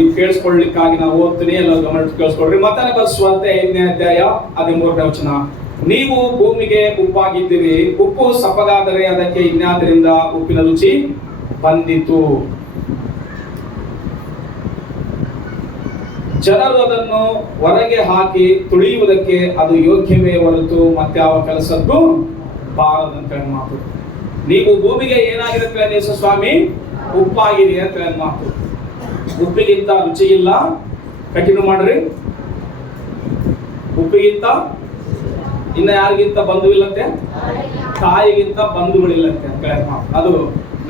ನೀವು ಕೇಳಿಸ್ಕೊಳ್ಳಿಕ್ಕಾಗಿ ನಾವು ಓದ್ತೀನಿ, ಎಲ್ಲ ಗಮನ ಕೇಳಿಸ್ಕೊಳ್ರಿ. ಮತ್ತನೇ ಬರೆಸುವಂತೆ 5ನೇ ಅಧ್ಯಾಯ 13ನೇ ವಚನ. ನೀವು ಭೂಮಿಗೆ ಉಪ್ಪಾಗಿದ್ದೀರಿ, ಉಪ್ಪು ಸಪ್ಪಗಾದರೆ ಅದಕ್ಕೆ ಇನ್ಯಾವುದರಿಂದ ಉಪ್ಪಿನ ರುಚಿ ಬಂದಿತು. ಜನರು ಅದನ್ನು ಹೊರಗೆ ಹಾಕಿ ತುಳಿಯುವುದಕ್ಕೆ ಅದು ಯೋಗ್ಯವೇ ಹೊರತು ಮತ್ಯಾವ ಕೆಲಸಕ್ಕೂ ಬಾರದಂತ ಮಾತು. ನೀವು ಭೂಮಿಗೆ ಏನಾಗಿರುತ್ತೆ ಯೇಸು ಸ್ವಾಮಿ? ಉಪ್ಪಾಗಿದೆ ಅಂತ ಮಾತು. ಉಪ್ಪಿಗಿಂತ ರುಚಿ ಇಲ್ಲ. ಕಂಟಿನ್ಯೂ ಮಾಡ್ರಿ. ಉಪ್ಪಿಗಿಂತ ಇನ್ನ ಯಾರಿಗಿಂತ ಬಂಧುವಿಲ್ಲಂತೆ? ತಾಯಿಗಿಂತ ಬಂಧುಗಳಿಲ್ಲಂತೆ ಅಂತ ಮಾತು. ಅದು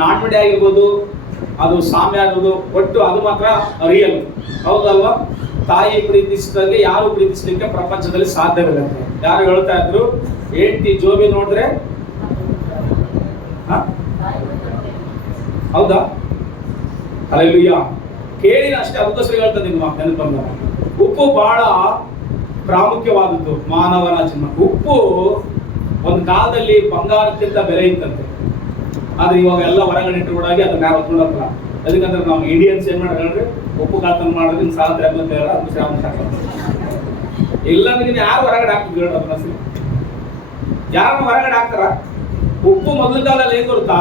ನಾಣ್ಮಡಿ ಆಗಿರ್ಬೋದು, ಅದು ಸಾಮ್ಯ ಆಗಿರ್ಬೋದು, ಒಟ್ಟು ಅದು ಮಾತ್ರ ರಿಯಲ್. ಹೌದಲ್ವಾ? ತಾಯಿ ಪ್ರೀತಿಸಿದಂಗೆ ಯಾರು ಪ್ರೀತಿಸಲಿಕ್ಕೆ ಪ್ರಪಂಚದಲ್ಲಿ ಸಾಧ್ಯವಿಲ್ಲಂತೆ. ಯಾರು ಹೇಳ್ತಾ ಇದ್ರು, ಹೆಂಡತಿ ಜೋಬಿ ನೋಡಿದ್ರೆ, ಹೌದಾ? ಹಲ್ಲೆಲೂಯಾ. ಕೇಳಿನ ಅಷ್ಟೇ, ಅದಕ್ಕೋಸ್ಕರ ಹೇಳ್ತದೆ ನಿಮ್ಮ ನೆನಪು ಬಂದ. ಉಪ್ಪು ಬಹಳ ಪ್ರಾಮುಖ್ಯವಾದದ್ದು ಮಾನವನ ಜನ್ಮ. ಉಪ್ಪು ಒಂದು ಕಾಲದಲ್ಲಿ ಬಂಗಾರಕ್ಕಿಂತ ಬೆಲೆ ಇತ್ತಂತೆ. ಆದ್ರೆ ಇವಾಗ ಎಲ್ಲ ಹೊರಗಡೆ ಇಟ್ಟುಕೊಡಾಗಿ ಅದನ್ನ ಯಾರು ಹೊತ್ಕೊಳಲ್ಲ. ಅದಕ್ಕಂದ್ರೆ ನಾವು ಇಂಡಿಯನ್ಸ್ ಏನ್ ಮಾಡ್ರಿ, ಉಪ್ಪು ಕಾತನ ಮಾಡಿದ್ರೆ ನಿಮ್ ಸಾಲ ಅಂತ ಹೇಳ ಇಲ್ಲಾಂದ್ರೆ ನೀನು ಯಾರು ಹೊರಗಡೆ ಹಾಕ್ತಿದ್ರು ಅದನ್ನ? ಯಾರನ್ನ ಹೊರಗಡೆ ಹಾಕ್ತಾರ? ಉಪ್ಪು ಮೊದಲ ಕಾಲದಲ್ಲಿ ಏನ್ ಗೊತ್ತಾ,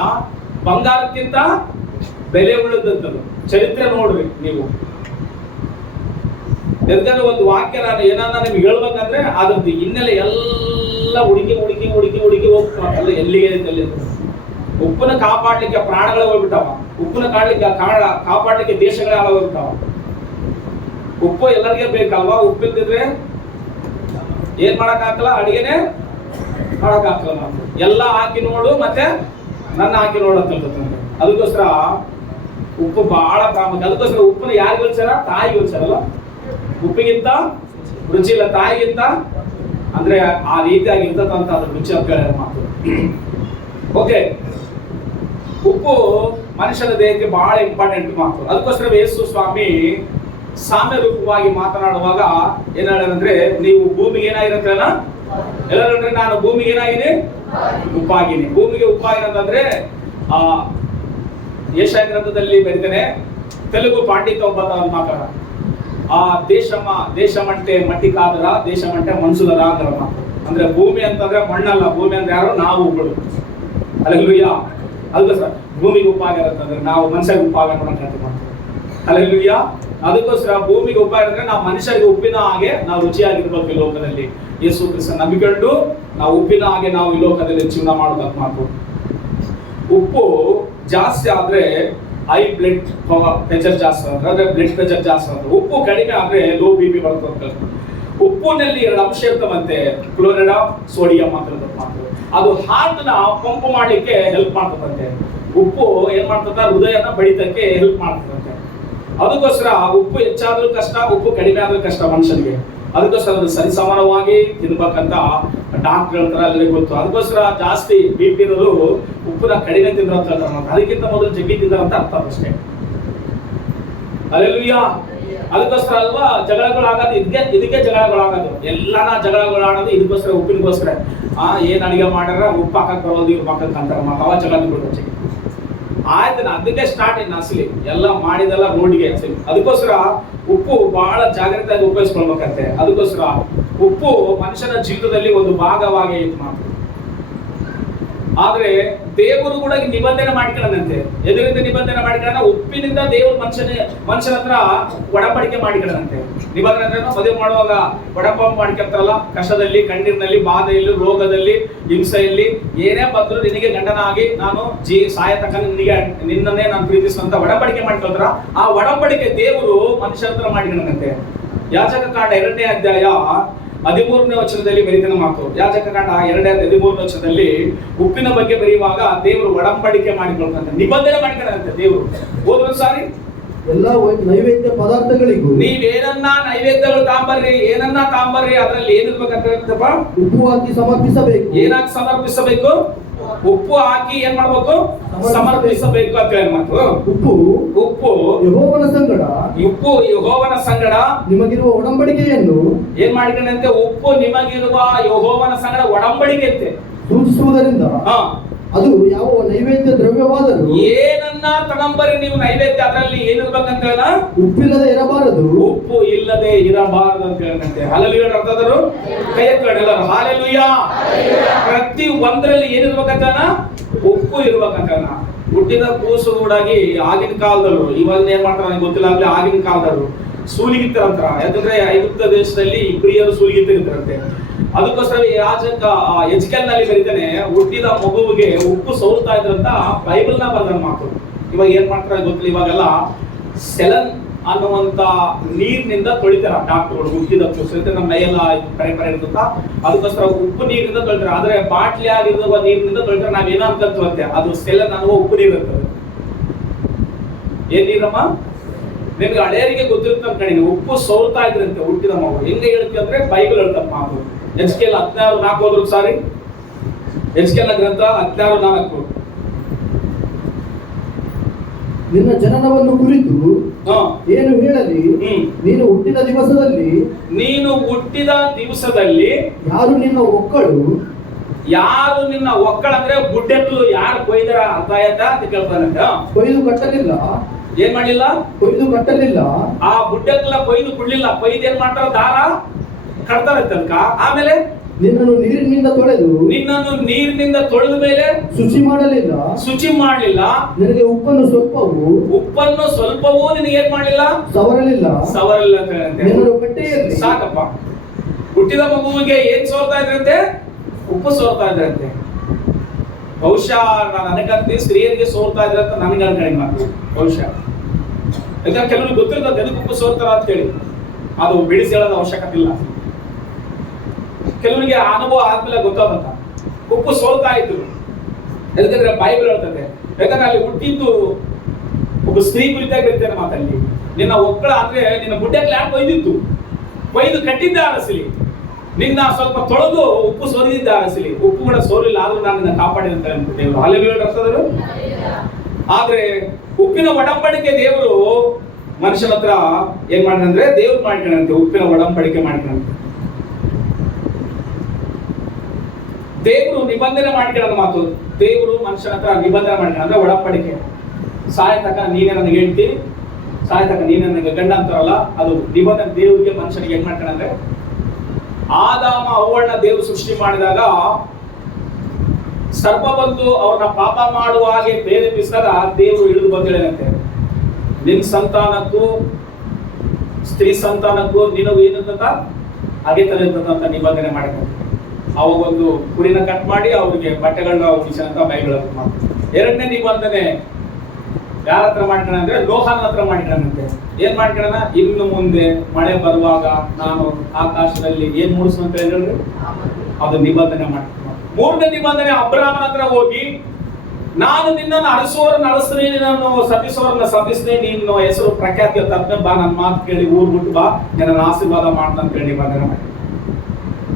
ಬಂಗಾರಕ್ಕಿಂತ ಬೆಲೆ ಉಳಿದಂಥದ್ದು. ಚರಿತ್ರೆ ನೋಡ್ರಿ ನೀವು. ಎದ್ಗಂದ್ರೆ ಒಂದು ವಾಕ್ಯ ನಾನು ಏನಾದ ನಿಮ್ಗೆ ಹೇಳ್ಬೇಕಂದ್ರೆ ಅದ್ರದ್ದು ಹಿನ್ನೆಲೆ ಎಲ್ಲ ಹುಡುಕಿ ಹೋಗ್ತಾವ. ಎಲ್ಲಿಗೆ ಉಪ್ಪನ್ನ ಕಾಪಾಡ್ಲಿಕ್ಕೆ ಪ್ರಾಣಗಳೇ ಹೋಗ್ಬಿಟ್ಟಾವ. ಉಪ್ಪನ್ನ ಕಾಪಾಡ್ಲಿಕ್ಕೆ ದೇಶಗಳೇ ಹೋಗ್ಬಿಟ್ಟಾವ. ಉಪ್ಪು ಎಲ್ಲರಿಗೆ ಬೇಕಲ್ವಾ? ಉಪ್ಪಿಲ್ದಿದ್ರೆ ಏನ್ ಮಾಡಕ್ ಆಗಲ್ಲ, ಅಡಿಗೆನೆ ಮಾಡಕ್ ಆಗಲ್ಲ. ಎಲ್ಲ ಹಾಕಿ ನೋಡು, ಮತ್ತೆ ನನ್ನ ಹಾಕಿ ನೋಡು ಅಂತ ಹೇಳ್ತಾರೆ. ಅದಕ್ಕೋಸ್ಕರ ಉಪ್ಪು ಬಹಳ ಪ್ರಾಮುಖ್ಯ. ಅದಕ್ಕೋಸ್ಕರ ಉಪ್ಪನ್ನ ಯಾರಿಗೆ ಹೋಲ್ಸಾರ? ತಾಯಿಗೆ ಹೋಲ್ಸಾರಲ್ಲ. ಉಪ್ಪಿಗಿಂತ ರುಚಿ ಇಲ್ಲ, ತಾಯಿಗಿಂತ ಅಂದ್ರೆ ಆ ರೀತಿಯಾಗಿ ಇರ್ತದಂತ ಅದ್ರ ರುಚಿ ಅಂತ ಹೇಳಿದ ಮಾತು. ಓಕೆ, ಉಪ್ಪು ಮನುಷ್ಯನ ದೇಹಕ್ಕೆ ಬಹಳ ಇಂಪಾರ್ಟೆಂಟ್ ಮಾತು. ಅದಕ್ಕೋಸ್ಕರ ಯೇಸು ಸ್ವಾಮಿ ಸಾಮ್ಯ ರೂಪವಾಗಿ ಮಾತನಾಡುವಾಗ ಏನ್ ಹೇಳಿದ್ರೆ, ನೀವು ಭೂಮಿಗೆ ಏನಾಗಿರತ್ತಲ್ಲ ಎಲ್ಲರೂ, ನಾನು ಭೂಮಿಗೆ ಏನಾಗಿದೆ? ಉಪ್ಪಾಗಿನಿ. ಭೂಮಿಗೆ ಉಪ್ಪಾಗಿನ ಅಂತಂದ್ರೆ ಯೆಶಾಯ ಗ್ರಂಥದಲ್ಲಿ ಬರೀತಾನೆ, ತೆಲುಗು ಪಾಂಡಿತ ಒಬ್ಬ ಮಾತಾಡ, ಆ ದೇಶಮಂಟೆ ಮಟ್ಟಿ ಕಾದರ ದೇಶಮಂಟೆ ಮನ್ಸುಲರ ಅಂದ್ರ ಮಾತು. ಅಂದ್ರೆ ಭೂಮಿ ಅಂತಂದ್ರೆ ಮಣ್ಣಲ್ಲ, ಭೂಮಿ ಅಂದ್ರೆ ಯಾರು? ನಾವುಗಳು. ಹಲ್ಲೆಲೂಯಾ. ಅದಕ್ಕೋಸ್ಕರ ಭೂಮಿಗೆ ಉಪ್ಪಾಗಿರತ್ತಂದ್ರೆ ನಾವು ಮನುಷ್ಯರಿಗೆ ಉಪ್ಪಾಗ ನೋಡೋಣ. ಹಲ್ಲೆಲೂಯಾ. ಅದಕ್ಕೋಸ್ಕರ ಭೂಮಿಗೆ ಉಪ್ಪಾಗಿದ್ರೆ ನಾವು ಮನುಷ್ಯರಿಗೆ ಉಪ್ಪಿನ ಹಾಗೆ ನಾವು ರುಚಿಯಾಗಿರ್ಬೇಕು ಈ ಲೋಕದಲ್ಲಿ. ಯೇಸು ಕ್ರಿಸ್ತ ನಂಬಿಕೊಂಡು ನಾವು ಉಪ್ಪಿನ ಹಾಗೆ ನಾವು ಈ ಲೋಕದಲ್ಲಿ ಜೀವನ ಮಾಡೋದಕ್ಕೆ ಮಾತು. ಉಪ್ಪು ಜಾಸ್ತಿ ಆದ್ರೆ ಹೈ ಬ್ಲಡ್ ಪ್ರೆಷರ್ ಜಾಸ್ತಿ ಅಂದ್ರೆ ಬ್ಲಡ್ ಪ್ರೆಷರ್ ಜಾಸ್ತಿ ಆದ್ರೆ. ಉಪ್ಪು ಕಡಿಮೆ ಆದ್ರೆ ಲೋ BP ಬರ್ತದೆ. ಉಪ್ಪಿನಲ್ಲಿ 2 ಅಂಶ ಇರ್ತವಂತೆ, ಕ್ಲೋರೈಡ್, ಸೋಡಿಯಂ ಅಂತ ಮಾತು. ಅದು ಹಾರ್ಟ್ ನ ಪಂಪ್ ಮಾಡ್ಲಿಕ್ಕೆ ಹೆಲ್ಪ್ ಮಾಡ್ತದಂತೆ. ಉಪ್ಪು ಏನ್ ಮಾಡ್ತದ? ಹೃದಯನ ಬಡಿತಕ್ಕೆ ಹೆಲ್ಪ್ ಮಾಡ್ತದಂತೆ. ಅದಕ್ಕೋಸ್ಕರ ಉಪ್ಪು ಹೆಚ್ಚಾದ್ರೂ ಕಷ್ಟ, ಉಪ್ಪು ಕಡಿಮೆ ಆದ್ರೂ ಕಷ್ಟ ಮನುಷ್ಯನಿಗೆ. ಅದಕ್ಕೋಸ್ಕರ ಅದು ಸರಿಸಮಾನವಾಗಿ ತಿನ್ಬೇಕಂತ ಡಾಕ್ಟರ್ ಹೇಳ್ತಾರೆ, ಎಲ್ಲರಿಗೂ ಗೊತ್ತು. ಅದಕ್ಕೋಸ್ಕರ ಜಾಸ್ತಿ BP ಇರೋರು ಉಪ್ಪನ್ನ ಕಡಿಮೆ ತಿಂದ್ರ ಅಂತ ಹೇಳ್ತಾರೆ. ಅದಕ್ಕಿಂತ ಮೊದಲು ಜಗ್ಗಿ ತಿಂದ್ರ ಅಂತ ಅರ್ಥ ಅಷ್ಟೇ. ಹಲ್ಲೆಲೂಯಾ. ಅದಕ್ಕೋಸ್ಕರ ಅಲ್ವಾ ಜಗಳಗಳಾಗೋದು, ಇದಕ್ಕೆ ಜಗಳಗಳಾಗೋದು. ಎಲ್ಲಾನ ಜಗಳಗಳಾಡೋದು ಇದಕ್ಕೋಸ್ಕರ, ಉಪ್ಪಿನಗೋಸ್ಕರ. ಏನ್ ಅಡಿಗೆ ಮಾಡ್ಯಾರ, ಉಪ್ಪು ಹಾಕಕ್ ಬರೋದು, ಇವ್ರು ಹಾಕಕ್ ಅಂತಾರ. ಅವ ಜಗಳ ಆಯ್ತು, ಅದಕ್ಕೆ ಸ್ಟಾರ್ಟ್ ಇನ್ನು ಅಸಲಿ ಎಲ್ಲ ಮಾಡಿದೆಲ್ಲ ರೋಡಿಗೆ ಅಸಲಿ. ಅದಕ್ಕೋಸ್ಕರ ಉಪ್ಪು ಬಹಳ ಜಾಗ್ರತೆಯಾಗಿ ಉಪಯೋಗಿಸ್ಕೊಳ್ಬೇಕಂತೆ. ಅದಕ್ಕೋಸ್ಕರ ಉಪ್ಪು ಮನುಷ್ಯನ ಜೀವಿತದಲ್ಲಿ ಒಂದು ಭಾಗವಾಗಿ ಮಾತು. ಆದ್ರೆ ದೇವರು ಕೂಡ ನಿಬಂಧನೆ ಮಾಡಿಕೊಳ್ಳದಂತೆ. ಎದುರಿಂದ ನಿಬಂಧನೆ ಮಾಡಿಕೊಳ್ಳ, ಉಪ್ಪಿನಿಂದ ದೇವರು ಮನುಷ್ಯನ ಹತ್ರ ಒಡಂಬಡಿಕೆ ಮಾಡಿಕೊಳ್ಳದಂತೆ. ನಿಬಂಧನೆ ಅಂದ್ರೆ ಮದುವೆ ಮಾಡುವಾಗ ಒಡಂಬಡಿಕೆ ಮಾಡ್ಕೊಳ್ತಾರಲ್ಲ, ಕಷ್ಟದಲ್ಲಿ, ಕಣ್ಣೀರಿನಲ್ಲಿ, ಬಾಧೆಯಲ್ಲಿ, ರೋಗದಲ್ಲಿ, ಹಿಂಸೆಯಲ್ಲಿ ಏನೇ ಬಂದ್ರು ನಿನಗೆ ಗಂಡನಾಗಿ ನಾನು ಸಾಯತಕ್ಕ ನಿನ್ನನ್ನೇ ನಾನು ಪ್ರೀತಿಸುವಂತ ಒಡಂಬಡಿಕೆ ಮಾಡ್ಕೊಳ್ತಾರ. ಆ ಒಡಂಬಡಿಕೆ ದೇವರು ಮನುಷ್ಯನ ಹತ್ರ ಮಾಡಿಕೊಳ್ಳದಂತೆ. ಯಾಜಕಕಾಂಡ 2ನೇ ಅಧ್ಯಾಯ 13ನೇ ವಚನದಲ್ಲಿ ಬರೀತಾನೆ ಮಾತು. ಯಾಜಕಕಾಂಡ 2:13ನೇ ವಚನದಲ್ಲಿ ಉಪ್ಪಿನ ಬಗ್ಗೆ ಬರೆಯುವಾಗ ದೇವರು ಒಡಂಬಡಿಕೆ ಮಾಡಿಕೊಳ್ತಾನೆ, ನಿಬಂಧನೆ ಮಾಡಿಕೊಳ್ಳಂತೆ ದೇವರು. ಹೋದ್ರು ಸಾರಿ ಎಲ್ಲ ನೈವೇದ್ಯ ಪದಾರ್ಥಗಳಿಗೂ ನೀವೇನನ್ನ ನೈವೇದ್ಯಗಳು ತಾಂಬರ್ರಿ, ಏನನ್ನ ತಾಂಬರ್ರಿ, ಅದ್ರಲ್ಲಿ ಏನಿರ್ಬೇಕಂತ ಉಪ್ಪು ಹಾಕಿ ಸಮರ್ಪಿಸಬೇಕು. ಏನಾಗಿ ಸಮರ್ಪಿಸಬೇಕು? ಉಪ್ಪು ಹಾಕಿ ಏನ್ ಮಾಡ್ಬೇಕು? ಸಮರ್ಪಿಸಬೇಕು ಅಂತ ಹೇಳಿ ಮಾತು. ಉಪ್ಪು ಯೆಹೋವನ ಸಂಗಡ, ಉಪ್ಪು ಯೆಹೋವನ ಸಂಗಡ ನಿಮಗಿರುವ ಒಡಂಬಡಿಕೆಯನ್ನು ಏನ್ ಮಾಡಿಕೊಂಡಂತೆ? ಉಪ್ಪು ನಿಮಗಿರುವ ಯೆಹೋವನ ಸಂಗಡ ಒಡಂಬಡಿಕೆ ಅಂತೆ ಸೂಚಿಸುವುದರಿಂದ ಅದು ಯಾವ ನೈವೇದ್ಯ ದ್ರವ್ಯವಾದರೂ ಏನನ್ನ ತಗೊಂಬರಿ ನೀವು ನೈವೇದ್ಯ, ಅದರಲ್ಲಿ ಏನಿರ್ಬೇಕಂತ ಹೇಳ, ಉಪ್ಪಿಲ್ಲದೆ ಇರಬಾರದು, ಉಪ್ಪು ಇಲ್ಲದೆ ಇರಬಾರದು ಅಂತ ಹೇಳಂತೆ. ಹಲ್ಲೆಲೂಯಾ ಅರ್ಥದರು ಕೈ ಎತ್ಕೊಂಡು ಎಲ್ಲರೂ ಹಲ್ಲೆಲೂಯಾ. ಪ್ರತಿ ಒಂದರಲ್ಲಿ ಏನಿರ್ಬೇಕಂತ ಹೇಳ, ಉಪ್ಪು ಇರ್ಬೇಕಂತ ಹೇಳ. ಹುಟ್ಟಿದ ಕೂಸು ಕೂಡಾಗಿ ಆಗಿನ ಕಾಲದಲ್ಲೂ, ಇವಾಗ ಏನ್ ಮಾಡ್ತಾರ ನನಗೆ ಗೊತ್ತಿಲ್ಲ, ಆಗ್ಲಿ ಆಗಿನ ಕಾಲದಲ್ಲೂ ಸೂಲಿಗಿತ್ತಾರಂತ. ಯಾಕಂದ್ರೆ ಐಗುಪ್ತ ದೇಶದಲ್ಲಿ ಇಬ್ರಿಯರು ಸೂಲಿಗಿತ್ತಿರ್ತಾರಂತೆ. ಅದಕ್ಕೋಸ್ಕರ ಯಾಜಕ ಎಜ್ಕೇಲ್ ನಲ್ಲಿ ಬರೀತಾನೆ, ಹುಟ್ಟಿದ ಮಗುವಿಗೆ ಉಪ್ಪು ಸೋಲ್ತಾ ಇದ್ರಂತ ಬೈಬಲ್ ನ ಬರೆದ ಮಾತು. ಇವಾಗ ಏನ್ ಮಾಡ್ತಾರೆ ಗೊತ್ತಿಲ್ಲ, ಇವಾಗೆಲ್ಲ ಸೆಲನ್ ಅನ್ನುವಂತ ನೀರಿನಿಂದ ತೊಳಿತಾರ ಡಾಕ್ಟರ್ಗಳು. ಹುಟ್ಟಿದ ಕೂಸು ನಮ್ಮ ಮೈಯೆಲ್ಲ ಪರೆ ಇರ್ತಂತ, ಅದಕ್ಕೋಸ್ಕರ ಉಪ್ಪು ನೀರಿನಿಂದ ತೊಳಿತಾರೆ. ಆದ್ರೆ ಬಾಟ್ಲಿ ಆಗಿರುವ ನೀರಿನಿಂದ ತೊಳಿತಾರೆ. ನಾವೇನೋ ಅನ್ಕಂತೀವಂತೆ, ಅದು ಸೆಲನ್ ಅನ್ನುವ ಉಪ್ಪು ನೀರು ಇರ್ತದೆ. ಏನ್ ನೀರಮ್ಮ? ನಿಮ್ಗೆ ಹಳೆಯರಿಗೆ ಗೊತ್ತಿರುತ್ತೆ ಅನ್ಕಂಡಿನಿ. ಉಪ್ಪು ಸೋಲ್ತಾ ಇದ್ರಂತೆ ಹುಟ್ಟಿದ ಮಗು. ಹೆಂಗೆ ಹೇಳ್ತೀವಿ ಅಂದ್ರೆ ಬೈಬಲ್ ಹೇಳ್ತಪ್ಪ ಮಾತು. ಎಜ್ಕೇಲ್ 16:4 ಹೋದ್ರು ಸಾರಿ, ಎಜ್ಕೇಲ್ ಗ್ರಂಥ 16:4. ನಿನ್ನ ಜನನವನ್ನು ಕುರಿತು ಏನು ಹೇಳಲಿ, ನೀನು ಹುಟ್ಟಿದ ದಿವಸದಲ್ಲಿ, ನೀನು ಹುಟ್ಟಿದ ದಿವಸದಲ್ಲಿ ಯಾರು ನಿನ್ನ ಒಕ್ಕಳು, ಯಾರು ನಿನ್ನ ಒಕ್ಕಳ ಅಂದ್ರೆ ಬುಡ್ಡೆತ್ತು ಯಾರು ಕೊಯ್ದರ ಅರ್ಥ ಆಯ್ತಾ ಅಂತ ಕೇಳ್ತಾನಂತ. ಕೊಯ್ದು ಕಟ್ಟಲಿಲ್ಲ, ಏನ್ ಮಾಡಿಲ್ಲ? ಕೊಯ್ದು ಕಟ್ಟಲಿಲ್ಲ, ಆ ಬುಡ್ಡೆಲ್ಲ ಕೊಯ್ದು ಕೊಡ್ಲಿಲ್ಲ. ಕೊಯ್ದು ಏನ್ ಮಾಡ್ತಾರ, ದಾರ ಕಟ್ತಾರಂತೆ ಅದಕ್ಕ. ಆಮೇಲೆ ನಿನ್ನನ್ನು ನೀರಿನಿಂದ ತೊಳೆದು, ನಿನ್ನನ್ನು ನೀರಿನಿಂದ ತೊಳೆದ ಮೇಲೆ ಶುಚಿ ಮಾಡಲಿಲ್ಲ, ಶುಚಿ ಮಾಡಲಿಲ್ಲ. ನಿನಗೆ ಉಪ್ಪನ್ನು ಸ್ವಲ್ಪವೂ ನಿನಗೆ ಏನ್ ಮಾಡಲಿಲ್ಲ, ಸವರಲಿಲ್ಲ ಅಂತ ಹೇಳಂತೆ. ನಿನ್ನನ್ನು ಬಟ್ಟೆಯಲ್ಲಿ ಸಾಕಪ್ಪ. ಹುಟ್ಟಿದ ಮಗುವಿಗೆ ಏನ್ ಸೋರ್ತಾ ಇದ್ರಂತೆ? ಉಪ್ಪು ಸೋರ್ತಾ ಇದ್ರಂತೆ. ಬಹುಶಃ ನಾನು ಅನೇಕಂತೆ ಸ್ತ್ರೀಯರಿಗೆ ಸೋರ್ತಾ ಇದ್ರಂತ ನನಗೆ ಅನ್ಕಣಿ ಮಾತು ಬಹುಶಃ. ಯಾಕಂದ್ರೆ ಕೆಲವರಿಗೆ ಗೊತ್ತಿರ್ತದೆ ಎದಕ್ಕೆ ಉಪ್ಪು ಸೋರ್ತಾರ ಅಂತ ಹೇಳಿ. ಅದು ಬಿಡಿಸಿ ಹೇಳೋದು ಅವಶ್ಯಕತೆ ಇಲ್ಲ. ಕೆಲವರಿಗೆ ಅನುಭವ ಆದ್ಮೇಲೆ ಗೊತ್ತಾದಂತ ಉಪ್ಪು ಸೋಲ್ತಾ ಇದ್ರು. ಯಾಕಂದ್ರೆ ಬೈಬಲ್ ಹೇಳ್ತದೆ. ಯಾಕಂದ್ರೆ ಅಲ್ಲಿ ಹುಟ್ಟಿದ್ದು ಒಬ್ಬ ಸ್ತ್ರೀ ಕುರಿತಾಗಿ ಬರೀತಾರೆ ಮಾತಲ್ಲಿ. ನಿನ್ನ ಒಕ್ಕಳ ಅಂದ್ರೆ ನಿನ್ನ ಬುಡ್ಡೆಗೆ ಯಾಕೆ ಕೊಯ್ದಿತ್ತು, ಕೊಯ್ದು ಕಟ್ಟಿದ್ದ ಅರಸಲಿ. ನಿನ್ನ ಸ್ವಲ್ಪ ತೊಳೆದು ಉಪ್ಪು ಸೋರಿದಿದ್ದ ಅರಸಲಿ. ಉಪ್ಪು ಕೂಡ ಸೋರಿಲ್ಲ, ಆದ್ರೂ ನಾನು ನಿನ್ನ ಕಾಪಾಡಿದ ಅಂತ ಹೇಳ್ಬಿಟ್ಟೇವ್ರು. ಹಲ್ಲೆಲೂಯಾ ಅರ್ಥದರು. ಆದ್ರೆ ಉಪ್ಪಿನ ಒಡಂಬಡಿಕೆ ದೇವರು ಮನುಷ್ಯನ ಹತ್ರ ಏನ್ ಮಾಡಿದಂದ್ರೆ ದೇವ್ರು ಮಾಡ್ಕೊಂಡಂತೆ. ಉಪ್ಪಿನ ಒಡಂಬಡಿಕೆ ಮಾಡ್ಕೊಂಡಂತೆ ದೇವರು ನಿಬಂಧನೆ ಮಾಡ್ಕೊಳ್ಳೋದು ಮಾತು. ದೇವರು ಮನುಷ್ಯನ ಹತ್ರ ನಿಬಂಧನೆ ಮಾಡ್ಕೊಳ್ಳೋ ಅಂದ್ರೆ ಒಡಂಬಡಿಕೆ. ಸಾಯತಕ ನೀನೇ ನನಗೆ ಹೇಳ್ತಿ, ಸಾಯತಕ ನೀನೇ ನನಗೆ ಗಂಡ ಅಂತಾರಲ್ಲ, ಅದು ನಿಬಂಧನೆ. ದೇವರಿಗೆ ಮನುಷ್ಯನಿಗೆ ಏನ್ ಮಾಡ್ಕೊಂಡ್ರೆ, ಆದಾಮ ಅವ್ವಳನ್ನ ದೇವರು ಸೃಷ್ಟಿ ಮಾಡಿದಾಗ ಸರ್ಪ ಬಂದು ಅವ್ರನ್ನ ಪಾಪ ಮಾಡುವ ಹಾಗೆ ಪ್ರೇರೇಪಿಸಿದಾಗ ದೇವರು ಇಳಿದು ಬಂದಿಳಂತೆ, ನಿನ್ ಸಂತಾನಕ್ಕೂ ಸ್ತ್ರೀ ಸಂತಾನಕ್ಕೂ ನಿನಗೂ ಏನಂತ ಹಾಗೆ ತರ ಇರ್ತದಂತ ನಿಬಂಧನೆ ಮಾಡಿಕೊಂಡು ಅವಾಗ ಒಂದು ಕುರಿನ ಕಟ್ ಮಾಡಿ ಅವ್ರಿಗೆ ಬಟ್ಟೆಗಳನ್ನ ಉಳಿಸಂತ ಬೈಬಲ್ ಮಾಡ್ತಾರೆ. ಎರಡನೇ ನಿಬಂಧನೆ ಯಾರ ಹತ್ರ ಮಾಡ್ಕೋಣ ಅಂದ್ರೆ ಲೋಹನ ಹತ್ರ ಮಾಡ್ಕೊಳ್ಳಂತೆ. ಏನ್ ಮಾಡ್ಕೊಳ್ಳೋಣ, ಇನ್ನು ಮುಂದೆ ಮಳೆ ಬರುವಾಗ ನಾನು ಆಕಾಶದಲ್ಲಿ ಏನ್ ಮೂಡಿಸುವಂತ ಹೇಳಿದ್ರೆ ಅದು ನಿಬಂಧನೆ ಮಾಡ್ತೀನಿ. ಮೂರನೇ ನಿಬಂಧನೆ ಅಬ್ರಾಮನ ಹತ್ರ ಹೋಗಿ, ನಾನು ನಿನ್ನನ್ನು ಅರಸುವವರನ್ನ ಅರಸ್ತೀನಿ, ನಿನ್ನನ್ನು ಸತಿಸುವವರನ್ನ ಸತಿಸ್ತೀನಿ, ನಿನ್ನ ಹೆಸರು ಪ್ರಖ್ಯಾತಿ ತಪ್ಪನೆ ಬಾ, ನನ್ನ ಮಾತು ಕೇಳಿ ಊರ್ ಬಿಟ್ಟು ಬಾ, ನನ್ನ ಆಶೀರ್ವಾದ ಮಾಡ್ತಂತ ಹೇಳಿ ನಿಬಂಧನೆ ಮಾಡಿ.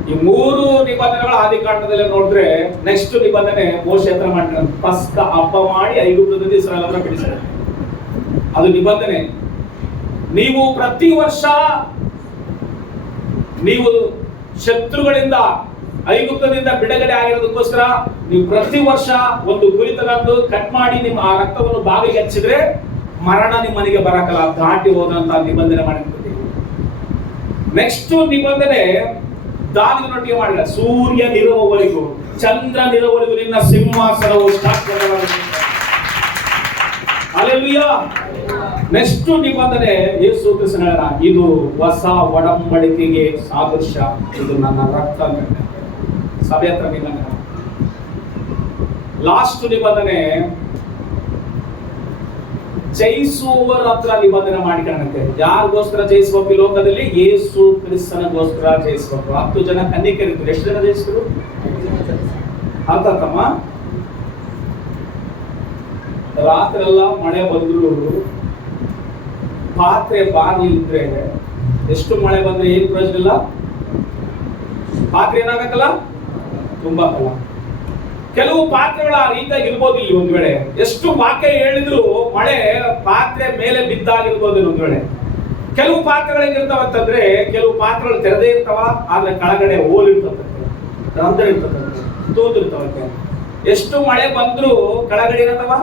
ಈ ಮೂರು ನಿಬಂಧನೆಗಳು ಆದಿಕಾಂಡದಲ್ಲಿ ನೋಡಿದ್ರೆ ನೆಕ್ಸ್ಟ್ ನಿಬಂಧನೆ ಮೋಶೆ ಹತ್ರ ಮಾಡ್ತಾರೆ. ಪಸ್ಕ ಹಬ್ಬ ಮಾಡಿ ಐಗುಪ್ತದಿಂದ ಇಸ್ರಾಯೇಲರನ್ನ ಬಿಡಿಸ್ತಾರೆ. ಅದು ನಿಬಂಧನೆ. ನೀವು ಪ್ರತಿ ವರ್ಷ ನೀವು ಶತ್ರುಗಳಿಂದ ಐಗುಪ್ತದಿಂದ ಬಿಡುಗಡೆ ಆಗಿರೋದಕ್ಕೋಸ್ಕರ ನೀವು ಪ್ರತಿ ವರ್ಷ ಒಂದು ಕುರಿ ತಗೊಂಡು ಕಟ್ ಮಾಡಿ ನಿಮ್ಮ ಆ ರಕ್ತವನ್ನು ಬಾವಿಗೆ ಹಚ್ಚಿದ್ರೆ ಮರಣ ನಿಮ್ಮ ಮನೆಗೆ ಬರಕಲ್ಲ, ದಾಟಿ ಹೋದಂತ ನಿಬಂಧನೆ ಮಾಡಿರ್ತೀವಿ. ನೆಕ್ಸ್ಟ್ ನಿಬಂಧನೆ ದಾವಿದನೊಟ್ಟಿಗೆ ಮಾಡಿದ, ಸೂರ್ಯ ನಿರುವವರೆಗೂ ಚಂದ್ರ ನಿರುವವರೆಗೂ ನಿನ್ನ ಸಿಂಹಾಸನವು ಶಾಶ್ವತವಾಗಿದೆ. ಹಲ್ಲೆಲೂಯಾ. ನೆಕ್ಸ್ಟ್ ನಿಬಂಧನೆ ಯೇಸು ಕ್ರಿಸ್ತನ ಇದು ಹೊಸ ಒಡಂಬಡಿಕೆಗೆ ಸಾದೃಶ್ಯ, ಇದು ನನ್ನ ರಕ್ತ ಸಭೆ ಹತ್ರ ನಿಬಂಧನೆ. ಲಾಸ್ಟ್ ನಿಬಂಧನೆ ಜಯಿಸುವವರ ಹತ್ರ ನಿಬಂಧನೆ ಮಾಡಿಕೊಳ್ಳಂತೆ. ಯಾರಿಗೋಸ್ಕರ ಜಯಿಸಬೇಕು ಈ ಲೋಕದಲ್ಲಿ? ಯೇಸು ಕ್ರಿಸ್ತನಿಗೋಸ್ಕರ ಜಯಿಸಬೇಕು. 10 ಜನ ಕನ್ನಿಕೆಯರಿದ್ರು, ಎಷ್ಟು ಜನ ಜಯಿಸಿದ್ರು? ಅರ್ಥಮ್ಮ. ರಾತ್ರೆಲ್ಲ ಮಳೆ ಬಂದ್ರು ಪಾತ್ರೆ ಬಾರಿ ಇದ್ರೆ, ಎಷ್ಟು ಮಳೆ ಬಂದ್ರೆ ಏನ್ ಪ್ರಯೋಜನ ಇಲ್ಲ. ಪಾತ್ರೆ ಏನಾಗತ್ತಲ್ಲ, ತುಂಬಾಕಲ್ಲ. ಕೆಲವು ಪಾತ್ರೆಗಳ ಆ ರೀತಿಯಾಗಿ ಇರ್ಬೋದು. ಇಲ್ಲಿ ಒಂದ್ ವೇಳೆ ಎಷ್ಟು ವಾಕ್ಯ ಹೇಳಿದ್ರು ಮಳೆ ಪಾತ್ರೆ ಮೇಲೆ ಬಿದ್ದಾಗಿರ್ಬೋದು ಒಂದ್ ವೇಳೆ. ಕೆಲವು ಪಾತ್ರೆಗಳು ಹೆಂಗಿರ್ತಾವಂತಂದ್ರೆ, ಕೆಲವು ಪಾತ್ರೆಗಳು ತೆರೆದೇ ಇರ್ತಾವ, ಆದ್ರೆ ಕೆಳಗಡೆ ಹೋಲ್ ಇರ್ತದಂತೆ, ರಂಧ್ರ ಇರ್ತದಂತೆ, ತೂತು ಇರ್ತಾವಂತೆ. ಎಷ್ಟು ಮಳೆ ಬಂದ್ರು ಕೆಳಗಡೆ ಇರತ್ತವ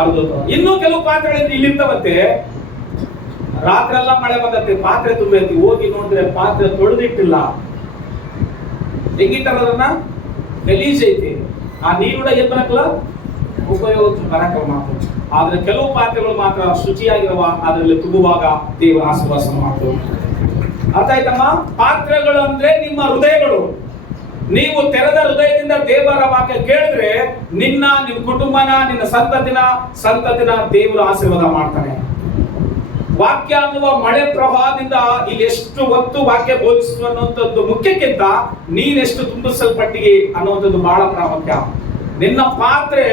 ಅರ್ಧೋತವ. ಇನ್ನೂ ಕೆಲವು ಪಾತ್ರೆಗಳು ಇಲ್ಲಿರ್ತಾವಂತೆ, ರಾತ್ರಿ ಎಲ್ಲ ಮಳೆ ಬಂದತ್ತೆ, ಪಾತ್ರೆ ತುಂಬೈತಿ, ಹೋಗಿ ನೋಡಿದ್ರೆ ಪಾತ್ರೆ ತೊಳೆದಿಟ್ಟಿಲ್ಲ. ಹೆಂಗಿಟ್ಟಾರದನ್ನ ಗಲೀಜ್ ಐತಿ. ಆ ನೀರುಡ ಏನ್ ಬರಕಲ್ಲ, ಉಪಯೋಗ ಬರಕಲ್ಲ ಮಾತು. ಆದ್ರೆ ಕೆಲವು ಪಾತ್ರೆಗಳು ಮಾತ್ರ ಶುಚಿಯಾಗಿರುವ, ಅದರಲ್ಲಿ ತುಂಬುವಾಗ ದೇವರ ಆಶೀರ್ವಾದ ಮಾಡ್ತೇವೆ. ಅರ್ಥ ಆಯ್ತಮ್ಮ? ಪಾತ್ರೆಗಳು ಅಂದ್ರೆ ನಿಮ್ಮ ಹೃದಯಗಳು. ನೀವು ತೆರೆದ ಹೃದಯದಿಂದ ದೇವರ ವಾಕ್ಯ ಕೇಳಿದ್ರೆ ನಿನ್ನ ಕುಟುಂಬನ, ನಿನ್ನ ಸಂತತಿನ ದೇವರು ಆಶೀರ್ವಾದ ಮಾಡ್ತಾನೆ. ವಾಕ್ಯ ಅನ್ನುವ ಮಳೆ ಪ್ರವಾಹದಿಂದ ಇಲ್ಲಿ ಎಷ್ಟು ಹೊತ್ತು ವಾಕ್ಯ ಬೋಧಿಸುವ ಅನ್ನುವಂಥದ್ದು ಮುಖ್ಯಕ್ಕಿಂತ ನೀನೆಷ್ಟು ತುಂಬಿಸಲ್ಪಟ್ಟಿಗೆ ಅನ್ನುವಂಥದ್ದು ಬಹಳ ಪ್ರಾಮುಖ್ಯ. ನಿನ್ನ ಪಾತ್ರೆ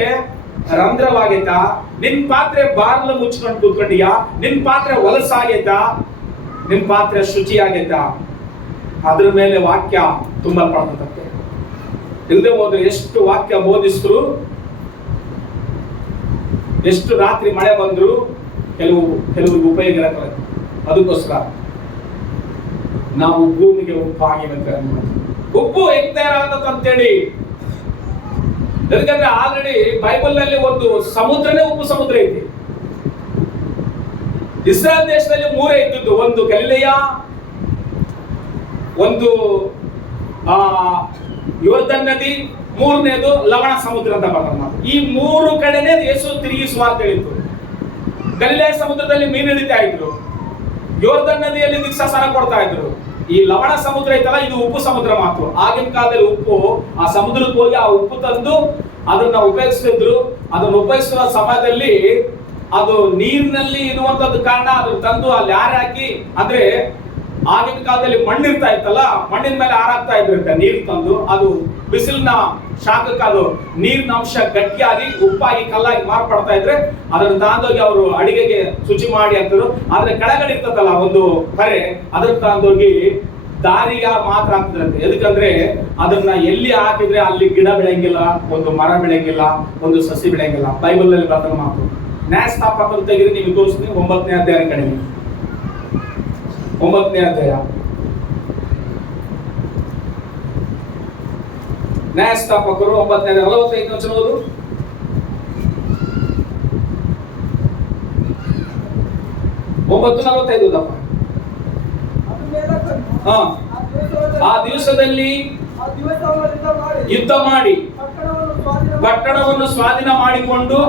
ರಂಧ್ರವಾಗೈತಾ? ನಿನ್ ಪಾತ್ರೆ ಬಾರ್ಲ ಮುಚ್ಕೊಂಡು ಕೂತ್ಕೊಂಡಿಯಾ? ನಿನ್ ಪಾತ್ರೆ ಹೊಲಸಾಗೈತಾ? ನಿನ್ ಪಾತ್ರೆ ಶುಚಿಯಾಗೈತಾ? ಅದ್ರ ಮೇಲೆ ವಾಕ್ಯ ತುಂಬಲ್ಪಡ್ತದೆ. ಇಲ್ಲದೆ ಹೋದ್ರೆ ಎಷ್ಟು ವಾಕ್ಯ ಬೋಧಿಸಿದ್ರು, ಎಷ್ಟು ರಾತ್ರಿ ಮಳೆ ಬಂದ್ರು ಕೆಲವರಿಗೆ ಉಪಯೋಗ ಇರಲ್ಲ. ಅದಕ್ಕೋಸ್ಕರ ನಾವು ಭೂಮಿಗೆ ಉಪ್ಪಾಗಿರುತ್ತೆ. ಉಪ್ಪು ಹೆಂಗ್ ತಯಾರಾಗತ್ತ ಅಂತೇಳಿ, ಯಾಕಂದ್ರೆ ಆಲ್ರೆಡಿ ಬೈಬಲ್ ನಲ್ಲಿ ಒಂದು ಸಮುದ್ರನೇ ಉಪ್ಪು ಸಮುದ್ರ ಐತಿ. ಇಸ್ರಾಯೇಲ್ ದೇಶದಲ್ಲಿ ಮೂರೇ ಇದ್ದದ್ದು, ಒಂದು ಗಲಿಲೆಯ, ಒಂದು ಯೋರ್ದನ್ ನದಿ, ಮೂರನೇದು ಲವಣ ಸಮುದ್ರ ಅಂತ ಬರ್ತದೆ. ಈ ಮೂರು ಕಡೆನೇ ಯೇಸು ತಿರುಗಿ ಸುವಾರ್ತೆ ಹೇಳಿತ್ತು. ಗಲಿಲೆಯ ಸಮುದ್ರದಲ್ಲಿ ಮೀನು ಹಿಡಿತಾ ಇದ್ರು, ಯೋರ್ದನ್ ನದಿಯಲ್ಲಿ ದೀಕ್ಷಾಸ್ನಾನ ಕೊಡ್ತಾ ಇದ್ರು. ಈ ಲವಣ ಸಮುದ್ರ ಐತಲ್ಲ, ಇದು ಉಪ್ಪು ಸಮುದ್ರ ಮಾತು. ಆಗಿನ ಕಾಲದಲ್ಲಿ ಉಪ್ಪು ಆ ಸಮುದ್ರಕ್ಕೆ ಹೋಗಿ ಆ ಉಪ್ಪು ತಂದು ಅದನ್ನ ಉಪಯೋಗಿಸ್ತಿದ್ರು. ಅದನ್ನ ಉಪಯೋಗಿಸುವ ಸಮಯದಲ್ಲಿ ಅದು ನೀರಿನಲ್ಲಿ ಇರುವಂತದ್ದು ಕಾರಣ ಅದನ್ನ ತಂದು ಅಲ್ಲಿ ಹಾಕಿ, ಅಂದ್ರೆ ಆಗಿನ ಕಾಲದಲ್ಲಿ ಮಣ್ಣಿರ್ತಾ ಇತ್ತಲ್ಲ, ಮಣ್ಣಿನ ಮೇಲೆ ಹಾರಾಕ್ತಾ ಇದ್ರಂತೆ ನೀರು ತಂದು. ಅದು ಬಿಸಿಲಿನ ಶಾಖಕ್ಕೆ ಅದು ನೀರಿನ ಅಂಶ ಗಟ್ಟಿಯಾಗಿ ಉಪ್ಪಾಗಿ ಕಲ್ಲಾಗಿ ಮಾರ್ಪಡ್ತಾ ಇದ್ರೆ ಅದನ್ನ ತಗೊಂಡೋಗಿ ಅವರು ಅಡಿಗೆಗೆ ಶುಚಿ ಮಾಡಿ ಅಂತಾರೆ. ಆದ್ರೆ ಕೆಳಗಡೆ ಇರ್ತದಲ್ಲ ಒಂದು ಕರೆ, ಅದನ್ನ ತಗೊಂಡೋಗಿ ದಾರಿಯ ಮಾತ್ರ ಆಗ್ತದಂತೆ. ಎದಕ್ಕಂದ್ರೆ ಅದನ್ನ ಎಲ್ಲಿ ಹಾಕಿದ್ರೆ ಅಲ್ಲಿ ಗಿಡ ಬೆಳೆಯಂಗಿಲ್ಲ, ಒಂದು ಮರ ಬೆಳೆಯಂಗಿಲ್ಲ, ಒಂದು ಸಸಿ ಬೆಳೆಯಂಗಿಲ್ಲ. ಬೈಬಲ್ ನಲ್ಲಿ ಬರ್ತದ ಮಾತು. ನ್ಯಾಯಸ್ಥಾಪಕರು ತೆಗೆದು ನಿಮಗೆ ತೋರಿಸ್ತೀನಿ, 9ನೇ ಅಧ್ಯಾಯ ಕಡಿಮೆ, 9ನೇ ಅಧ್ಯಾಯ ನ್ಯಾಯಸ್ಥಾಪಕರು 9ನೇ 45 ವಚನ ಓದು. ಆ ದಿವಸದಲ್ಲಿ ಯುದ್ಧ ಮಾಡಿ ಪಟ್ಟಣವನ್ನು ಸ್ವಾಧೀನ ಮಾಡಿಕೊಂಡು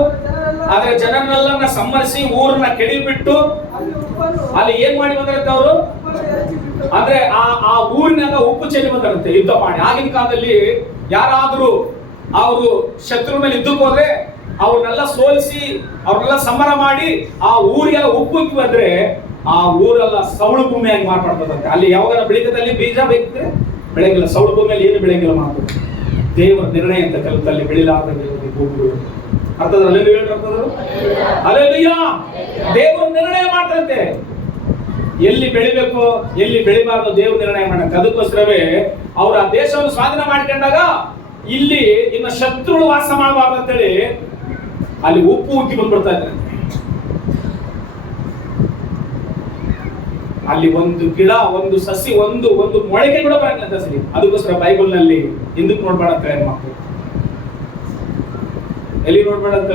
ಅದರ ಜನರನ್ನೆಲ್ಲ ಸಂಹರಿಸಿ ಊರನ್ನ ಕೆಡಿಬಿಟ್ಟು ಅಲ್ಲಿ ಏನ್ ಮಾಡಿ ಬಂದಿರುತ್ತೆ ಅವರು, ಅಂದ್ರೆ ಆ ಊರಿನಾಗ ಉಪ್ಪು ಚೆಲ್ಲಿ ಬಂದಿರುತ್ತೆ ಯುದ್ಧ ಮಾಡಿ. ಆಗಿನ ಕಾಲದಲ್ಲಿ ಯಾರಾದ್ರೂ ಅವರು ಶತ್ರು ಮೇಲೆ ಯುದ್ಧಕ್ಕೆ ಹೋದ್ರೆ ಅವ್ರನ್ನೆಲ್ಲ ಸೋಲಿಸಿ ಅವ್ರನ್ನೆಲ್ಲ ಸಂಹಾರ ಮಾಡಿ ಆ ಊರಿಗೆಲ್ಲ ಉಪ್ಪು ಬಂದ್ರೆ ಆ ಊರೆಲ್ಲ ಸೌಳು ಭೂಮಿಯಾಗಿ ಮಾರ್ಪಡ್ತದಂತೆ. ಅಲ್ಲಿ ಯಾವಾಗ ಬೆಳೀತದಲ್ಲಿ ಬೀಜ ಬೇಕಿದ್ರೆ ಬೆಳೆಗಿಲ್ಲ, ಸೌಳು ಭೂಮಿಯಲ್ಲಿ ಏನು ಬೆಳೆಗಿಲ್ಲ ಮಾತು. ದೇವರ ನಿರ್ಣಯ ಅಂತ ಕೆಲವಲ್ಲಿ ಬೆಳಿಲಾರ್ದಂಗೆ ಭೂಮಿಗಳು. ಅರ್ಥದಲ್ಲಿ ಅಲ್ಲೆಲ್ಲೂಯಾ, ದೇವರು ನಿರ್ಣಯ ಮಾಡ್ತಾರಂತೆ ಎಲ್ಲಿ ಬೆಳಿಬೇಕು ಎಲ್ಲಿ ಬೆಳಿಬಾರ್ದು, ದೇವ್ರ ನಿರ್ಣಯ ಮಾಡಕ್ಕೆ. ಅದಕ್ಕೋಸ್ಕರವೇ ಅವ್ರ ಆ ದೇಶವನ್ನು ಸ್ವಾಧೀನ ಮಾಡ್ಕೊಂಡಾಗ ಇಲ್ಲಿ ಇನ್ನು ಶತ್ರುಗಳು ವಾಸ ಮಾಡಬಾರ್ದು ಅಂತೇಳಿ ಅಲ್ಲಿ ಉಪ್ಪು ಉಕ್ಕಿ ಬಂದ್ಬಿಡ್ತಾ ಇದ್ದಾರೆ. ಅಲ್ಲಿ ಒಂದು ಗಿಡ, ಒಂದು ಸಸಿ, ಒಂದು ಮೊಳಕೆ ಕೂಡ ಬರಂಗಿಲ್ಲ ಸರಿ. ಅದಕ್ಕೋಸ್ಕರ ಬೈಬಲ್ ನಲ್ಲಿ ಹಿಂದಕ್ಕೆ ನೋಡ್ಬೇಡ ಮಕ್ಕಳು, ಎಲ್ಲಿ ನೋಡ್ಬೇಡ ಅಂತ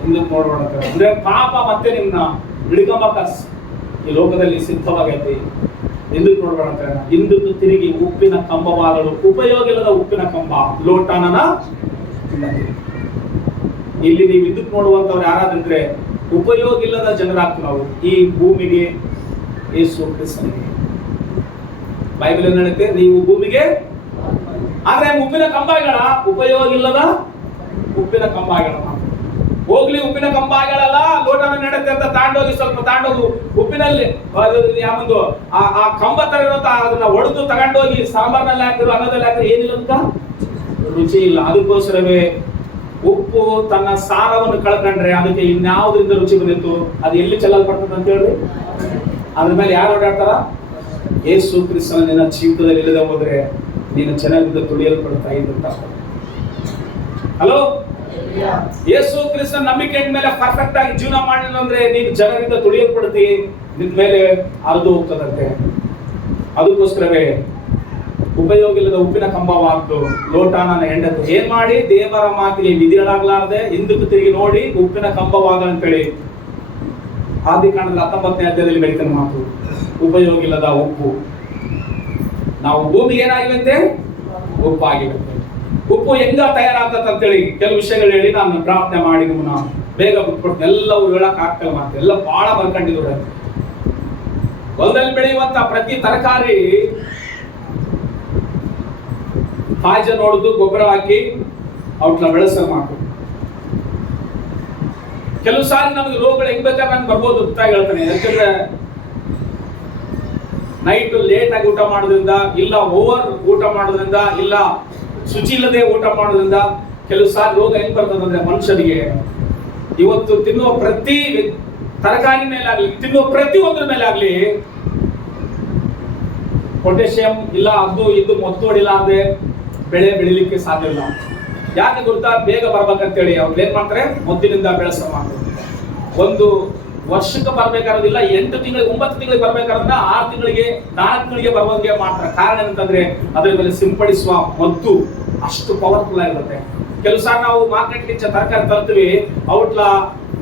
ಹಿಂದಕ್ಕೆ ನೋಡ್ಬೇಡ ಅಂತ. ಅಂದ್ರೆ ಪಾಪ ಮತ್ತೆ ನಿಮ್ನ ಹಿಡ್ಕೊಂಬಕ ಈ ಲೋಕದಲ್ಲಿ ಸಿದ್ಧವಾಗೈತಿ. ಹಿಂದಕ್ಕೆ ನೋಡ್ಬೇಡ ಅಂತ. ಹಿಂದಕ್ಕೆ ತಿರುಗಿ ಉಪ್ಪಿನ ಕಂಬವಾಗಲು ಉಪಯೋಗ ಇಲ್ಲದ ಉಪ್ಪಿನ ಕಂಬ ಲೋಟಾನನ. ಇಲ್ಲಿ ನೀವು ಹಿಂದಕ್ಕೆ ನೋಡುವಂತವ್ರು ಯಾರಾದ್ರೆ ಉಪಯೋಗ ಇಲ್ಲದ ಜನರಾಗ್ತೀವಿ ನಾವು ಈ ಭೂಮಿಗೆ, ಯೇಸು ಕ್ರಿಸ್ತನಿಗೆ. ಬೈಬಲ್ ಏನ್ ಹೇಳುತ್ತೆ, ನೀವು ಭೂಮಿಗೆ ಆದ್ರೆ ಉಪ್ಪಿನ ಕಂಬಗಳ ಉಪಯೋಗ ಇಲ್ಲದ ಉಪ್ಪಿನ ಕಂಬಗಳ. ಹೋಗ್ಲಿ ಉಪ್ಪಿನ ಕಂಬಗಳಲ್ಲ, ಲೋಟನ ನಡತೆ ಅಂತ ತಾಂಡೋಗಿ ಸ್ವಲ್ಪ ತಾಂಡೋಗಿ ಉಪ್ಪಿನಲ್ಲಿ ಯಾವೊಂದು ಆ ಕಂಬ ತರ ಇರುತ್ತ ಅದನ್ನ ಒಡೆದು ತಗೊಂಡೋಗಿ ಸಾಂಬಾರ್ನಲ್ಲಿ ಹಾಕಿದ್ರು, ಅನ್ನದಲ್ಲಿ ಹಾಕಿದ್ರು ಏನಿಲ್ಲ ಅಂತ ರುಚಿ ಇಲ್ಲ. ಅದಕ್ಕೋಸ್ಕರವೇ ಉಪ್ಪು ತನ್ನ ಸಾರವನ್ನು ಕಳ್ಕೊಂಡ್ರೆ ಅದಕ್ಕೆ ಇನ್ಯಾವುದರಿಂದ ರುಚಿ ಬಂದಿತ್ತು, ಅದು ಎಲ್ಲಿ ಚೆಲ್ಲಲ್ಪಡ್ತದೆ ಅಂತ ಹೇಳಿ ಅದ್ರ ಮೇಲೆ ಯಾರು ಓಡಾಡ್ತಾರ? ಯೇಸು ಕ್ರಿಸ್ತನ ನಿನ್ನ ಜೀವಿತದಲ್ಲಿ ಇಲ್ಲದೆ ಹೋದ್ರೆ ನೀನು ಚೆನ್ನಾಗಿದ್ದ ತುಳಿಯಲ್ಪಡ್ತಾ ಇದ್ದಂತ. ಹಲೋ, ಯೇಸು ಕ್ರಿಸ್ತನ ನಂಬಿಕೆ ಮೇಲೆ ಪರ್ಫೆಕ್ಟ್ ಆಗಿ ಜೀವನ ಮಾಡಲಿಲ್ಲ ಅಂದ್ರೆ ನೀನು ಜನರಿಂದ ತುಳಿಯಲ್ಪಡ್ತಿ, ನಿನ್ ಮೇಲೆ ಹರಿದು ಹೋಗ್ತದಂತೆ. ಅದಕ್ಕೋಸ್ಕರವೇ ಉಪಯೋಗ ಇಲ್ಲದ ಉಪ್ಪಿನ ಕಂಬವಾಗ್ತು, ಲೋಟಾನ ಹೆಂಡತು. ಏನ್ ಮಾಡಿ ದೇವರ ಮಾತಿಗೆ ವಿಧಿಗಳಾಗ್ಲಾರ್ದೆ ಹಿಂದಕ್ಕೆ ತಿರುಗಿ ನೋಡಿ ಉಪ್ಪಿನ ಕಂಬವಾಗ ಅಂತೇಳಿ ಆದಿಕಾಂಡದ 19ನೇ ಅಧ್ಯಾಯದಲ್ಲಿ ಬೆಳಕಿನ ಮಾತು. ಉಪಯೋಗ ಇಲ್ಲದ ಉಪ್ಪು. ನಾವು ಭೂಮಿಗೆ ಏನಾಗಿವಂತೆ? ಉಪ್ಪು ಆಗಿರುತ್ತೆ. ಉಪ್ಪು ಹೆಂಗ ತಯಾರಾಗ್ತದೆ ಅಂತೇಳಿ ಕೆಲವು ವಿಷಯಗಳು ಹೇಳಿ ನಾನು ಪ್ರಾರ್ಥನೆ ಮಾಡಿ ನಿಮ್ಮನ್ನ ಬೇಗ ಬಿಟ್ಬಿಡ್ತೀನಿ. ಎಲ್ಲವೂ ಹೇಳಕ್ ಆಗ್ತಲ್ಲ ಮಾತು, ಎಲ್ಲ ಬಹಳ ಬರ್ಕೊಂಡಿದ್ರು. ಹೊಲದಲ್ಲಿ ಬೆಳೆಯುವಂತ ಪ್ರತಿ ತರಕಾರಿ ಕಾಜ ನೋಡುದು, ಗೊಬ್ಬರ ಹಾಕಿ ಅವ್ನ ಬೆಳೆಸ ಮಾತು. ಕೆಲವು ಸಾರಿ ನಮ್ಗೆ ರೋಗಗಳು ಹೆಂಗ್ ಬೇಕಾದ್ರೆ ನನ್ಗೆ ಬರ್ಬೋದು ಅಂತ ಹೇಳ್ತಾನೆ. ಯಾಕಂದ್ರೆ ನೈಟ್ ಲೇಟ್ ಆಗಿ ಊಟ ಮಾಡೋದ್ರಿಂದ, ಇಲ್ಲ ಓವರ್ ಊಟ ಮಾಡೋದ್ರಿಂದ, ಇಲ್ಲ ಶುಚಿ ಇಲ್ಲದೆ ಊಟ ಮಾಡೋದ್ರಿಂದ ಕೆಲವು ಸಾರಿ ರೋಗ ಹೆಂಗ್ ಬರ್ತದಂದ್ರೆ ಮನುಷ್ಯನಿಗೆ ಇವತ್ತು ತಿನ್ನುವ ಪ್ರತಿ ತರಕಾರಿ ಮೇಲೆ ಆಗ್ಲಿ, ತಿನ್ನುವ ಪ್ರತಿ ಒಂದ್ರ ಮೇಲೆ ಆಗ್ಲಿ ಪೊಟ್ಯಾಷಿಯಂ ಇಲ್ಲ, ಅದು ಇದು ಮೊತ್ತು ಹೊಡಿಲ್ಲ ಅಂದ್ರೆ ಬೆಳೆ ಬೆಳಿಲಿಕ್ಕೆ ಸಾಧ್ಯ ಇಲ್ಲ. ಯಾಕೆ ಗೊತ್ತಾ? ಬೇಗ ಬರ್ಬೇಕಂತೇಳಿ ಅವ್ರು ಏನ್ ಮಾಡ್ತಾರೆ, ಮೊದಲಿನಿಂದ ಬೆಳೆಸ ಮಾಡ್ತಾರೆ. ಒಂದು ವರ್ಷಕ್ಕೆ ಬರ್ಬೇಕಾರೋದಿಲ್ಲ, 8 ತಿಂಗಳಿಗೆ 9 ತಿಂಗಳಿಗೆ ಬರ್ಬೇಕಾದ್ರೆ 6 ತಿಂಗಳಿಗೆ 4 ತಿಂಗಳಿಗೆ ಬರುವಂಗೆ ಮಾಡ್ತಾರೆ. ಕಾರಣ ಏನಂತಂದ್ರೆ ಅದ್ರ ಮೇಲೆ ಸಿಂಪಡಿಸುವ ಮದ್ದು ಅಷ್ಟು ಪವರ್ಫುಲ್ ಆಗಿರುತ್ತೆ. ಕೆಲವು ಸಾರಿ ನಾವು ಮಾರ್ಕೆಟ್ಗೆ ತರಕಾರಿ ತರ್ತೀವಿ, ಔಟ್ಲ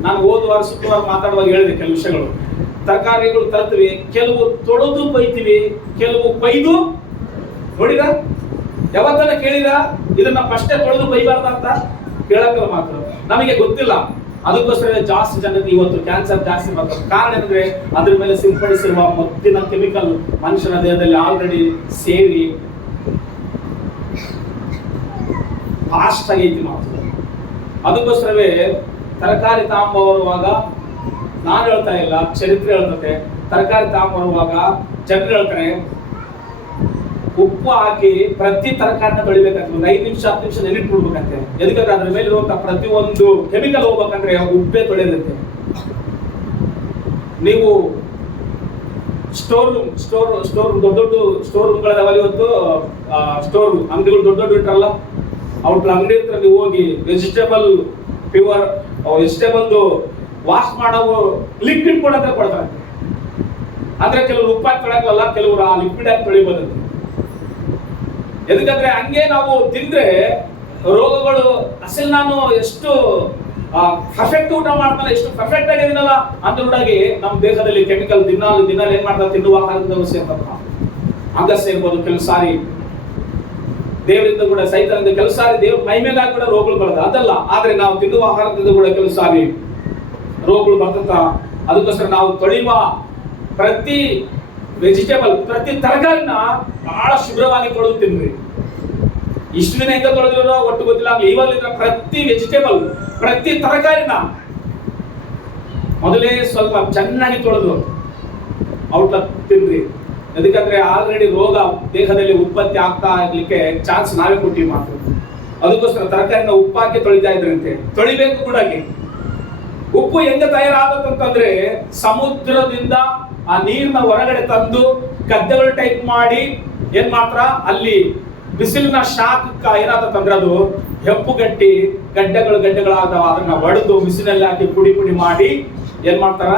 ನಾನು ಹೋದ ವಾರ ಶುಕ್ರವಾರ ಮಾತಾಡುವಾಗ ಹೇಳಿದೆ ಕೆಲವು ವಿಷಯಗಳು. ತರಕಾರಿಗಳು ತರ್ತೀವಿ, ಕೆಲವು ತೊಳೆದು ಕೊಯ್ತೀವಿ, ಕೆಲವು ಕೊಯ್ದು ನೋಡಿದ ಯಾವತ್ತನ ಕೇಳಿದ ಇದನ್ನ ಫಸ್ಟೇ ತೊಳೆದು ಕೊಯ್ಬಾರ್ದ ಅಂತ ಕೇಳಕ್ಕಲ್ಲ ಮಾತ್ರ ನಮಗೆ ಗೊತ್ತಿಲ್ಲ. ಅದಕ್ಕೋಸ್ಕರ ಜಾಸ್ತಿ ಜನಕ್ಕೆ ಇವತ್ತು ಕ್ಯಾನ್ಸರ್ ಜಾಸ್ತಿ ಬರ್ತದೆ. ಕಾರಣ ಏನಂದ್ರೆ ಅದ್ರ ಮೇಲೆ ಸಿಂಪಡಿಸಿರುವ ಮದ್ದಿನ ಕೆಮಿಕಲ್ ಮನುಷ್ಯನ ದೇಹದಲ್ಲಿ ಆಲ್ರೆಡಿ ಸೇರಿ ಫಾಸ್ಟ್ ಆಗೈತಿ ಮಾತು. ಅದಕ್ಕೋಸ್ಕರವೇ ತರಕಾರಿ ತಾಂಬರುವಾಗ ನಾನು ಹೇಳ್ತಾ ಇಲ್ಲ, ಚರಿತ್ರೆ ಹೇಳ್ತದೆ. ತರಕಾರಿ ತಾಂಬರುವಾಗ ಜನರು ಹೇಳ್ತಾರೆ ಉಪ್ಪು ಹಾಕಿ ಪ್ರತಿ ತರಕಾರಿನ ತೊಳಿಬೇಕಂತ 5 ನಿಮಿಷ 10 ನಿಮಿಷ ನೆನಿಟ್ಬಿಡ್ಬೇಕಂತೆ. ಎದಕ್ಕಂದ್ರೆ ಅದ್ರ ಮೇಲೆ ಇರುವಂತ ಪ್ರತಿಯೊಂದು ಕೆಮಿಕಲ್ ಹೋಗ್ಬೇಕಂದ್ರೆ ಉಪ್ಪೇ ತೊಳೆಯುತ್ತೆ. ನೀವು ಸ್ಟೋರ್ ದೊಡ್ಡ ದೊಡ್ಡ ಸ್ಟೋರ್ ರೂಮ್ಗಳದಾವಲ್ಲಿ ಇವತ್ತು ಸ್ಟೋರ್ ಅಂಗಡಿಗಳು ದೊಡ್ಡ ಇಟ್ಟರಲ್ಲ, ಅವ್ರ ಅಂಗಡಿ ಹತ್ರ ನೀವು ಹೋಗಿ ವೆಜಿಟೇಬಲ್ ಪ್ಯೂರ್ ವೆಜಿಟೇಬಲ್ದು ವಾಶ್ ಮಾಡೋ ಲಿಕ್ವಿಡ್ ಕೊಡೋದ್ರೆ ಕೊಡ್ತಾರೆ. ಅಂದ್ರೆ ಕೆಲವರು ಉಪ್ಪಾಕಿ ತೊಳಕಲ್ಲ, ಕೆಲವರು ಆ ಲಿಕ್ವಿಡ್ ಆಗಿ ತೊಳಿಬೋದಂತೆ. ಎದಕ್ಕಂದ್ರೆ ಹಂಗೆ ನಾವು ತಿಂದ್ರೆ ರೋಗಗಳು ಅಸಲ್ ನಾನು ಎಷ್ಟು ಪರ್ಫೆಕ್ಟ್ ಊಟ ಮಾಡ್ತಾನೆ, ಎಷ್ಟು ಪರ್ಫೆಕ್ಟ್ ಆಗಿದ್ದೀನಲ್ಲ ಅಂದ್ರೊಳಗೆ ನಮ್ಮ ದೇಹದಲ್ಲಿ ಕೆಮಿಕಲ್ ದಿನ ಏನ್ ಮಾಡ್ತಾರೆ, ತಿನ್ನುವ ಆಹಾರದಿಂದ ಸೇರ್ತದ. ಹಂಗ ಸೇರ್ಬೋದು. ಕೆಲವು ಸಾರಿ ದೇವರಿಂದ ಕೂಡ ಸೈತನಿಂದ, ಕೆಲವು ಸಾರಿ ದೇವ್ರ ಮೈಮೇಗಾಗಿ ಕೂಡ ರೋಗಗಳು ಬರೋದು ಅದಲ್ಲ. ಆದ್ರೆ ನಾವು ತಿನ್ನುವ ಆಹಾರದಿಂದ ಕೂಡ ಕೆಲವು ಸಾರಿ ರೋಗಗಳು ಬರ್ತದ. ಅದಕ್ಕೋಸ್ಕರ ನಾವು ತೊಳೆಯುವ ಪ್ರತಿ ವೆಜಿಟೇಬಲ್, ಪ್ರತಿ ತರಕಾರಿನ ಬಹಳ ಶುಭ್ರವಾಗಿ ತೊಳೆದು ತಿನ್ರಿ. ಇಷ್ಟು ದಿನ ಹೆಂಗ ತೊಳೆದಿರೋ ಒಟ್ಟು ಗೊತ್ತಿಲ್ಲ. ಇವಾಗ ಪ್ರತಿ ವೆಜಿಟೇಬಲ್, ಪ್ರತಿ ತರಕಾರಿನ ಮೊದಲೇ ಸ್ವಲ್ಪ ಚೆನ್ನಾಗಿ ತೊಳೆದು ಔಟ್ಲ ತಿನ್ರಿ. ಅದಕ್ಕಂದ್ರೆ ಆಲ್ರೆಡಿ ರೋಗ ದೇಹದಲ್ಲಿ ಉತ್ಪತ್ತಿ ಆಗ್ತಾ ಇರ್ಲಿಕ್ಕೆ ಚಾನ್ಸ್ ನಾವೇ ಕೊಟ್ಟಿವಿ ಮಾತ್ರ. ಅದಕ್ಕೋಸ್ಕರ ತರಕಾರಿನ ಉಪ್ಪಾಕಿ ತೊಳಿತಾ ಇದ್ರಂತೆ, ತೊಳಿಬೇಕು ಕೂಡ. ಉಪ್ಪು ಹೆಂಗ ತಯಾರಾಗತ್ತಂತಂದ್ರೆ ಸಮುದ್ರದಿಂದ ಆ ನೀರಿನ ಹೊರಗಡೆ ತಂದು ಗದ್ದೆಗಳು ಟೈಪ್ ಮಾಡಿ ಏನ್ ಮಾತ್ರ ಅಲ್ಲಿ ಬಿಸಿಲಿನ ಶಾಖ ಏನಾದಂದ್ರೆ ಅದು ಹೆಪ್ಪುಗಟ್ಟಿ ಗಡ್ಡೆಗಳಾದವ. ಅದನ್ನ ಒಡೆದು ಬಿಸಿಲಲ್ಲಿ ಹಾಕಿ ಪುಡಿ ಮಾಡಿ ಏನ್ ಮಾಡ್ತಾರ,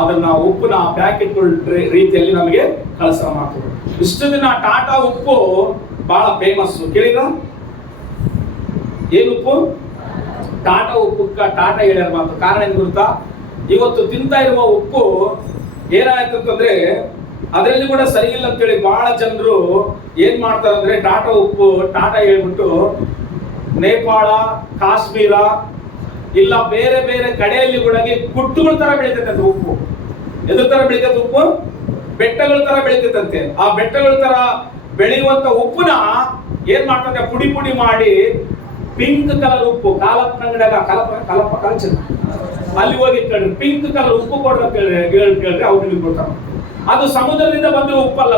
ಅದನ್ನ ಉಪ್ಪುನ ಪ್ಯಾಕೆಟ್ಗಳ ರೀತಿಯಲ್ಲಿ ನಮಗೆ ಕಳಿಸ ಮಾಡ್ತಾರೆ. ಇಷ್ಟು ದಿನ ಟಾಟಾ ಉಪ್ಪು ಬಹಳ ಫೇಮಸ್. ಕೇಳಿದ ಏನು ಉಪ್ಪು? ಟಾಟಾ ಉಪ್ಪಕ್ಕ ಟಾಟಾ ಹೇಳ್ಯಾರ ಮಾತು. ಕಾರಣ ಏನ್ ಗೊತ್ತಾ? ಇವತ್ತು ತಿಂತಾ ಇರುವ ಉಪ್ಪು ಏನಾಯ್ತು ಅಂತಂದ್ರೆ ಅದರಲ್ಲಿ ಕೂಡ ಸರಿ ಇಲ್ಲ ಅಂತೇಳಿ ಬಹಳ ಜನರು ಏನ್ ಮಾಡ್ತಾರೆ ಅಂದ್ರೆ ಟಾಟಾ ಉಪ್ಪು ಟಾಟಾ ಹೇಳ್ಬಿಟ್ಟು ನೇಪಾಳ, ಕಾಶ್ಮೀರ ಇಲ್ಲ ಬೇರೆ ಬೇರೆ ಕಡೆಯಲ್ಲಿ ಕೂಡ ಗುಟ್ಟುಗಳ ತರ ಬೆಳೀತೈತೆ ಉಪ್ಪು. ಎದ್ರ ತರ ಬೆಳೀತೈತೆ ಉಪ್ಪು? ಬೆಟ್ಟಗಳ ತರ ಬೆಳೀತೈತಂತೆ. ಆ ಬೆಟ್ಟಗಳ ತರ ಬೆಳೆಯುವಂತ ಉಪ್ಪುನ ಏನ್ ಮಾಡ್ತಾರೆ, ಪುಡಿ ಮಾಡಿ ಪಿಂಕ್ ಕಲರ್ ಉಪ್ಪು ಕಾಲಪ್ಪ ಅಂಗಡಿಯಾಗ ಕಾಲಪ್ಪ ಕಲ್ಚರ್ ಅಲ್ಲಿ ಹೋಗಿ ಕೇಳ್ರಿ ಪಿಂಕ್ ಕಲರ್ ಉಪ್ಪು ಕೊಡ್ರಿ ಅಂತ ಕೇಳ್ರಿ ಅವ್ರು ನಿಮ್ಗೆ ಕೊಡ್ತಾರ. ಅದು ಸಮುದ್ರದಿಂದ ಬಂದಿರೋ ಉಪ್ಪಲ್ಲ,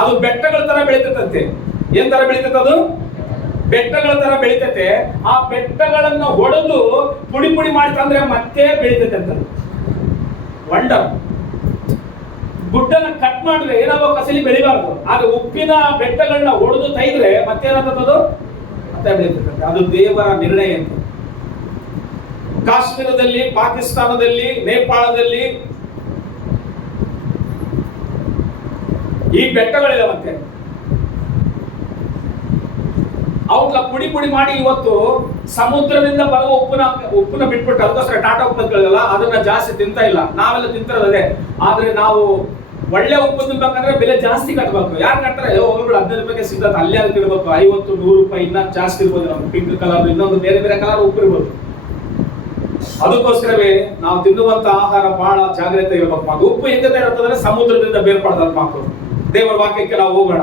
ಅದು ಬೆಟ್ಟಗಳ ತರ ಬೆಳೀತೈತಂತೆ. ಏನ್ ತರ ಬೆಳೀತೈತೆ? ಅದು ಬೆಟ್ಟಗಳ ತರ ಬೆಳೀತೈತೆ. ಆ ಬೆಟ್ಟಗಳನ್ನ ಹೊಡೆದು ಪುಡಿ ಮಾಡಿ ತಂದ್ರೆ ಮತ್ತೆ ಬೆಳೀತೈತೆ ಅಂತ. ವಂಡರ್. ಗುಡ್ಡನ್ನ ಕಟ್ ಮಾಡಿದ್ರೆ ಏನಾಗೋ ಕಸಲಿ ಬೆಳಿಬಾರ್ದು. ಆದ್ರೆ ಉಪ್ಪಿನ ಬೆಟ್ಟಗಳನ್ನ ಹೊಡೆದು ತೈದ್ರೆ ಮತ್ತೇನಾಗ್ತದದು ಮತ್ತೆ ಬೆಳೀತೈತೆ. ಅದು ದೇವರ ನಿರ್ಣಯ ಅಂತ. ಕಾಶ್ಮೀರದಲ್ಲಿ, ಪಾಕಿಸ್ತಾನದಲ್ಲಿ, ನೇಪಾಳದಲ್ಲಿ ಈ ಬೆಟ್ಟಗಳಿದಾವಂತೆ. ಅವ್ಕ ಪುಡಿ ಮಾಡಿ ಇವತ್ತು ಸಮುದ್ರದಿಂದ ಬರುವ ಉಪ್ಪನ್ನ ಬಿಟ್ಬಿಟ್ಟು ಅದಕ್ಕೋಸ್ಕರ ಟಾಟಾ ಉಪ್ಪು ಅಂತ ಕೇಳಲ್ಲ, ಅದನ್ನ ಜಾಸ್ತಿ ತಿಂತಾ ಇಲ್ಲ. ನಾವೆಲ್ಲ ತಿಂತಿರೋದೇ. ಆದ್ರೆ ನಾವು ಒಳ್ಳೆ ಉಪ್ಪು ತಿನ್ಬೇಕಂದ್ರೆ ಬೆಲೆ ಜಾಸ್ತಿ ಕಟ್ಟಬೇಕು. ಯಾರು ಕಟ್ತಾರೆ? ಒಬ್ಬರು 15 ರೂಪಾಯಿಗೆ ಸಿಗ್ತದೆ, ಅಲ್ಲೇ ಅದಕ್ಕೆ ಇರ್ಬೇಕು. 50-100 ರೂಪಾಯಿ ಇನ್ನ ಜಾಸ್ತಿ ಇರ್ಬೋದು. ನಮ್ಗೆ ಪಿಂಕ್ ಕಲರ್, ಇನ್ನೊಂದು ಬೇರೆ ಬೇರೆ ಕಲರ್ ಉಪ್ಪು ಇರ್ಬೋದು. ಅದಕ್ಕೋಸ್ಕರವೇ ನಾವು ತಿನ್ನುವಂತ ಆಹಾರ ಬಹಳ ಜಾಗ್ರತೆ ಇರಬೇಕು. ಮಾತು ಉಪ್ಪು ಹೆಂಗತೆ ಇರುತ್ತಂದ್ರೆ ಸಮುದ್ರದಿಂದ ಬೇರ್ಪಡದ ಮಾತು. ದೇವರ ವಾಕ್ಯಕ್ಕೆ ನಾವು ಹೋಗೋಣ.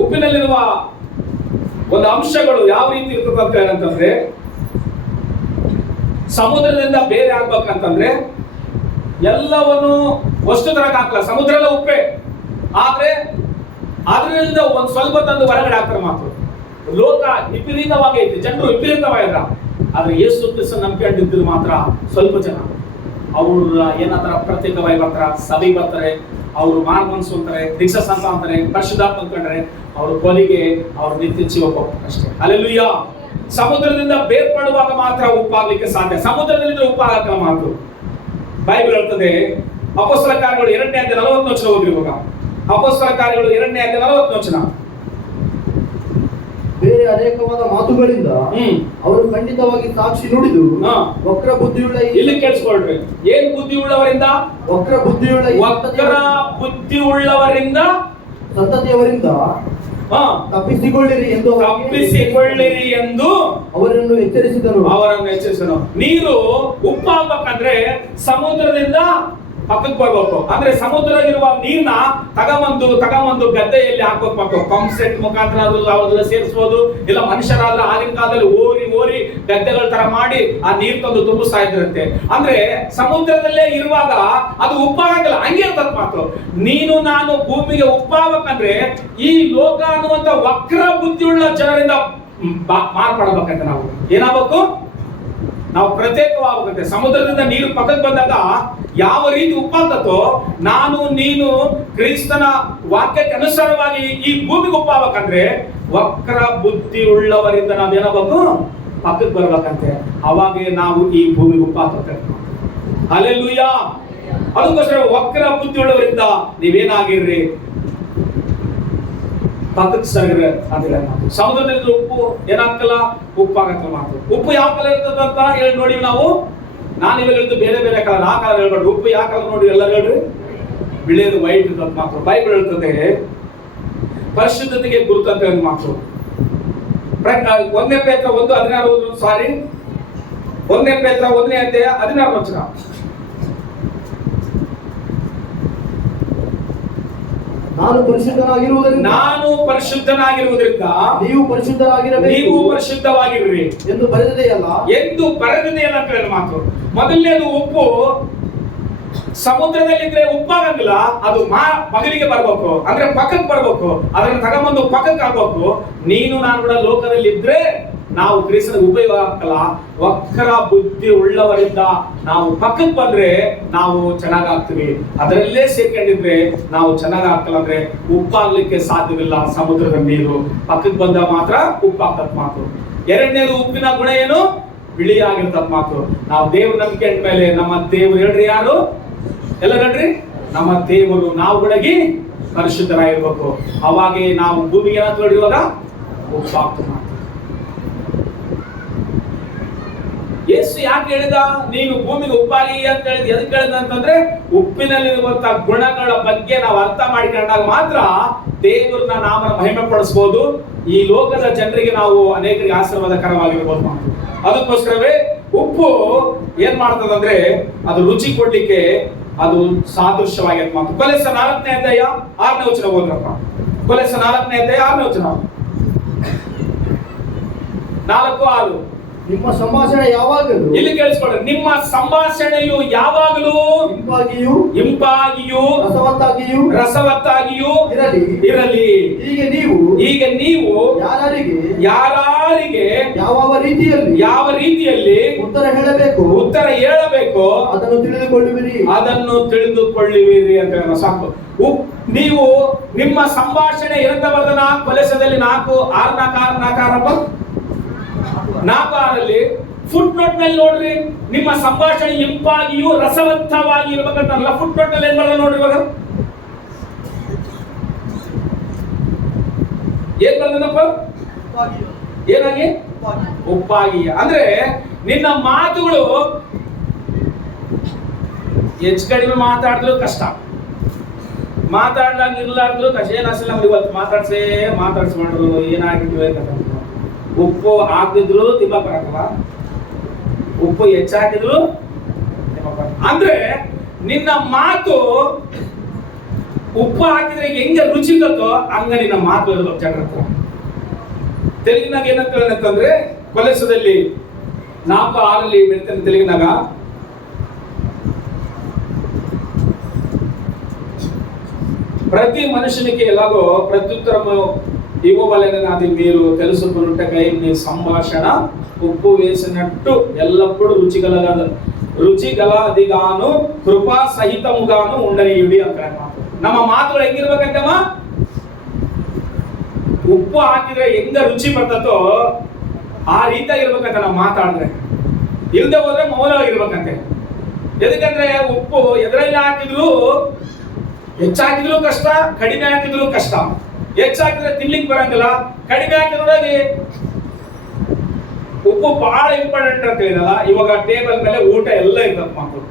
ಉಪ್ಪಿನಲ್ಲಿರುವ ಒಂದು ಅಂಶಗಳು ಯಾವ ರೀತಿ ಇರ್ತದೆ ಅಂತಂದ್ರೆ, ಸಮುದ್ರದಿಂದ ಬೇರೆ ಆಗ್ಬೇಕಂತಂದ್ರೆ ಎಲ್ಲವನ್ನು ವಸ್ತು ತರಕ್ ಹಾಕಲ್ಲ. ಸಮುದ್ರದ ಉಪ್ಪೆ, ಆದ್ರೆ ಅದರಿಂದ ಒಂದ್ ಸ್ವಲ್ಪ ತಂದು ಹೊರಗಡೆ ಹಾಕ್ತಾರೆ. ಮಾತು ಲೋಕ ವಿಪರೀತವಾಗೈತಿ, ಜನರು ವಿಪರೀತವಾಗಿರ. ಆದ್ರೆ ಯೇಸು ಕ್ರಿಸ್ತನ ನಂಬಿಕೊಂಡಿದ್ರು ಮಾತ್ರ ಸ್ವಲ್ಪ ಜನ. ಅವ್ರ ಏನಂತಾರ, ಪ್ರತ್ಯೇಕವಾಗಿ ಬರ್ತಾರ, ಸಭೆ ಬರ್ತಾರೆ, ಅವರು ಮಾರ್ಮನ್ಸ್ ಅಂತಾರೆ, ದೀಕ್ಷಾ ಸಂತ ಅಂತಾರೆ, ಪರಿಶುದ್ಧಾತ್ಮ ಅಂದ್ಕೊಂಡ್ರೆ ಅವ್ರ ಕೊಲಿಗೆ ಅವ್ರ ನಿತ್ಯ ಜೀವ ಅಷ್ಟೇ. ಹಲ್ಲೆಲೂಯ. ಸಮುದ್ರದಿಂದ ಬೇರ್ಪಡುವಾಗ ಮಾತ್ರ ಉಪ್ಪಾಗ್ಲಿಕ್ಕೆ ಸಾಧ್ಯ. ಸಮುದ್ರದಲ್ಲಿ ಉಪ್ಪಾಗಲ್ಲ. ಮಾತು ಬೈಬಲ್ ಹೇಳ್ತದೆ. ಅಪೊಸ್ತಲ ಕಾರ್ಯಗಳು 2ನೇ ಅಧ್ಯಾಯ 40ನೇ ವಚನ ಓದಿ ಇವಾಗ. ಅಪೊಸ್ತಲ ಕಾರ್ಯಗಳು 2ನೇ ಅಧ್ಯಾಯ 40ನೇ ವಚನ. ಬೇರೆ ಅನೇಕವಾದ ಮಾತುಗಳಿಂದ ಅವರು ಖಂಡಿತವಾಗಿ ಸಾಕ್ಷಿ ನುಡಿದು ವಕ್ರ ಬುದ್ಧಿಯುಳ್ಳ, ಇಲ್ಲಿ ಕೇಳಿಸ್ಕೊಳ್ರಿ, ಏನ್ ಬುದ್ಧಿಯುಳ್ಳವರಿಂದ? ವಕ್ರ ಬುದ್ಧಿಯುಳ್ಳವರಿಂದ ಸಂತತಿಯವರಿಂದ ತಪ್ಪಿಸಿಕೊಳ್ಳಿರಿ ಎಂದು ಅವರನ್ನು ಎಚ್ಚರಿಸಿದನು. ನೀರು ಉಪ್ಪಾಗಬೇಕಂದ್ರೆ ಸಮುದ್ರದಿಂದ ಪಕ್ಕಕ್ಕೆ ಬರ್ಬೇಕು. ಅಂದ್ರೆ ಸಮುದ್ರದಲ್ಲಿರುವ ನೀರ್ನ ತಗೊಂಬಂದು ಗದ್ದೆಯಲ್ಲಿ ಹಾಕ್ಬೇಕು. ಪಂಪ್ ಸೆಟ್ ಮುಖಾಂತರ ಅದ್ರಲ್ಲಿ ಸೇರಿಸಬಹುದು. ಇಲ್ಲ ಮನುಷ್ಯರಾದ್ರೆ ಆಗಿನ ಕಾಲದಲ್ಲಿ ಓರಿ ಗದ್ದೆಗಳ ತರ ಮಾಡಿ ಆ ನೀರ್ ತಂದು ತುಂಬಿಸ್ತಾ ಇದ್ರಂತೆ. ಅಂದ್ರೆ ಸಮುದ್ರದಲ್ಲೇ ಇರುವಾಗ ಅದು ಉಪ್ಪಾಗಲ್ಲ, ಹಂಗೆ ಇರ್ತದ. ಮಾತು ನೀನು ನಾನು ಭೂಮಿಗೆ ಉಪ್ಪಾಗಬೇಕಂದ್ರೆ ಈ ಲೋಕ ಅನ್ನುವಂತ ವಕ್ರ ಬುದ್ಧಿಯುಳ್ಳ ಜನರಿಂದ ಮಾರ್ಪಡಬೇಕಂತ ನಾವು ಏನಾಗಬೇಕು? ನಾವು ಪ್ರತ್ಯೇಕವಾಗಬೇಕಂತೆ. ಸಮುದ್ರದಿಂದ ನೀರು ಪಕ್ಕಕ್ಕೆ ಬಂದಾಗ ಯಾವ ರೀತಿ ಉಪ್ಪಾಗ್ತೋ, ನಾನು ನೀನು ಕ್ರಿಸ್ತನ ವಾಕ್ಯಕ್ಕೆ ಅನುಸಾರವಾಗಿ ಈ ಭೂಮಿಗೆ ಉಪ್ಪಾಗಬೇಕಂದ್ರೆ ವಕ್ರ ಬುದ್ಧಿ ಉಳ್ಳವರಿಂದ ನಾವೇನಾಗಬೇಕು? ಪಕ್ಕಕ್ಕೆ ಬರ್ಬೇಕಂತೆ. ಅವಾಗೆ ನಾವು ಈ ಭೂಮಿಗೆ ಉಪ್ಪಾಗ್ತೇವೆ. ಹಲ್ಲೆಲೂಯ. ಅದಕ್ಕೋಸ್ಕರ ವಕ್ರ ಬುದ್ಧಿ ಉಳ್ಳವರಿಂದ ನೀವೇನಾಗಿರ್ರಿ, ಪಕ್ಕಕ್ಕೆ ಸರಿಗ್ರೆ ಅಂತಿಲ್ಲ. ಸಮುದ್ರದಲ್ಲಿ ಉಪ್ಪು ಏನಾಗಲ್ಲ, ಉಪ್ಪಾಗತ್ತಲ್ಲ. ಮಾತು ಉಪ್ಪು ಯಾವ ಕಲರ್ ಇರ್ತದ ಅಂತ ಹೇಳಿ ನೋಡಿ ನಾವು. ನಾನು ಇವಾಗ ಹೇಳಿದ್ದು ಬೇರೆ ಬೇರೆ ಕಲರ್, ಆ ಕಲರ್ ಹೇಳ್ಬೇಡ್ರಿ. ಉಪ್ಪು ಯಾವ ಕಲರ್ ನೋಡಿ ಎಲ್ಲ ಹೇಳ್ರಿ. ಬಿಳಿಯದು ವೈಟ್ ಇರ್ತದ. ಮಾತು ಬೈಬಲ್ ಹೇಳ್ತದೆ ಪರಿಶುದ್ಧತೆಗೆ ಗುರುತು ಅಂತ ಹೇಳಿ. ಮಾತು 1 ಪೇತ್ರ 1:16 ಸಾರಿ 1 ಪೇತ್ರ 1ನೇ ಅಧ್ಯಾಯ 16 ವಚನ. ನಾನು ಪರಿಶುದ್ಧನಾಗಿರುವುದರಿಂದ ನೀವು ಪರಿಶುದ್ಧವಾಗಿರ್ರಿ ಎಂದು ಬರೆದಿದೆಯಲ್ಲ ಅಂತ ಹೇಳಿ. ಮಾತು ಮೊದಲನೇದು ಉಪ್ಪು ಸಮುದ್ರದಲ್ಲಿದ್ರೆ ಉಪ್ಪಾಗಂಗಿಲ್ಲ, ಅದು ಮಗಲಿಗೆ ಬರ್ಬೇಕು. ಅಂದ್ರೆ ಪಕ್ಕಕ್ಕೆ ಬರ್ಬೇಕು. ಅದನ್ನ ತಗೊಂಬಂದು ಪಕ್ಕಕ್ಕೆ ಹಾಕ್ಬೇಕು. ನೀನು ನಾನು ಕೂಡ ಲೋಕದಲ್ಲಿ ಇದ್ರೆ ನಾವು ಕ್ರಿಸ್ತನ ಉಪಯೋಗ ಆಗಲ್ಲ. ವಕ್ರ ಬುದ್ಧಿ ಉಳ್ಳವರಿಂದ ನಾವು ಪಕ್ಕಕ್ಕೆ ಬಂದ್ರೆ ನಾವು ಚೆನ್ನಾಗಾಗ್ತೀವಿ. ಅದರಲ್ಲೇ ಸೇರ್ಕೊಂಡಿದ್ರೆ ನಾವು ಚೆನ್ನಾಗಾಗ್ತಲ್ಲ. ಅಂದ್ರೆ ಉಪ್ಪಾಗ್ಲಿಕ್ಕೆ ಸಾಧ್ಯವಿಲ್ಲ. ಸಮುದ್ರದ ನೀರು ಪಕ್ಕಕ್ಕೆ ಬಂದ ಮಾತ್ರ ಉಪ್ಪಾಗ್ತದ. ಮಾತು ಎರಡನೇದು ಉಪ್ಪಿನ ಗುಣ ಏನು? ಬಿಳಿಯಾಗಿರ್ತದ. ಮಾತು ನಾವು ದೇವ್ರ ನಂಬಿಕೆ ಅಂದ್ಮೇಲೆ ನಮ್ಮ ದೇವ್ರು ಹೇಳ್ರಿ ಯಾರು? ಎಲ್ಲ ಹೇಳ್ರಿ, ನಮ್ಮ ದೇವರು. ನಾವು ಗುಣಗಿ ಪರಿಶುದ್ಧರಾಗಿರ್ಬೇಕು. ಅವಾಗೆ ನಾವು ಭೂಮಿಗೆ ಏನಾದ್ರು ನೋಡಿರುವಾಗ ಉಪ್ಪಾಗ್ತದೆ. ಯೇಸು ಯಾಕೆ ಹೇಳಿದ ನೀನು ಭೂಮಿಗೆ ಉಪ್ಪಾಗಿ ಅಂತ ಹೇಳಿದ? ಎದಕ್ಕೆ ಹೇಳಿದ ಅಂತಂದ್ರೆ ಉಪ್ಪಿನಲ್ಲಿರುವಂತಹ ಗುಣಗಳ ಬಗ್ಗೆ ನಾವು ಅರ್ಥ ಮಾಡಿಕೊಂಡಾಗ ಮಾತ್ರ ದೇವರನ್ನ ನಾಮನ ಮಹಿಮೆ ಪಡಿಸಬಹುದು. ಈ ಲೋಕದ ಜನರಿಗೆ ನಾವು ಅನೇಕರಿಗೆ ಆಶೀರ್ವಾದಕರವಾಗಿರ್ಬೋದು. ಅದಕ್ಕೋಸ್ಕರವೇ ಉಪ್ಪು ಏನ್ ಮಾಡ್ತದಂದ್ರೆ ಅದು ರುಚಿ ಕೊಡ್ಲಿಕ್ಕೆ ಅದು ಸಾದೃಶ್ಯವಾಗಿ ಮಾತು. ಕೊಲೆಸ 4ನೇ ಅಧ್ಯಾಯ 6ನೇ ವಚನ ಓದ್ರಪ್ಪ. ಕೊಲೆಸ 4ನೇ ಅಧ್ಯಾಯ 6ನೇ ವಚನ. 4:6. ನಿಮ್ಮ ಸಂಭಾಷಣೆ ಯಾವಾಗಲೂ, ಇಲ್ಲಿ ಕೇಳಿಸ್ಕೊಳ್ಳಿ, ನಿಮ್ಮ ಸಂಭಾಷಣೆಯು ಯಾವಾಗಲೂ ಇಂಪಾಗಿಯೂ ರಸವತ್ತಾಗಿಯೂ ಇರಲಿ. ಈಗ ನೀವು ಯಾರಿಗೆ ಯಾವ ರೀತಿಯಲ್ಲಿ ಉತ್ತರ ಹೇಳಬೇಕು ಅದನ್ನು ತಿಳಿದುಕೊಳ್ಳುವಿರಿ ಅಂತ ಹೇಳೋಣ. ಸಾಕು. ನೀವು ನಿಮ್ಮ ಸಂಭಾಷಣೆ ಏನಂತ ಬರ್ತದ? ಕೊಲೆಸದಲ್ಲಿ 4:6 ಫುಟ್ ನೋಟ್ ನಲ್ಲಿ ನೋಡ್ರಿ, ನಿಮ್ಮ ಸಂಭಾಷಣೆ ಇಂಪಾಗಿಯೂ ರಸವತ್ತವಾಗಿ ಇರ್ಬೇಕಂತಲ್ಲ. ಫುಟ್ ನೋಟ್ ನಲ್ಲಿ ಏನ್ ಬರ್ತದೆ ನೋಡ್ರಿ. ಇವಾಗ ಏನ್ ಬಂದನಪ್ಪ? ಏನಾಗಿ? ಉಪ್ಪಾಗಿ. ಅಂದ್ರೆ ನಿನ್ನ ಮಾತುಗಳು ಹೆಚ್ಚು ಕಡಿಮೆ ಮಾತಾಡಿದ್ರು ಕಷ್ಟ, ಮಾತಾಡ್ಲಾಗ ಇರ್ಲಾರ್ದು ಕಷ್ಟ. ಏನಿಲ್ಲ ನಮ್ಗೆ ಇವತ್ತು ಮಾತಾಡ್ಸ್ಕೊಂಡ್ರು ಏನಾಗಿದ್ವಿ ಅಂತ. ಉಪ್ಪು ಹಾಕಿದ್ರು ತಿನ್ನಕ್ ಬರಲ್ಲ, ಉಪ್ಪು ಹೆಚ್ಚಾಕಿದ್ರು ತಿನ್ನಕ್ ಬರಲ್ಲ. ಅಂದ್ರೆ ನಿನ್ನ ಮಾತು ಉಪ್ಪು ಹಾಕಿದ್ರೆ ಹೆಂಗೆ ರುಚಿ ಗೊತ್ತೋ ಹಂಗ ನಿನ್ನ ಮಾತು ಇರ್ಬೇಕು ಜನರ ಹತ್ರ. ತೆಲುಗಿನಾಗ ಏನಂತಂದ್ರೆ ಕೊಲೆಸದಲ್ಲಿ 4:6 ಬೆಳಿತಾನೆ ತೆಲುಗಿನಾಗ. ప్రతి మనుషునికి ఎలాగో ప్రత్యుత్తరము ఇవ్వవలెనని మీరు తెలుసుకొనుటకై మీ సంభాషణ ఉప్పు వేసినట్టు ఎల్లప్పుడూ ರುಚಿಗಲದಿಗಾನು ಕೃಪಾ ಸಹಿತముగాను ఉండనియుడి ಅಂತಾರೆ. ನಮ್ಮ ಮಾತುಗಳು ಹೆಂಗಿರ್ಬೇಕಂತಮ್ಮ? ಉಪ್ಪು ಹಾಕಿದ್ರೆ ಹೆಂಗ ರುಚಿ ಬರ್ತತೋ ಆ ರೀತಿಯಾಗಿ ಇರ್ಬೇಕಂತ ನಾವು ಮಾತಾಡಿದ್ರೆ. ಇಲ್ಲದೆ ಹೋದ್ರೆ ಮೌನವಾಗಿರ್ಬೇಕಂತೆ. ಎದಕ್ಕಂದ್ರೆ ಉಪ್ಪು ಎದರಲ್ಲಿ ಹಾಕಿದ್ರು ಹೆಚ್ಚಾಕಿದ್ರು ಕಷ್ಟ, ಕಡಿಮೆ ಹಾಕಿದ್ರು ಕಷ್ಟ. ಹೆಚ್ಚಾಕಿದ್ರೆ ತಿನ್ಲಿಕ್ಕೆ ಬರಂಗಿಲ್ಲ, ಕಡಿಮೆ ಹಾಕಿದ್ರೊಳಗೆ ಉಪ್ಪು ಬಹಳ ಇಂಪಾರ್ಟೆಂಟ್ ಅಂತ ಹೇಳಿದಲ್ಲ. ಇವಾಗ ಟೇಬಲ್ ಮೇಲೆ ಊಟ ಎಲ್ಲ ಇರ್ತದೆ ಮಕ್ಕಳು.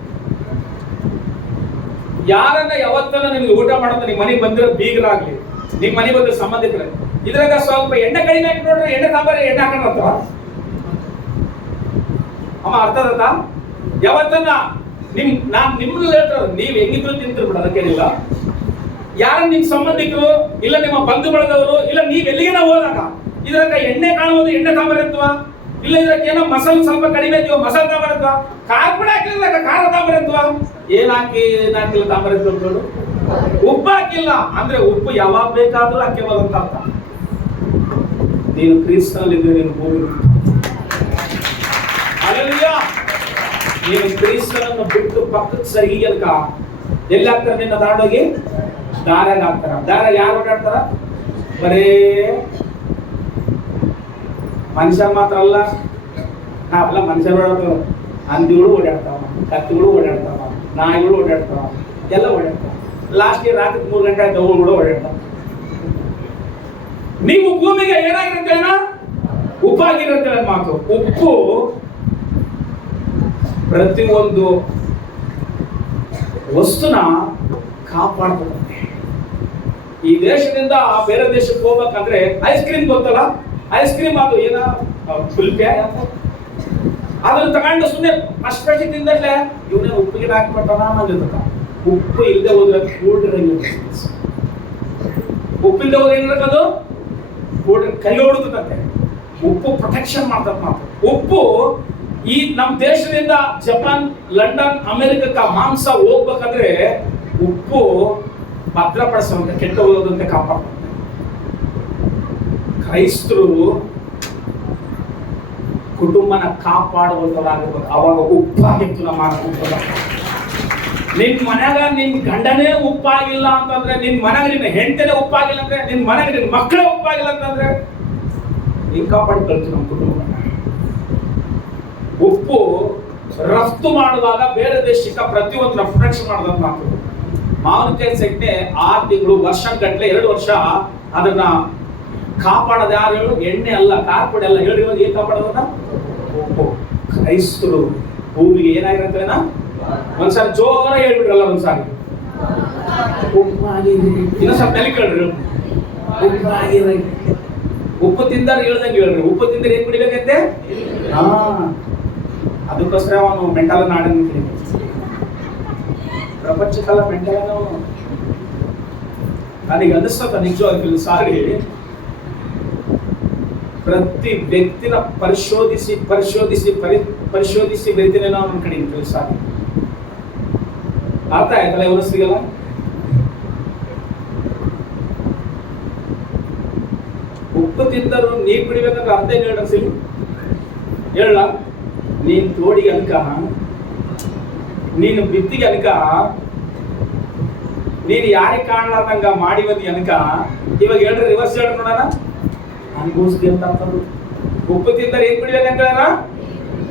ಯಾರನ್ನ ಯಾವತ್ತನ್ನ ನಿಮ್ಗೆ ಊಟ ಮಾಡೋದು ನಿಮ್ಮ ಮನೆಗೆ ಬಂದಿರೋ ಬೀಗರಾಗ್ಲಿ, ನಿಮ್ಮ ಮನೆಗೆ ಬಂದಿರೋ ಸಂಬಂಧಿಕರೇ, ಇದ್ರಾಗ ಸ್ವಲ್ಪ ಎಣ್ಣೆ ಕಡಿಮೆ ಹಾಕಿ ನೋಡ್ರಿ, ಎಣ್ಣೆ ಸಾಂಬಾರ ಎಣ್ಣೆ ಹಾಕೋಣ ಅಮ್ಮ. ಅರ್ಥ ಆದ? ಯಾವತ್ತನ್ನ ನಿಮ್ಗೆ ಹೇಳ್ತಾರೆ ನೀವ್ ಹೆಂಗಿದ್ರು ತಿಂತಿರ್ ಬಿಡ, ಅದಕ್ಕೇನಿಲ್ಲ. ಯಾರ ನಿಮ್ ಸಂಬಂಧಿಕರು ಇಲ್ಲ ನಿಮ್ಮ ಬಂಧು ಬಳಗವರು ಇಲ್ಲ ನೀವ್ ಎಲ್ಲಿಗೆ ಹೋದಾಗ ಇದ್ರಾಗ ಎಣ್ಣೆ ಕಾಣುವುದು ಎಣ್ಣೆ ಸಾಂಬಾರ್ ಇರ್ತವ, ಇಲ್ಲ ಇದ್ರಾಗ ಏನೋ ಮಸಾಲೆ ಸ್ವಲ್ಪ ಕಡಿಮೆ ಇದ್ದೀವ ಮಸಾಲೆ ಸಾಂಬಾರ್ ಇರ್ತವ, ಖಾರ ಪುಡಿ ಹಾಕಿಲ್ಲ ಖಾರ ಸಾಂಬಾರ್ ಇರ್ತವ. ಏನಾಕಿಲ್ಲ ಸಾಂಬಾರ್ ಇರ್ತವ? ಉಪ್ಪು ಹಾಕಿಲ್ಲ ಅಂದ್ರೆ ಉಪ್ಪು ಯಾವಾಗ ಬೇಕಾದ್ರೂ ಹಾಕ್ಯಬೋದಂತ ಅರ್ಥ. ನೀನು ಕ್ರಿಸ್ತನಲ್ಲಿದ್ದರೆ ನೀನು ಭೂಮಿ, ನೀನು ಕ್ರಿಸ್ತನನ್ನು ಬಿಟ್ಟು ಪಕ್ಕಕ್ಕೆ ಸರಿ ಅನ್ಕ ಎಲ್ಲಿ ಹಾಕ್ತಾರ? ನಿನ್ನ ತಗೊಂಡೋಗಿ ದಾರಾಗ ಹಾಕ್ತಾರ. ದಾರ ಯಾರು ಓಡಾಡ್ತಾರ? ಬರೇ ಮನುಷ್ಯರು ಮಾತ್ರ ಅಲ್ಲ, ನಾವೆಲ್ಲ ಮನುಷ್ಯರು ಓಡಾಡ್ತಾವ, ಹಂದಿಗಳು ಓಡಾಡ್ತಾವ, ಕತ್ತಿಗಳು ಓಡಾಡ್ತಾವ, ನಾಯಿಗಳು ಓಡಾಡ್ತಾವ, ಎಲ್ಲ ಓಡಾಡ್ತಾವ. ಲಾಸ್ಟ್ ರಾತ್ರಿ 3 ಗಂಟೆ ದವ್ಗಳು ಕೂಡ ಓಡಾಡ್ತಾವ. ನೀವು ಭೂಮಿಗೆ ಏನಾಗಿರುತ್ತೆ? ಉಪ್ಪಾಗಿರುತ್ತೆ ಮಾತು. ಉಪ್ಪು ಪ್ರತಿಯೊಂದು ವಸ್ತುನ ಕಾಪಾಡ್ತದೆ. ಈ ದೇಶದಿಂದ ಬೇರೆ ದೇಶಕ್ಕೆ ಹೋಗ್ಬೇಕಂದ್ರೆ ಐಸ್ ಕ್ರೀಮ್ ಗೊತ್ತಲ್ಲ, ಐಸ್ ಕ್ರೀಮ್ ಅದು ಏನ ಕುಲ್ಫಿ ಅದನ್ನ ತಗೊಂಡು ಸುಮ್ಮನೆ ಅಷ್ಟೇ ತಿಂದಟ್ಲೆ ಇವನೇ ಉಪ್ಪಿಗೆ ಹಾಕ್ಬಿಟ್ಟಾನ ಅನ್ನೋದಿರ್ತ. ಉಪ್ಪು ಇಲ್ಲದೆ ಹೋದ್ರೆ ಕೂಡಿರಂಗಿಲ್ಲ. ಉಪ್ಪಿಲ್ಲದೆ ಹೋದ್ರೆ ಏನಿರಕದು ಕೂಡ್ರ ಕೈ ಹೊಡುತ್ತಂತೆ. ಉಪ್ಪು ಪ್ರೊಟೆಕ್ಷನ್ ಮಾಡ್ತದ ಮಾತು. ಉಪ್ಪು ಈ ನಮ್ಮ ದೇಶದಿಂದ ಜಪಾನ್, ಲಂಡನ್, ಅಮೆರಿಕಕ್ಕ ಮಾಂಸ ಹೋಗ್ಬೇಕಂದ್ರೆ ಉಪ್ಪು ಭದ್ರಪಡಿಸುವಂತೆ, ಕೆಟ್ಟ ಹೋಗೋದಂತೆ ಕಾಪಾಡ್ತಾರೆ. ಕ್ರೈಸ್ತರು ಕುಟುಂಬನ ಕಾಪಾಡುವಂತರಾಗಬೇಕು. ಅವಾಗ ಉಪ್ಪಾಗಿತ್ತು ನಮ್ಮ ಕುಟುಂಬ. ನಿನ್ ಮನ್ಯಾಗ ನಿನ್ ಗಂಡನೇ ಉಪ್ಪಾಗಿಲ್ಲ ಅಂತಂದ್ರೆ, ನಿನ್ ಮನೆಗೆ ನಿನ್ನ ಹೆಂಡತಿನೇ ಉಪ್ಪಾಗಿಲ್ಲ ಅಂದ್ರೆ, ನಿನ್ ಮನೆಗೆ ನಿನ್ ಮಕ್ಕಳೇ ಉಪ್ಪಾಗಿಲ್ಲ ಅಂತಂದ್ರೆ ನೀನ್ ಕಾಪಾಡ್ಕೊಳ್ತೀವಿ ನಮ್ಮ ಕುಟುಂಬ. ಉಪ್ಪು ರಫ್ತು ಮಾಡುವಾಗ ಬೇರೆ ದೇಶಕ್ಕೆ ಪ್ರತಿಯೊಂದು ರಫ್ತು ಮಾಡೋದನ್ನ ಮಾತು. ಮಾವಿನಕಾಯಿ ಸೆಟ್ಟೆ 6 ತಿಂಗಳು, ವರ್ಷ ಗಟ್ಟಲೆ, 2 ವರ್ಷ ಅದನ್ನ ಕಾಪಾಡೋದು ಯಾರು ಹೇಳು? ಎಣ್ಣೆ ಅಲ್ಲ, ಕಾರ್ಪೊಡಿ ಅಲ್ಲ. ಹೇಳಿ ಏನ್ ಕಾಪಾಡೋದನ್ನ? ಉಪ್ಪು. ಕ್ರೈಸ್ತರು ಭೂಮಿಗೆ ಏನಾಗಿರುತ್ತೇನ ಒಂದ್ಸಾರಿ ಜೋರ ಹೇಳ್ಬಿಡ್ರಲ್ಲ, ಒಂದ್ಸಾರಿ ಇನ್ನೊಂದ್ ಸ್ವಲ್ಪ ನೆಲೆ ಕೇಳ್ರಿ. ಉಪ್ಪು ತಿಂದಾರ ಹೇಳ್ದಂಗೆ ಹೇಳ್ರಿ. ಉಪ್ಪು ತಿಂದ್ರೆ ಏನ್ ಕುಡಿಬೇಕಂತೆ? ಅದಕ್ಕೋಸ್ಕರ ಅವನು ಮೆಂಟಲ್ ನಾಡನ್ನು ಪ್ರಪಂಚಕ್ಕೆಲ್ಲ ಮೆಂಟಲ್. ನನಗೆ ಅನಿಸ್ತದ ನಿಜವಾಗ್ಲೂ ಸಾರಿ ಪ್ರತಿ ವ್ಯಕ್ತಿನ ಪರಿಶೋಧಿಸಿ ಬರಿತೀನಿ ನಾವು ನನ್ನ ಕಡೆ ಸಾರಿ. ಅರ್ಥ ಆಯ್ತಲ್ಲ ಇವನು ಸಿಗಲ್ಲ. ಉಪ್ಪು ತಿಂದರು ನೀರು ಕುಡಿಬೇಕಂದ್ರೆ ಅರ್ಥ ಏನು ಹೇಳ? ನೀನ್ ತೋಡಿಗೆ ಅನ್ಕ, ನೀನು ಬಿತ್ತಿಗೆ ಅನ್ಕ, ನೀನು ಯಾರಿಗೆ ಕಾಣಲಾರ್ದಂಗ ಮಾಡಿವದಿ ಅನ್ಕ. ಇವಾಗ ಹೇಳ್ರಿ, ರಿವರ್ಸ್ ಹೇಳ್ರಿ ನೋಡೋಣ. ಅನ್ಭವಿಸ್ತಿ ಅಂತ ಅಂತಂದ್ರು. ಉಪ್ಪು ತಿಂದರೆ ಏನ್ ಕುಡಿಬೇಕಂತ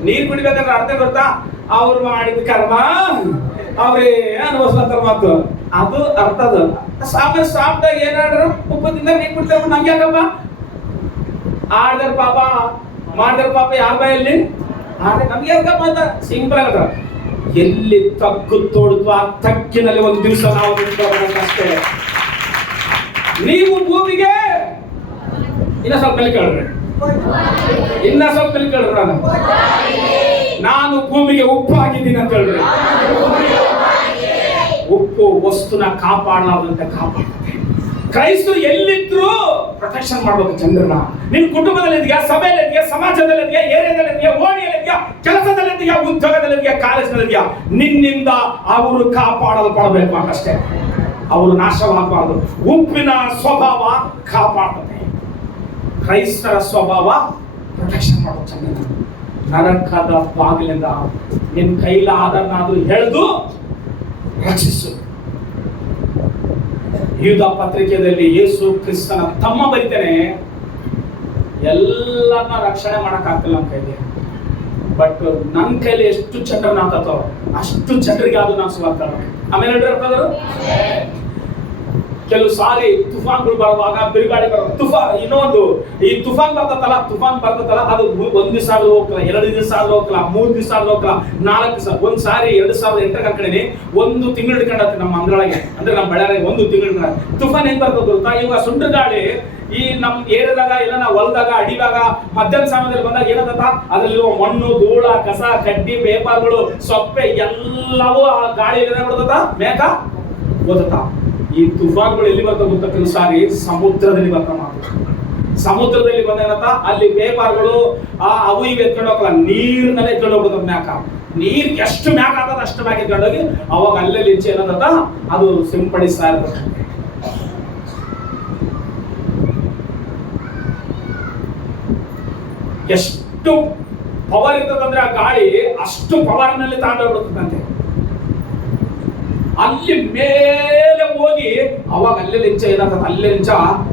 ನೀರ್ ಕುಡಿಬೇಕಂದ್ರೆ ಅರ್ಥ ಗೊತ್ತಾ? ಅವ್ರು ಮಾಡಿದ ಕರ್ಮ ಅವ್ರೇ ಅನುಭವಿಸ್ಲಂತಾರ ಮಾತು. ಅದು ಅರ್ಥದ ಸಾಮಾನ್ಯ ಸಾಪ್ದಾಗ ಏನಾದ್ರು ಉಪ್ಪು ತಿಂದರೆ ನೀರ್ ಕುಡಿತಾರೆ. ನಮ್ಗೆ ಯಾಕಪ್ಪ ಆಡ್ದರ್ ಪಾಪ ಮಾಡಿದ್ರ ಪಾಪ ಯಾರ ಬಾಯಲ್ಲಿ ಆದ್ರೆ ನಮ್ಗೆ ಮಾತ ಸಿಂಪಲ್ ಆಗದ ಎಲ್ಲಿ ತಗ್ಗು ತೋಡ್ತು ಆ ತಗ್ಗಿನಲ್ಲಿ ಒಂದು ದಿವಸ ನಾವು ಅಷ್ಟೇ. ನೀವು ಭೂಮಿಗೆ ಇನ್ನ ಸ್ವಲ್ಪ ಮೇಲೆ ಕೇಳ್ರಿ, ಇನ್ನ ಸ್ವಲ್ಪ ಮೇಲೆ ಕೇಳ್ರಿ. ನಾನು ಭೂಮಿಗೆ ಉಪ್ಪು ಹಾಕಿದ್ದೀನಿ ಅಂತ ಹೇಳ್ರಿ. ಉಪ್ಪು ವಸ್ತುನ ಕಾಪಾಡಲಾರ್ದಂತೆ ಕಾಪಾಡುತ್ತೆ. ಕ್ರೈಸ್ತರು ಎಲ್ಲಿದ್ರು ಪ್ರೊಟೆಕ್ಷನ್ ಮಾಡ್ಬೇಕು ಜನರನ್ನ. ನಿನ್ ಕುಟುಂಬದಲ್ಲಿ ಇದೆಯಾ, ಸಭೆಯಲ್ಲಿ ಇದೆಯಾ, ಸಮಾಜದಲ್ಲಿ ಇದೆಯಾ, ಏರಿಯಾದಲ್ಲಿ ಇದೆಯಾ, ಓಣಿಯಲ್ಲಿ ಇದೆಯಾ, ಕೆಲಸದಲ್ಲಿ ಇದೆಯಾ, ಉದ್ಯೋಗದಲ್ಲಿ ಇದೆಯಾ, ಕಾಲೇಜಿನಲ್ಲಿ ಇದೆಯಾ, ನಿನ್ನಿಂದ ಅವರು ಕಾಪಾಡಲ್ಪಡಬೇಕು ಅಷ್ಟೇ. ಅವರು ನಾಶವಾಗಬಾರದು. ಉಪ್ಪಿನ ಸ್ವಭಾವ ಕಾಪಾಡುತ್ತೆ. ಕ್ರೈಸ್ತರ ಸ್ವಭಾವ ಪ್ರೊಟೆಕ್ಷನ್ ಮಾಡೋ ಜನರನ್ನ. ನರಕದ ಬಾಗಿಲಿಂದ ನಿನ್ ಕೈಲಾದನ್ನಾದ್ರೂ ಎಳೆದು ರಕ್ಷಿಸು. ಯೂದ ಪತ್ರಿಕೆಯಲ್ಲಿ ಯೇಸು ಕ್ರಿಸ್ತನ ತಮ್ಮ ಬರಿತಾನೆ, ಎಲ್ಲರನ್ನ ರಕ್ಷಣೆ ಮಾಡಕ್ ಆಗ್ತಿಲ್ಲ ನನ್ನ ಕೈಲಿ, ಬಟ್ ನನ್ನ ಕೈಲಿ ಎಷ್ಟು ಜನರನ್ನ ಆಗ್ತೋ ಅಷ್ಟು ಜನರಿಗೆ ಅದು ನಾನು ಸುವಾರ್ತೆ. ಆಮೇಲೆ ಹೇಳ್ರಿ, ಕೆಲವು ಸಾರಿ ತುಫಾನ್ಗಳು ಬರುವಾಗ, ಬಿರುಗಾಳಿ ಬರುವ ಇನ್ನೊಂದು ಈ ತುಫಾನ್ ಬರ್ತತಲ್ಲ ಅದು 1 ದಿವಸ ಆದ್ರೂ ಹೋಗ್ತಲ್ಲ, 2 ದಿವಸ ಆದ್ರೂ ಹೋಗ್ತಲ್ಲ, 3 ದಿವಸ ಆದ್ರೂ ಹೋಗ್ತಲ್ಲ, 4 ದಿವಸ. ಒಂದ್ ಸಾರಿ 2008 ಕಡೆ 1 ತಿಂಗಳು ಹಿಡ್ಕೊಂಡತ್ತೆ ನಮ್ಮ ಅಂದ್ರೊಳಗೆ, ಅಂದ್ರೆ ನಮ್ಮ ಬೆಳೆಗೆ 1 ತಿಂಗಳು. ತುಫಾನ್ ಹೆಂಗ್ ಬರ್ತದ ಗೊತ್ತಾ? ಇವಾಗ ಸುಂಟು ಗಾಳಿ ಈ ನಮ್ ಏರಿಯಾದಾಗ ಎಲ್ಲ ನಾವು ಹೊಲದಾಗ ಅಡಿವಾಗ ಮಧ್ಯಾಹ್ನ ಸಮಯದಲ್ಲಿ ಬಂದಾಗ ಏನತ್ತ, ಅದ್ರಲ್ಲಿರುವ ಮಣ್ಣು, ಧೂಳ, ಕಸ, ಕಡ್ಡಿ, ಪೇಪರ್ಗಳು, ಸೊಪ್ಪೆ ಎಲ್ಲವೂ ಆ ಗಾಳಿ ಏನಾಗ್ಬಿಡ್ತದ ಮೇಕ ಓದತ್ತ. ಈ ತುಫಾನ್ಗಳು ಎಲ್ಲಿ ಬರ್ತಾವ ಗೊತ್ತಾ? ಕೆಲವು ಸಾರಿ ಸಮುದ್ರದಲ್ಲಿ ಬರ್ತಾವ. ಸಮುದ್ರದಲ್ಲಿ ಬಂದೇನತ್ತ, ಅಲ್ಲಿ ಪೇಪರ್ಗಳು ಅವು ಇವು ಎತ್ಕೊಂಡು ಹೋಗಲ್ಲ, ನೀರಿನಲ್ಲಿ ಎತ್ಕೊಂಡು ಹೋಗ್ತದ ಮ್ಯಾಕ. ನೀರ್ ಎಷ್ಟು ಮ್ಯಾಕ್ ಆಗ್ತದ ಅಷ್ಟು ಮ್ಯಾಕ್ ಎತ್ಕೊಂಡೋಗಿ ಅವಾಗ ಅಲ್ಲಲ್ಲಿ ಇಂಚೆ ಏನತ್ತ ಅದು ಸಿಂಪಡಿಸ್ತಾ ಇರ್ತದೆ. ಎಷ್ಟು ಪವರ್ ಇರ್ತದಂದ್ರೆ ಆ ಗಾಳಿ ಅಷ್ಟು ಪವರ್ ನಲ್ಲಿ ತಾಂಡೋಗ್ಬಿಡ್ತದಂತೆ. ಅಲ್ಲಿ ಮೇಲೆ ಹೋಗಿ ಅವಾಗ ಅಲ್ಲೇ ಲಿಂಚ ಏನಾಗ್ತದೆ, ಅಲ್ಲೇ ಲಿಂಚ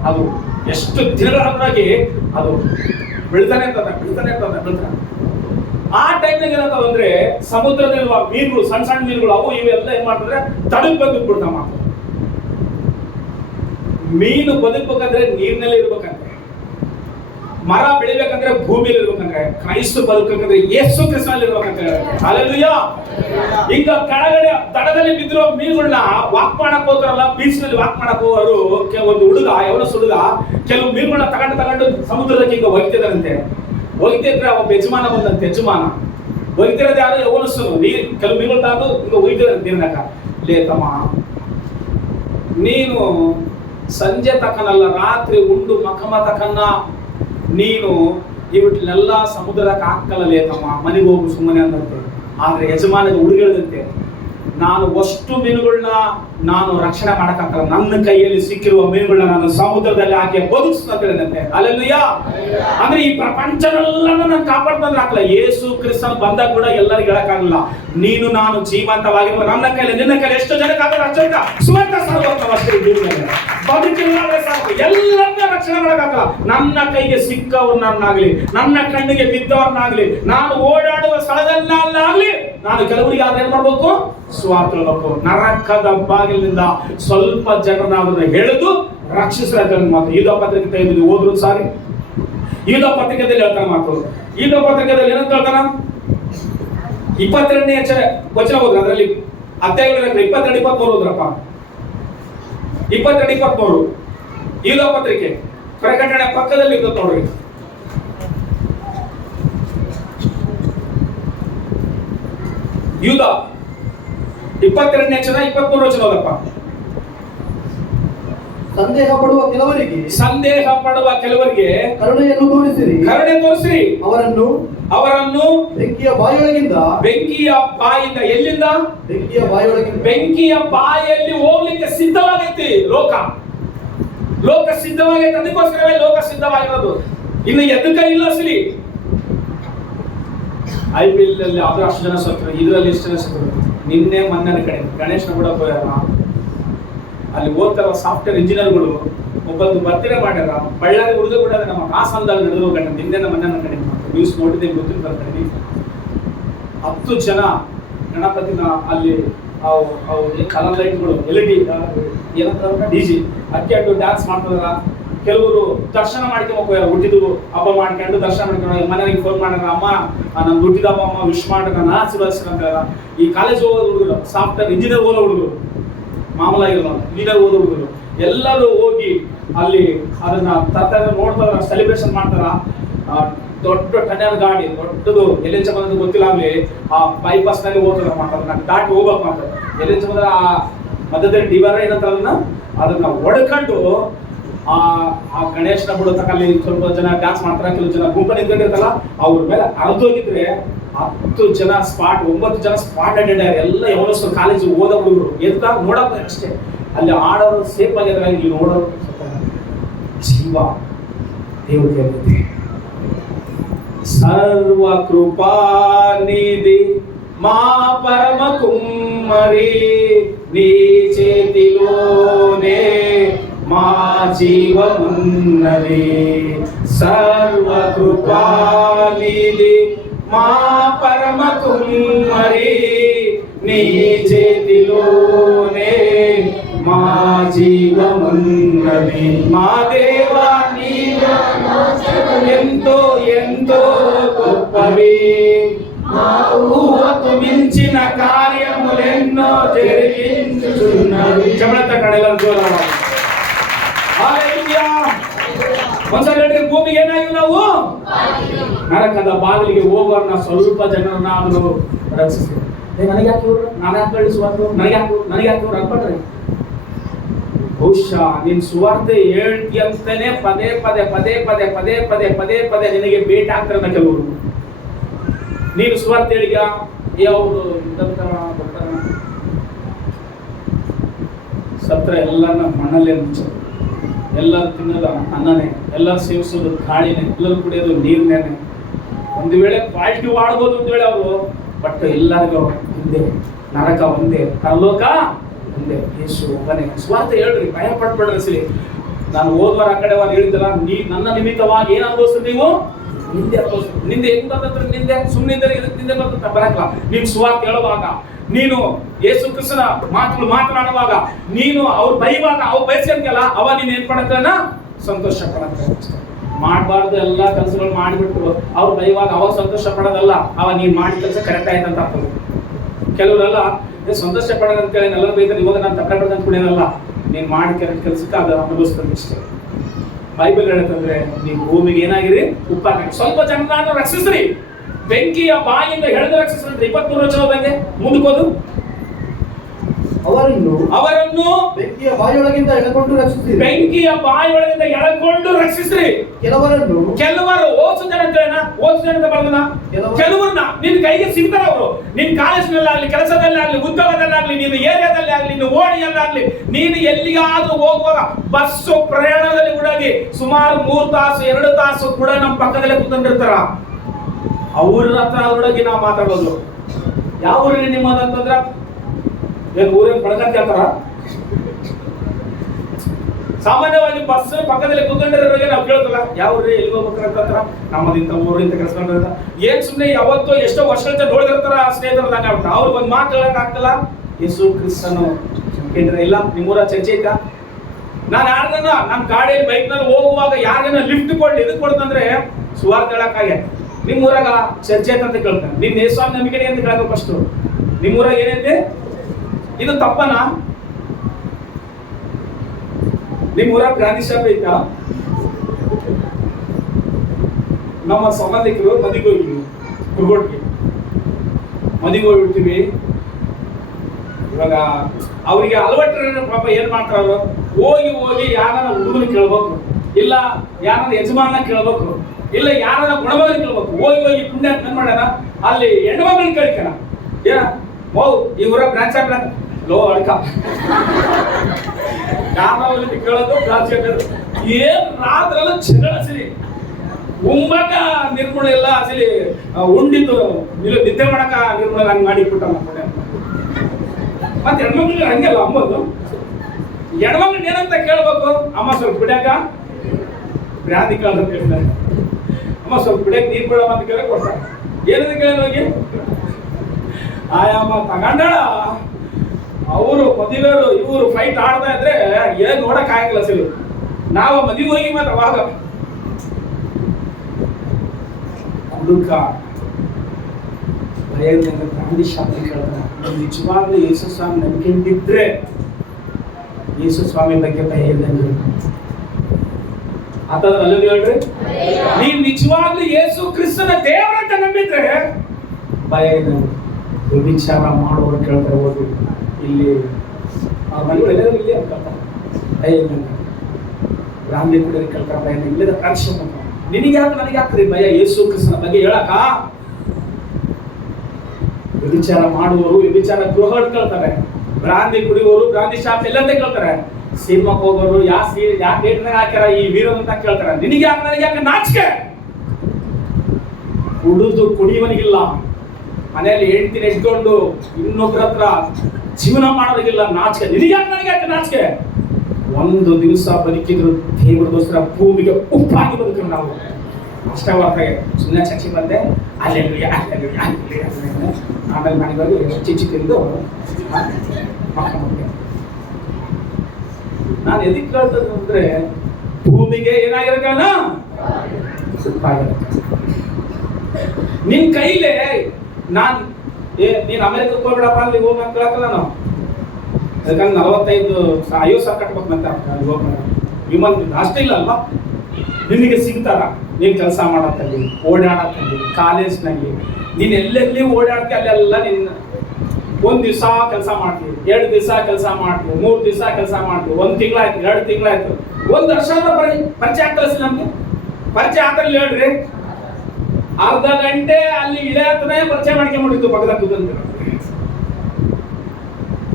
ಅದು ಎಷ್ಟು ದಿನಗಳಾಗಿ ಅದು ಬೆಳಿತಾನೆ ಇರ್ತದೆ. ಆ ಟೈಮ್ನಾಗ ಏನಾಗ್ತದೆ ಅಂದ್ರೆ ಸಮುದ್ರದಲ್ಲಿರುವ ಮೀನುಗಳು, ಸಣ್ಣ ಸಣ್ಣ ಮೀನುಗಳು, ಅವು ಇವೆಲ್ಲ ಏನ್ ಮಾಡ್ತಂದ್ರೆ ತಡಕ್ ಬಂದು ಬಿಡ್ತಾವ. ಮೀನು ಬದುಕಬೇಕಂದ್ರೆ ನೀರಿನಲ್ಲಿ ಇರ್ಬೇಕಂದ್ರೆ, ಮರ ಬೆಳಿಬೇಕಂದ್ರೆ ಭೂಮಿಯಲ್ಲಿ ಇರ್ಬೇಕಂದ್ರೆ, ಕ್ರೈಸ್ತ ಬದುಕಬೇಕಂದ್ರೆ ಯೇಸು ಕ್ರಿಸ್ತನಲ್ಲಿ ಇರ್ಬೇಕಂತ. ಹಲ್ಲೆಲೂಯಾ. ಈಗ ಕೆಳಗಡೆ ದಡದಲ್ಲಿ ಬಿದ್ದಿರೋ ಮೀನುಗಳನ್ನ ವಾಕ್ ಮಾಡಕ್ ಹೋದ್ರಲ್ಲ, ಬೀಚ್ ನಲ್ಲಿ ವಾಕ್ ಮಾಡಕ್ ಹೋಗೋರು ಒಂದು ಹುಡುಗ, ಯವನಸ್ ಹುಡುಗ ಕೆಲವು ಮೀನುಗಳನ್ನ ತಗೊಂಡು ಸಮುದ್ರದಕ್ಕೆ ಹಿಂಗ ಒಯ್ತಿದಾರಂತೆ. ಒಯ್ತಿದ್ರೆ ಒಬ್ಬ ಯಜಮಾನ ಬಂದಂತೆ. ಯಜಮಾನ ಒಯ್ತಿರೋದು ಯಾರು? ಯವನಸ್ಸು. ಕೆಲವು ಮೀನುಗಳು ತಗೊಂಡು ಹಿಂಗ ಒಯ್ತಿದಾರೆ ನೀರಿನಾಗ. ಲೇತಮ್ಮ, ನೀನು ಸಂಜೆ ತಕ್ಕನಲ್ಲ, ರಾತ್ರಿ ಉಂಡು ಮಕಮ ತಕ್ಕನ್ನ ನೀನು ಇವಟ್ಟನ್ನೆಲ್ಲ ಸಮುದ್ರಕ್ಕೆ ಹಾಕಲ್ಲ ಲೇತಮ್ಮ, ಮನೆಗೆ ಹೋಗು ಸುಮ್ಮನೆ ಅಂದಂತೆ. ಆದ್ರೆ ಯಜಮಾನಿಗೆ ಹುಡುಗಿದಂತೆ, ನಾನು ಅಷ್ಟು ಮೀನುಗಳನ್ನ ನಾನು ರಕ್ಷಣೆ ಮಾಡಕ್ಕಾಗಲ್ಲ, ನನ್ನ ಕೈಯಲ್ಲಿ ಸಿಕ್ಕಿರುವ ಮೀನುಗಳನ್ನ ನಾನು ಸಮುದ್ರದಲ್ಲಿ ಹಾಕಿ ಬದುಕಿಸ್ತಂತೆ. ಅಲ್ಲೆಲ್ಲೂಯಾ. ಅಂದ್ರೆ ಈ ಪ್ರಪಂಚನೆಲ್ಲ ನಾನು ಕಾಪಾಡ್ತಂದ್ರೆ ಹಾಕಲ್ಲ. ಯೇಸು ಕ್ರಿಸ್ತನ್ ಬಂದಾಗ ಕೂಡ ಎಲ್ಲರಿಗೂ ಹೇಳಕ್ಕಾಗಲ್ಲ. ನೀನು ನಾನು ಜೀವಂತವಾಗಿರುವ ನನ್ನ ಕೈಲಿ, ನಿನ್ನ ಕೈಲಿ ಎಷ್ಟು ಜನಕ್ಕಾಗಲ್ಲ ಅಷ್ಟೇ ಸುವಂತ ಸಾರ್ವತ್ವಷ್ಟೇ. ಬದುಕಿಲ್ಲ ಸಾಕು, ಎಲ್ಲರನ್ನ ರಕ್ಷಣೆ ಮಾಡಕ್ಕಾಗಲ್ಲ. ನನ್ನ ಕೈಗೆ ಸಿಕ್ಕವ್ರನ್ನಾಗ್ಲಿ, ನನ್ನ ಕಣ್ಣಿಗೆ ಬಿದ್ದವ್ರನ್ನಾಗ್ಲಿ, ನಾನು ಓಡಾಡುವ ಸ್ಥಳದಲ್ಲಾಗ್ಲಿ ನಾನು ಕೆಲವರಿಗೆ ಆದ್ರೆ ಏನ್ ಮಾಡ್ಬೇಕು? ಸ್ವಾರ್ಥ ಹೇಳ್ಬೇಕು. ನರಕದ ಬಾಗಿಲಿನಿಂದ ಸ್ವಲ್ಪ ಜನರನ್ನ ಹೇಳಿದು ರಕ್ಷಿಸಬೇಕು ಮಾತು. ಯೂದ ಪತ್ರಿಕೆ ತೆಗೆದು ಓದ್ರು ಸಾರಿ. ಯೂದ ಪತ್ರಿಕೆಯಲ್ಲಿ ಹೇಳ್ತಾನೆ ಮಾತು. ಯೂದ ಪತ್ರಿಕೆಯಲ್ಲಿ ಏನಂತ ಹೇಳ್ತಾನ? 22ನೇ ವಚನ ಹೋದ್ರ, ಅದರಲ್ಲಿ ಅಧ್ಯಾಯಗಳು 22-23 ಹೋದ್ರಪ್ಪ. 22-23 ಯೂದ ಪತ್ರಿಕೆ ಪ್ರಕಟಣೆ ಪಕ್ಕದಲ್ಲಿ ಇರ್ತದೆ ನೋಡ್ರಿ. ಯೂದ 22ನೇ ವಚನ 23 ವಚನ ಹೋದಪ್ಪ. ಸಂದೇಹ ಪಡುವ ಕೆಲವರಿಗೆ ಕರುಣೆಯನ್ನು ತೋರಿಸಿರಿ. ಅವರನ್ನು ಬೆಂಕಿಯ ಬಾಯಿಯಿಂದ ಎಲ್ಲಿಂದ? ಬೆಂಕಿಯ ಬಾಯಲ್ಲಿ ಹೋಗ್ಲಿಕ್ಕೆ ಸಿದ್ಧವಾಗೈತಿ ಲೋಕ ಸಿದ್ಧವಾಗೈತಿ. ಅದಕ್ಕೋಸ್ಕರವೇ ಲೋಕ ಸಿದ್ಧವಾಗಿರೋದು. ಇನ್ನು ಎದಕ್ಕ ಇಲ್ಲ ಅಸಲಿ. IPL ಅಲ್ಲಿ ಆದ್ರೂ ಅಷ್ಟು ಜನ ಸತ್ರು, ಇದರಲ್ಲಿ ಎಷ್ಟು ಜನ ಸತ್ರು. ನಿನ್ನೆ ಮೊನ್ನೆ ಕಡೆ ಗಣೇಶನ ಕೂಡ ಹೋಗ್ಯಾರ. ಅಲ್ಲಿ ಓದ್ತಾರ ಸಾಫ್ಟ್ವೇರ್ ಇಂಜಿನಿಯರ್ಗಳು ಒಬ್ಬಂದು ಬರ್ತ್ಡೇ ಮಾಡ್ಯಾರ. ಬಳ್ಳಾರಿ ಹುಡುಗ ಕೂಡ ನಮ್ಮ ಹಾಸನದಲ್ಲಿ ನಡೆದು ಹೋಗಣ್ಣ. ನಿನ್ನೆ ಮೊನ್ನೆ ಕಡೆ ನ್ಯೂಸ್ ನೋಡಿದ್ದೆ, ಗೊತ್ತಿಲ್ಲ ಕಡೆ 10 ಜನ ಗಣಪತಿನ ಅಲ್ಲಿ ಕಲರ್ ಲೈಟ್ಗಳು LED ಏನಂತ DJ ಅಕ್ಕಿ ಡ್ಯಾನ್ಸ್ ಮಾಡ್ತಾರ. ಕೆಲವರು ದರ್ಶನ ಮಾಡ್ಕೊಂಡು ಹೋಗ್ಯಾರ, ಹುಟ್ಟಿದು ಹಬ್ಬ ಮಾಡ್ಕೊಂಡು ದರ್ಶನ ಮಾಡ್ಕೊಂಡು ಮನೆಗೆ ಫೋನ್ ಮಾಡೋಣ, ಅಮ್ಮ ನಾನು ಹುಟ್ಟಿದ ಹಬ್ಬ ಅಮ್ಮ ವಿಶ್ ಮಾಡಿ ನಾನು ಆಶೀರ್ವದಿಸ್ಕೊಂತ. ಈ ಕಾಲೇಜ್ ಓದೋ ಹುಡುಗರು, ಸಾಫ್ಟ್ವೇರ್ ಇಂಜಿನಿಯರ್ ಓದೋ ಹುಡುಗರು, ಮಾಮೂಲಾಗಿರೋ ಇಂಜಿನಿಯರ್ ಓದೋ ಹುಡುಗರು ಎಲ್ಲರೂ ಹೋಗಿ ಅಲ್ಲಿ ಅದನ್ನ ತರ್ತಾರೆ, ನೋಡ್ತಾರ, ಸೆಲೆಬ್ರೇಷನ್ ಮಾಡ್ತಾರ. ದೊಡ್ಡ ಟನ್ನೆಲ್ ಗಾಡಿ ದೊಡ್ಡದು ಎಲ್ಲಿಂದ ಬಂದದ್ದು ಗೊತ್ತಿಲ್ಲ ಆಗ್ಲಿ, ಆ ಬೈಪಾಸ್ ನಲ್ಲಿ ಹೋಗ್ತಾರೆ ಮಾಡ್ತಾರೆ, ನಾನು ದಾಟಿ ಹೋಗ್ಬೇಕು ಮಾಡ್ತಾರೆ. ಎಲ್ಲಿಂದ ಬಂದ್ರೆ ಆ ಮಧ್ಯದಲ್ಲಿ ಡಿವೈಡರ್ ಏನಂತಾರೆ ಅದನ್ನ ಹೊಡ್ಕೊಂಡು ಆ ಗಣೇಶನ ಬಿಡೋ ತಕಲ್ಲಿ ಸ್ವಲ್ಪ ಜನ ಡ್ಯಾನ್ಸ್ ಮಾಡ್ತಾರೆ, ಕೆಲವು ಜನ ಗುಂಪ ನಿಂತ್ಕೊಂಡಿರ್ತಾರ, ಅವ್ರ ಮೇಲೆ ಅರ್ಧೋಗಿದ್ರೆ 10 ಜನ ಸ್ಪಾಟ್, 9 ಜನ ಸ್ಪಾಟ್ ಅಟೆಂಡ್ ಆಗ್ಯಾರ. ಎಲ್ಲ ಯಾವನಷ್ಟು ಕಾಲೇಜ್ ಓದೋ ಹುಡುಗರು ಎದ್ದ ನೋಡಕ್ ಅಷ್ಟೇ, ಅಲ್ಲಿ ಆಡೋರು ಸೇಫ್ ಆಗಿದ್ರೆ ಇಲ್ಲಿ ನೋಡೋರು ಜೀವ ದೇವರಿಗೆ. ಸರ್ವ కృపానిధి మా పరమ కుమ్మరి నీ చేతిలోనే మా జీవమున్నది. సర్వ కృపానిధి మా పరమ కుమ్మరి నీ చేతిలోనే మా జీవమున్నది. మా దేవా నీ ఎంతో ఎంతో గొప్పవి, ఊహకు మించిన కార్యములెన్నో జరిగించుచున్నవి. చెమట కడలను చూడాలి. ಒಂದ್ಸಲ ಭೂಮಿಗೆ ಏನಾಗಿ ನಾವು ನರಕದ ಬಾಗಿಲಿಗೆ ಹೋಗೋರ್ನ ಸ್ವಲ್ಪ ಜನರನ್ನ ಅವರು ರಕ್ಷಿಸ್ತಾರೆ. ನನಗೆ ಯಾಕೆ ಇವ್ರು, ನಾನು ಯಾಕೆ ಕಳಿಸುವರು, ನನಗೆ ಯಾಕೆ ಇವ್ರು ಅನ್ಕೊಂಡ್ರಿ. ಬಹುಶಃ ನೀನ್ ಸುವಾರ್ತೆ ಹೇಳ್ತಿಯಂತಾನೆ ಪದೇ ಪದೇ ಪದೇ ಪದೇ ಪದೇ ಪದೇ ಪದೇ ಪದೇ ನಿನಗೆ ಭೇಟಿ ಆಗ್ತಾರ ಕೆಲವರು. ನೀನು ಸುವಾರ್ತೆ ಹೇಳಿಗ ಯಾವುದು ಸತ್ರ ಎಲ್ಲರನ್ನ ಮಣ್ಣಲ್ಲೇ ಮುಚ್ಚೋದು, ಎಲ್ಲರೂ ತಿನ್ನೋದು ಅನ್ನನೇ, ಎಲ್ಲರೂ ಸೇವಿಸೋದು ಗಾಳಿನೇ, ಎಲ್ಲರೂ ಕುಡಿಯೋದು ನೀರ್ನೇನೆ. ಒಂದು ವೇಳೆ ಪಾಸಿಟಿವ್ ಆಡ್ಬೋದು ಒಂದು ವೇಳೆ ಅವರು, ಬಟ್ ಎಲ್ಲರಿಗೂ ಹಿಂದೆ ನರಕ ಒಂದೇ, ಪರಲೋಕ ಒಂದೇ, ಯೇಸು ಒಬ್ಬನೇ. ಸ್ವಾರ್ಥ ಹೇಳ್ರಿ, ಭಯ ಪಟ್ಬಿಡ್ರಿ. ಸರಿ, ನಾನು ಹೋದ್ವಾರ ಆ ಕಡೆ ಹೇಳಿದ್ದಲ್ಲ, ನೀ ನನ್ನ ನಿಮಿತ್ತವಾಗಿ ಏನ್ ಅನುಭವಿಸ್ತೀರಿ ನೀವು? ನಿಂದೆ ಅನುಭವಿಸ್ತೀರಿ. ನಿಂದೆ ಹೆಂಗ್ ಬರ್ತೈತ್ರಿ? ನಿಂದೆ ಸುಮ್ಮನಿಂದ ನಿಂದೆ ಬರ್ತೈತ ಬರಕಲ್ಲ. ನೀನ್ ಸ್ವಾರ್ಥ ಹೇಳುವಾಗ, ನೀನು ಯೇಸು ಕ್ರಿಸ್ತನ ಮಾತುಗಳು ಮಾತನಾಡುವಾಗ, ನೀನು ಅವ್ರು ಬೈವಾಗ, ಅವ್ರು ಬಯಸ್ಕೊಂತಲ್ಲ, ಅವ ನೀನ್ ಏನ್ ಪಡತ್ತನ ಸಂತೋಷ ಪಡತ್ತ. ಮಾಡಬಾರ್ದು ಎಲ್ಲಾ ಕೆಲಸಗಳು ಮಾಡಿಬಿಟ್ಟು ಅವ್ರು ಬೈವಾಗ ಅವಾಗ ಸಂತೋಷ ಪಡೋದಲ್ಲ, ಅವ ನೀನ್ ಮಾಡಿ ಕೆಲಸ ಕರೆಕ್ಟ್ ಆಯ್ತು ಅಂತ ಆಗ್ತದೆ. ಕೆಲವರೆಲ್ಲ ಸಂತೋಷ ಪಡೋದು ಅಂತೇಳಿ ಎಲ್ಲರೂ ಬೈತಾರೆ, ಇವಾಗ ನಾನು ತಪ್ಪೆ ಪಡೆದ ಅಂದ್ಕೊಂಡೇನಲ್ಲ, ನೀನ್ ಮಾಡಿ ಕೆಲಸಕ್ಕೆ ಅದು ಅನುಭವಿಸ್ತದೆ ಇಷ್ಟೇ. ಬೈಬಲ್ ಹೇಳುತ್ತಂದ್ರೆ ನೀವು ಭೂಮಿಗೆ ಏನಾಗಿರಿ? ಉಪ್ಪಾಗಿ. ಸ್ವಲ್ಪ ಜನರನ್ನು ರಕ್ಷಿಸ್ರಿ, ಬೆಂಕಿಯ ಬಾಯಿಂದ ಎಳೆದು ರಕ್ಷಿಸ್ರಿ. 23 ವಚನ ಬಂದೆ ಮುಂದಕ್ಕೋದು. ಅವರನ್ನು ಬೆಂಕಿಯ ಬಾಯೊಳಗಿಂದ ಎಳೆಕೊಂಡು ರಕ್ಷಿಸಿರಿ. ಬೆಂಕಿಯ ಬಾಯೊಳಗಿಂದ ಎಳೆಕೊಂಡು ರಕ್ಷಿಸ್ರಿ. ಕೆಲವರು ಓಸು ಜನ ಬರೋದನ್ನ, ಕೆಲವರನ್ನ ನಿನ್ ಕೈಗೆ ಸಿಗ್ತಾರ. ಅವರು ನಿನ್ ಕಾಲೇಜಿನಲ್ಲಾಗ್ಲಿ, ಕೆಲಸದಲ್ಲಾಗ್ಲಿ, ಉದ್ಯೋಗದಲ್ಲಾಗ್ಲಿ, ನೀನು ಏರಿಯಾದಲ್ಲಿ ಆಗ್ಲಿ, ನೀನು ಓಣಿಯಲ್ಲಾಗ್ಲಿ, ನೀನು ಎಲ್ಲಿಗಾದ್ರೂ ಹೋಗುವಾಗ ಬಸ್ಸು ಪ್ರಯಾಣದಲ್ಲಿ ಕೂಡ ಸುಮಾರು 3 ತಾಸು 2 ತಾಸು ಕೂಡ ನಮ್ಮ ಪಕ್ಕದಲ್ಲೇ ಕೂತ್ಕೊಂಡಿರ್ತಾರ. ಅವ್ರ ಹತ್ರ ಅದರೊಳಗೆ ನಾವು ಮಾತಾಡೋದು. ಯಾವ ಊರಿಗೆ ನಿಮ್ಮದಂತಂದ್ರ ಏನ್ ಊರೇನ್ ಬಡ್ಕಂತ ಹೇಳ್ತಾರ? ಸಾಮಾನ್ಯವಾಗಿ ಬಸ್ ಪಕ್ಕದಲ್ಲಿ ಕೂತ್ಕೊಂಡಿರೋರಿಗೆ ನಾವು ಕೇಳ್ತಲ್ಲ, ಯಾವ ಊರಿಗೆ ಎಲ್ಲಿ ಹೋಗ್ಬೇಕಂತ, ನಮ್ಮದಿಂತ ಊರಿಂದ ಕೆಲಸ ಏನ್ ಸುಮ್ಮನೆ ಯಾವತ್ತೋ ಎಷ್ಟೋ ವರ್ಷಗಳ ನೋಡಿದಿರ್ತಾರ ಸ್ನೇಹಿತರು ನಂಗೆ ಆಗ್ತಾ. ಅವ್ರಿಗೆ ಒಂದು ಮಾತು ಹೇಳಕ್ ಆಗ್ತಲ್ಲ, ಯೇಸು ಕ್ರಿಸ್ತನು ಕೇಳಿದ್ರೆ ಇಲ್ಲ. ನಿಮ್ಮೂರ ಚರ್ಚೆ ಐತಾ? ನಾನು ಯಾರನ್ನ ನಮ್ಮ ಗಾಡಿಯಲ್ಲಿ ಬೈಕ್ ನಲ್ಲಿ ಹೋಗುವಾಗ ಯಾರನ್ನ ಲಿಫ್ಟ್ ಕೊಡ್ಲಿ ಇದಕ್ಕೆ ಕೊಡ್ತಂದ್ರೆ ಸುವಾರ್ಥ ಹೇಳಕ್ಕಾಗೆ ನಿಮ್ಮೂರಾಗ ಚರ್ಚೆ ಐತೆ ಅಂತ ಕೇಳ್ತಾನೆ. ನಿಮ್ ನೇಸ್ವಾಮಿ ನಂಬಿಕೆ ಅಂತ ಕೇಳಬೇಕು ಫಸ್ಟ್. ನಿಮ್ಮೂರಾಗ ಏನೈತೆ? ಇದು ತಪ್ಪನಾ? ನಿಮ್ಮೂರಾಗ ಗಾಂಧಿ ಶಾಪ್ ಐತಾ? ನಮ್ಮ ಸಂಬಂಧಿಕರು ಮದಿಗೆ ಹೋಗಿವಿ, ಕುರ್ಗೋಟ್ಗೆ ಮದಿಗೆ ಹೋಗ್ಬಿಡ್ತೀವಿ. ಇವಾಗ ಅವರಿಗೆ ಅಲವಟ್ಟರೆ ಪಾಪ ಏನ್ ಮಾಡ್ತಾರ, ಹೋಗಿ ಯಾರನ್ನ ಹುಡುಗನ ಕೇಳ್ಬೇಕು, ಇಲ್ಲ ಯಾರನ್ನ ಯಜಮಾನ ಕೇಳ್ಬೇಕು, ಇಲ್ಲ ಯಾರನ್ನ ಗುಣಮಗನ ಕೇಳ್ಬೇಕು. ಹೋಗಿ ಪುಣ್ಯ ಏನ್ ಮಾಡ್ಯಾನ, ಅಲ್ಲಿ ಹೆಣ್ಮಗಳನ್ನ ಕೇಳ್ಕಣ. ಏನ ಈ ಊರ ಬ್ರಾಂಚ್ ಲೋ ಅಡ್ಕ ಯಾರಲ್ಲಿ ಕೇಳೋದು ಬ್ರಾಂಚ್ ಏನ್ ರಾತ್ರೆಲ್ಲ ಜಗಳ ಸಿರಿ ಉಂಬಕ ನಿರ್ಮೂಲ ಎಲ್ಲ ಅಸಲಿ ಉಂಡಿದ್ದು ನಿದ್ದೆ ಮಾಡಕ ನಿರ್ಮೂಲ ಹಂಗ್ ಮಾಡಿಬಿಟ್ಟ. ಮತ್ತೆ ಹೆಣ್ಮಕ್ಳಿಗೆ ಹಂಗೆಲ್ಲ ಅಂಬೋದು. ಹೆಣ್ಮಕ್ಳು ಏನಂತ ಕೇಳ್ಬೇಕು, ಅಮ್ಮ ಸ್ವಲ್ಪ ಬಿಡ್ಯಾಕ ಬ್ರಾಂದಿ ಕೇಳೋದು ಕೇಳ್ತಾರೆ. ಅಮ್ಮ ಸ್ವಲ್ಪ ಬಿಡಕ್ ನೀರ್ ಬಿಡಮ್ಮ ಅಂತ ಕೇಳಕ್ ಕೊಡ್ತಾರೆ. ಏನಂತ ಕೇಳೋದು ಹೋಗಿ ಆಯಮ್ಮ ತಗೊಂಡಾಳ. ಅವರು ಮದುವೆಯವರು ಇವರು ಫೈಟ್ ಆಡ್ತಾ ಇದ್ರೆ ಏನ್ ನೋಡಕ್ ಆಗಿಲ್ಲ ಸರಿ. ನಾವು ಮದುವೆ ಹೋಗಿ ಮಾತ್ರ ಅವಾಗ ಹುಡುಕ ಭಯದಿಂದ ಗಾಂಧಿ ಶಾಸ್ತ್ರಿ ಕೇಳ್ತಾನೆ, ನಿಜವಾಗ್ಲೂ ಯೇಸು ಸ್ವಾಮಿ ನಂಬಿಕೊಂಡಿದ್ರೆ ಯೇಸು ಸ್ವಾಮಿ ಬಗ್ಗೆ ಭಯ ಇದ್ದಂಗೆ ಆತದ ಅಲ್ಲೂ ಹೇಳ್ರಿ. ನೀವ್ ನಿಜವಾಗ್ಲೂ ಯೇಸು ಕ್ರಿಸ್ತನ ದೇವರಂತ ನಂಬಿದ್ರೆ ಭಯ ಇದ್ದಂಗೆ. ವ್ಯಭಿಚಾರ ಮಾಡುವವರು ಕೇಳ್ತಾರೆ, ಹೋಗಿ ಇಲ್ಲಿ ಆ ಮನೆಗಳೆಲ್ಲರೂ ಇಲ್ಲಿ ಅಂತ ಕೇಳ್ತಾರೆ, ಭಯ ಇದ್ದಂಗೆ. ಬ್ರಾಹ್ಮಿ ಕುಡಿಯೋರು ಕೇಳ್ತಾರೆ, ಭಯ ಇಲ್ಲದ ರಕ್ಷೆ. ನಿನಗೆ ಯಾಕೆ ನನಗೆ ಯಾಕ್ರಿ ಭಯ ಯೇಸು ಕ್ರಿಸ್ತನ ಬಗ್ಗೆ ಹೇಳಕ? ವ್ಯಭಿಚಾರ ಮಾಡುವವರು ವ್ಯಭಿಚಾರ ಗೃಹ ಕೇಳ್ತಾರೆ, ಬ್ರಾಂದಿ ಕುಡಿಯುವವರು ಬ್ರಾಂದಿ ಶಾಪ್ ಎಲ್ಲಂತ ಕೇಳ್ತಾರೆ, ಸಿನಿಮಾಕ್ಕೆ ಹೋಗೋರು ಯಾಕೆ ಥಿಯೇಟರ್ನಾಗ ಹಾಕ್ಯಾರ ಈ ವೀರ ಅಂತ ಕೇಳ್ತಾರೆ. ನಿನಗೆ ಯಾಕೆ ನನಗೆ ಯಾಕೆ ನಾಚಿಕೆ? ಕುಡಿಯುವನಿಗಿಲ್ಲ, ಮನೆಯಲ್ಲಿ ಹೆಂಡತಿನ ಇಟ್ಕೊಂಡು ಇನ್ನೊಬ್ಬರ ಹತ್ರ ಜೀವನ ಮಾಡೋರಿಗಿಲ್ಲ ನಾಚಿಕೆ. ನಿನಗೆ ಯಾಕೆ ನನಗೆ ಯಾಕೆ ನಾಚಿಕೆ? ಒಂದು ದಿವಸ ಬದುಕಿದ್ರು ದೇವರಿಗೋಸ್ಕರ ಭೂಮಿಗೆ ಉಪ್ಪಾಗಿ ಬದುಕಿದ್ರು ನಾವು. ಅಷ್ಟವಾಗೆ ಸುಮ್ಮನೆ ಚರ್ಚೆ ಬಂದೆ, ಅಲ್ಲೇ ಆಮೇಲೆ ಮನೆಗೆ ಚಿಚ್ಚಿ ತಿಂದು ಮಕ್ಕಳ ಮುಂದೆ ನಾನು ಎದಕ್ಕೆ ಕೇಳ್ತದೆ ಅಂದ್ರೆ, ಭೂಮಿಗೆ ಏನಾಗಿರಕಣ ನಿನ್ ಕೈಲೇ ನೀನ್ ಅಮೆರಿಕಕ್ಕೆ ಹೋಗ್ಬಿಡಪ್ಪ, ಅಲ್ಲಿ ಹೋಗಿ ಅಂತ ಕೇಳಕ್ಕಲ್ಲ ನಾನು. ಯಾಕಂದ್ರೆ 50,000 ಕಟ್ಬೇಕಂತ ವಿಮಾನ ಅಷ್ಟೇ ಇಲ್ಲ ಅಲ್ವಾ? ನಿನಗೆ ಸಿಗ್ತಾರ ನೀನ್ ಕೆಲಸ ಮಾಡತ್ತಲ್ಲಿ, ಓಡಾಡತ್ತಲ್ಲಿ, ಕಾಲೇಜ್ನಲ್ಲಿ ನೀನ್ ಎಲ್ಲೆಲ್ಲಿ ಓಡಾಡ್ತಿ ಅಲ್ಲೆಲ್ಲ ನಿನ್ನ 1 ದಿವಸ ಕೆಲಸ ಮಾಡ್ತೀವಿ, 2 ದಿವಸ ಕೆಲಸ ಮಾಡ್ತೀವಿ, 3 ದಿವಸ ಕೆಲಸ ಮಾಡ್ತೀವಿ, 1 ತಿಂಗಳಾಯ್ತು, 2 ತಿಂಗಳಾಯ್ತು, 1 ವರ್ಷ ಪರಿಚಯ ಆಗ್ತಲ್ಲ ನಮ್ಗೆ. ಪರಿಚಯ ಆಗ್ತಲ್ಲ ಹೇಳ್ರಿ, ಅರ್ಧ ಗಂಟೆ ಅಲ್ಲಿ ಇಳಿಯತ್ತನೇ ಪರಿಚಯ ಮಾಡ್ಕೊಂಡ್ಬಿಟ್ಟಿತ್ತು ಪಕ್ಕದ ಕೂತಂತ.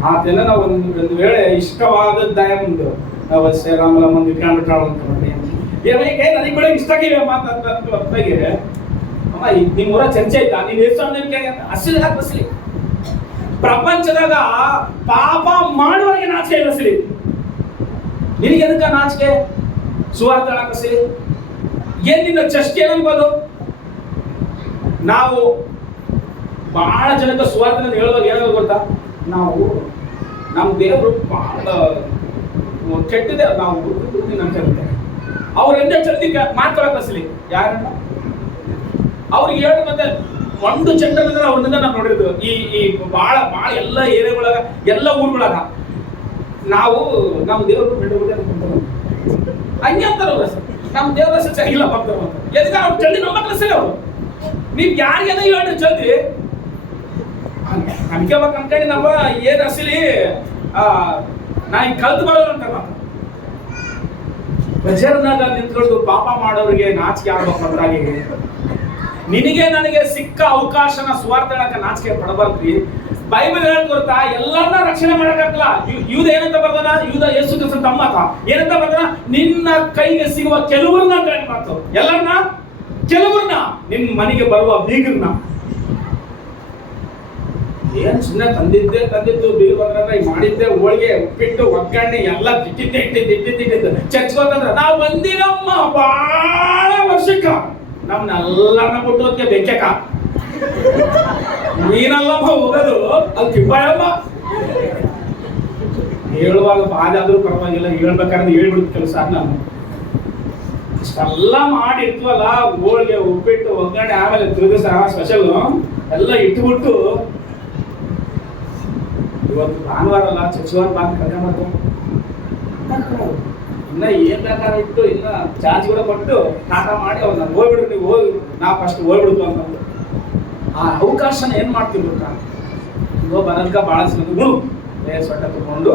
ಆ ದಿನ ನಾವು ಒಂದು ವೇಳೆ ಇಷ್ಟವಾದದ್ದಾಯ ಮುಂದೆ ನಾವು ಶ್ರೀರಾಮಲ ಮುಂದೆ ವಿಕ್ರಾಂಬಿಟ್ರಾಳ ಅಂತ ನನಗೆ ಕೂಡ ಇಷ್ಟ ಆಗಿವೆ ಮಾತಾಡ್ತಾಗೆ. ಅಮ್ಮ ನಿಮ್ಮ ಊರ ಚರ್ಚೆ ಆಯ್ತಾ? ನೀನ್ ಎಷ್ಟು ಅಸಲಿ ಹಾಕಿ ಬಸ್ಲಿ. ಪ್ರಪಂಚದಾಗ ಪಾಪ ಮಾಡುವವರಿಗೆ ನಾಚಿಕೆ ಇಲ್ಲ ಸಲಿ. ನಿನಗೆ ಎದಕ್ಕ ನಾಚಿಕೆ? ಸುವಾರ್ತೆ ಹಾಕಸಲಿ ಏನ್ ನಿನ್ನ ಚಷ್ಟೆ ಅನ್ಬೋದು? ನಾವು ಬಹಳ ಜನಕ್ಕೆ ಸುವಾರ್ತೆ ಹೇಳುವಾಗ ಏನಾದ್ರು ಗೊತ್ತಾ, ನಾವು ನಮ್ಮ ದೇವರು ಬಹಳ ಕೆಟ್ಟಿದೆ, ನಾವು ನಂಬಿಕೆ ಅವ್ರೆಂದ ಚಲ್ತಿ ಮಾತಾಡಕಸಲಿ ಯಾರನ್ನ ಅವ್ರಿಗೆ ಹೇಳಿ. ಮತ್ತೆ ಒಂದು ಜನರನ್ನ ಅವ್ರನ್ನ ನಾವು ನೋಡಿದ್ವಿ ಈ ಬಹಳ ಎಲ್ಲ ಏರಿಯಾಗಳಾಗ ಎಲ್ಲ ಊರುಗಳಾಗ ನಾವು ನಮ್ಮ ದೇವರು ಬಿಡುವುದೇ ಅನ್ಕೊಂತಾರೆ. ಹಂಗೆ ಅಂತಾರಲ್ಲ ಸರ್, ನಮ್ಮ ದೇವರ ಚೆನ್ನಾಗಿಲ್ಲ ಬರ್ತಾರೆ ಅಂತ. ಎದಕ್ಕೆ ಅವ್ರು ಜಲ್ದಿ ನಂಬಕ್ಲ ಸರಿ ಅವರು. ನೀವು ಯಾರಿಗೆನ ಹೇಳ್ರಿ ಜಲ್ದಿ ನಂಬಿಕೆ ಬಗ್ಗೆ ಅನ್ಕಂಡು ನಮ್ಮ ಏನ್ ಅಸಲಿ ನಾ ಈಗ ಕಲ್ತು ಮಾಡೋರು ಅಂತ ಮಾತ್ರ ಬಜಾರ್ನಾಗ ನಿಂತ್ಕೊಂಡು ಪಾಪ ಮಾಡೋರಿಗೆ ನಾಚಿಕೆ ಆಗ್ಬೇಕಾಗಿ ನಿನಗೆ ನನಗೆ ಸಿಕ್ಕ ಅವಕಾಶನ ಸುವಾರ್ತೆ ಹೇಳಕ ನಾಚಿಕೆ ಪಡಬಾರ್ದ್ರಿ. ಬೈಬಲ್ ಹೇಳಕ್ ಗೊತ್ತಾ, ಎಲ್ಲರನ್ನ ರಕ್ಷಣೆ ಮಾಡಕ್ಕಾಗಲ್ಲ. ಯೂದ ಏನಂತ ಬರ್ದಾನ? ಯೂದ ಯೇಸು ಕ್ರಿಸ್ತನ ತಮ್ಮ ಏನಂತ ಬರ್ದಾನ? ನಿನ್ನ ಕೈಗೆ ಸಿಗುವ ಕೆಲವ್ರನ್ನ ಅಂತ ಹೇಳಿ ಮಾತು. ಎಲ್ಲರನ್ನ ಕೆಲವ್ರನ್ನ, ನಿನ್ನ ಮನೆಗೆ ಬರುವ ಬೀಗರನ್ನ ಏನ್ ಸುಮ್ಮನೆ ತಂದಿದ್ದು ಬೀಗ ಬಂದ್ರೆ ಮಾಡಿದ್ದೆ ಹೋಳಿಗೆ ಉಪ್ಪಿಟ್ಟು ಒಗ್ಗರಣೆ ಎಲ್ಲ ಇಟ್ಟಿದ್ದು ಚರ್ಚ್ಕೋತಂದ್ರ ನಾವು ಬಂದಿನಮ್ಮ ಬಾಳ ವರ್ಷಕ್ಕ ನಮ್ನೆಲ್ಲರನ್ನ ಬಿಟ್ಟು ಬೆಕ್ಕಕ್ಕ ನೀನಲ್ಲಮ್ಮ ಹೋಗೋದು ಅಲ್ಲಿ ಕಿಬ್ಬಾಯಮ್ಮ. ಹೇಳುವಾಗ ಬಾದಾದ್ರೂ ಪರವಾಗಿಲ್ಲ, ಹೇಳ್ಬೇಕಾದ್ರೆ ಹೇಳ್ಬಿಡುತ್ತೆ ಕೆಲಸ. ನಾನು ಇಷ್ಟೆಲ್ಲ ಮಾಡಿರ್ತೀವಲ್ಲ, ಹೋಳಿಗೆ ಉಪ್ಪಿಟ್ಟು ಒಗ್ಗರಣೆ ಆಮೇಲೆ ತಿರುಗಿಸ ಸ್ಪೆಷಲ್ ಎಲ್ಲ ಇಟ್ಬಿಟ್ಟು ಇವತ್ತು ಭಾನುವಾರ ಅಲ್ಲ, ಚರ್ಚುವಾರ ಬಾಂಕ್ ಕರ್ಕೊಂಡ್ಬರ್ತು. ಇನ್ನ ಏನ್ ಬೇಕಾದ ಇಟ್ಟು ಇನ್ನ ಚಾರ್ಜ್ ಕೂಡ ಕೊಟ್ಟು ಟಾಟಾ ಮಾಡಿ ಅವ್ರನ್ನ ಹೋಗ್ಬಿಡ್ರಿ, ನೀವು ಹೋಗಿ ನಾ ಫಸ್ಟ್ ಹೋಗ್ಬಿಡ್ತು ಅಂತಂದು ಆ ಅವಕಾಶನ ಏನ್ ಮಾಡ್ತೀವಿ ಗೊತ್ತಾ? ಇಗೋ ಬರೋದ್ಕ ಭಾಳ ಗುಣು ಸೊಟ್ಟೆ ತಗೊಂಡು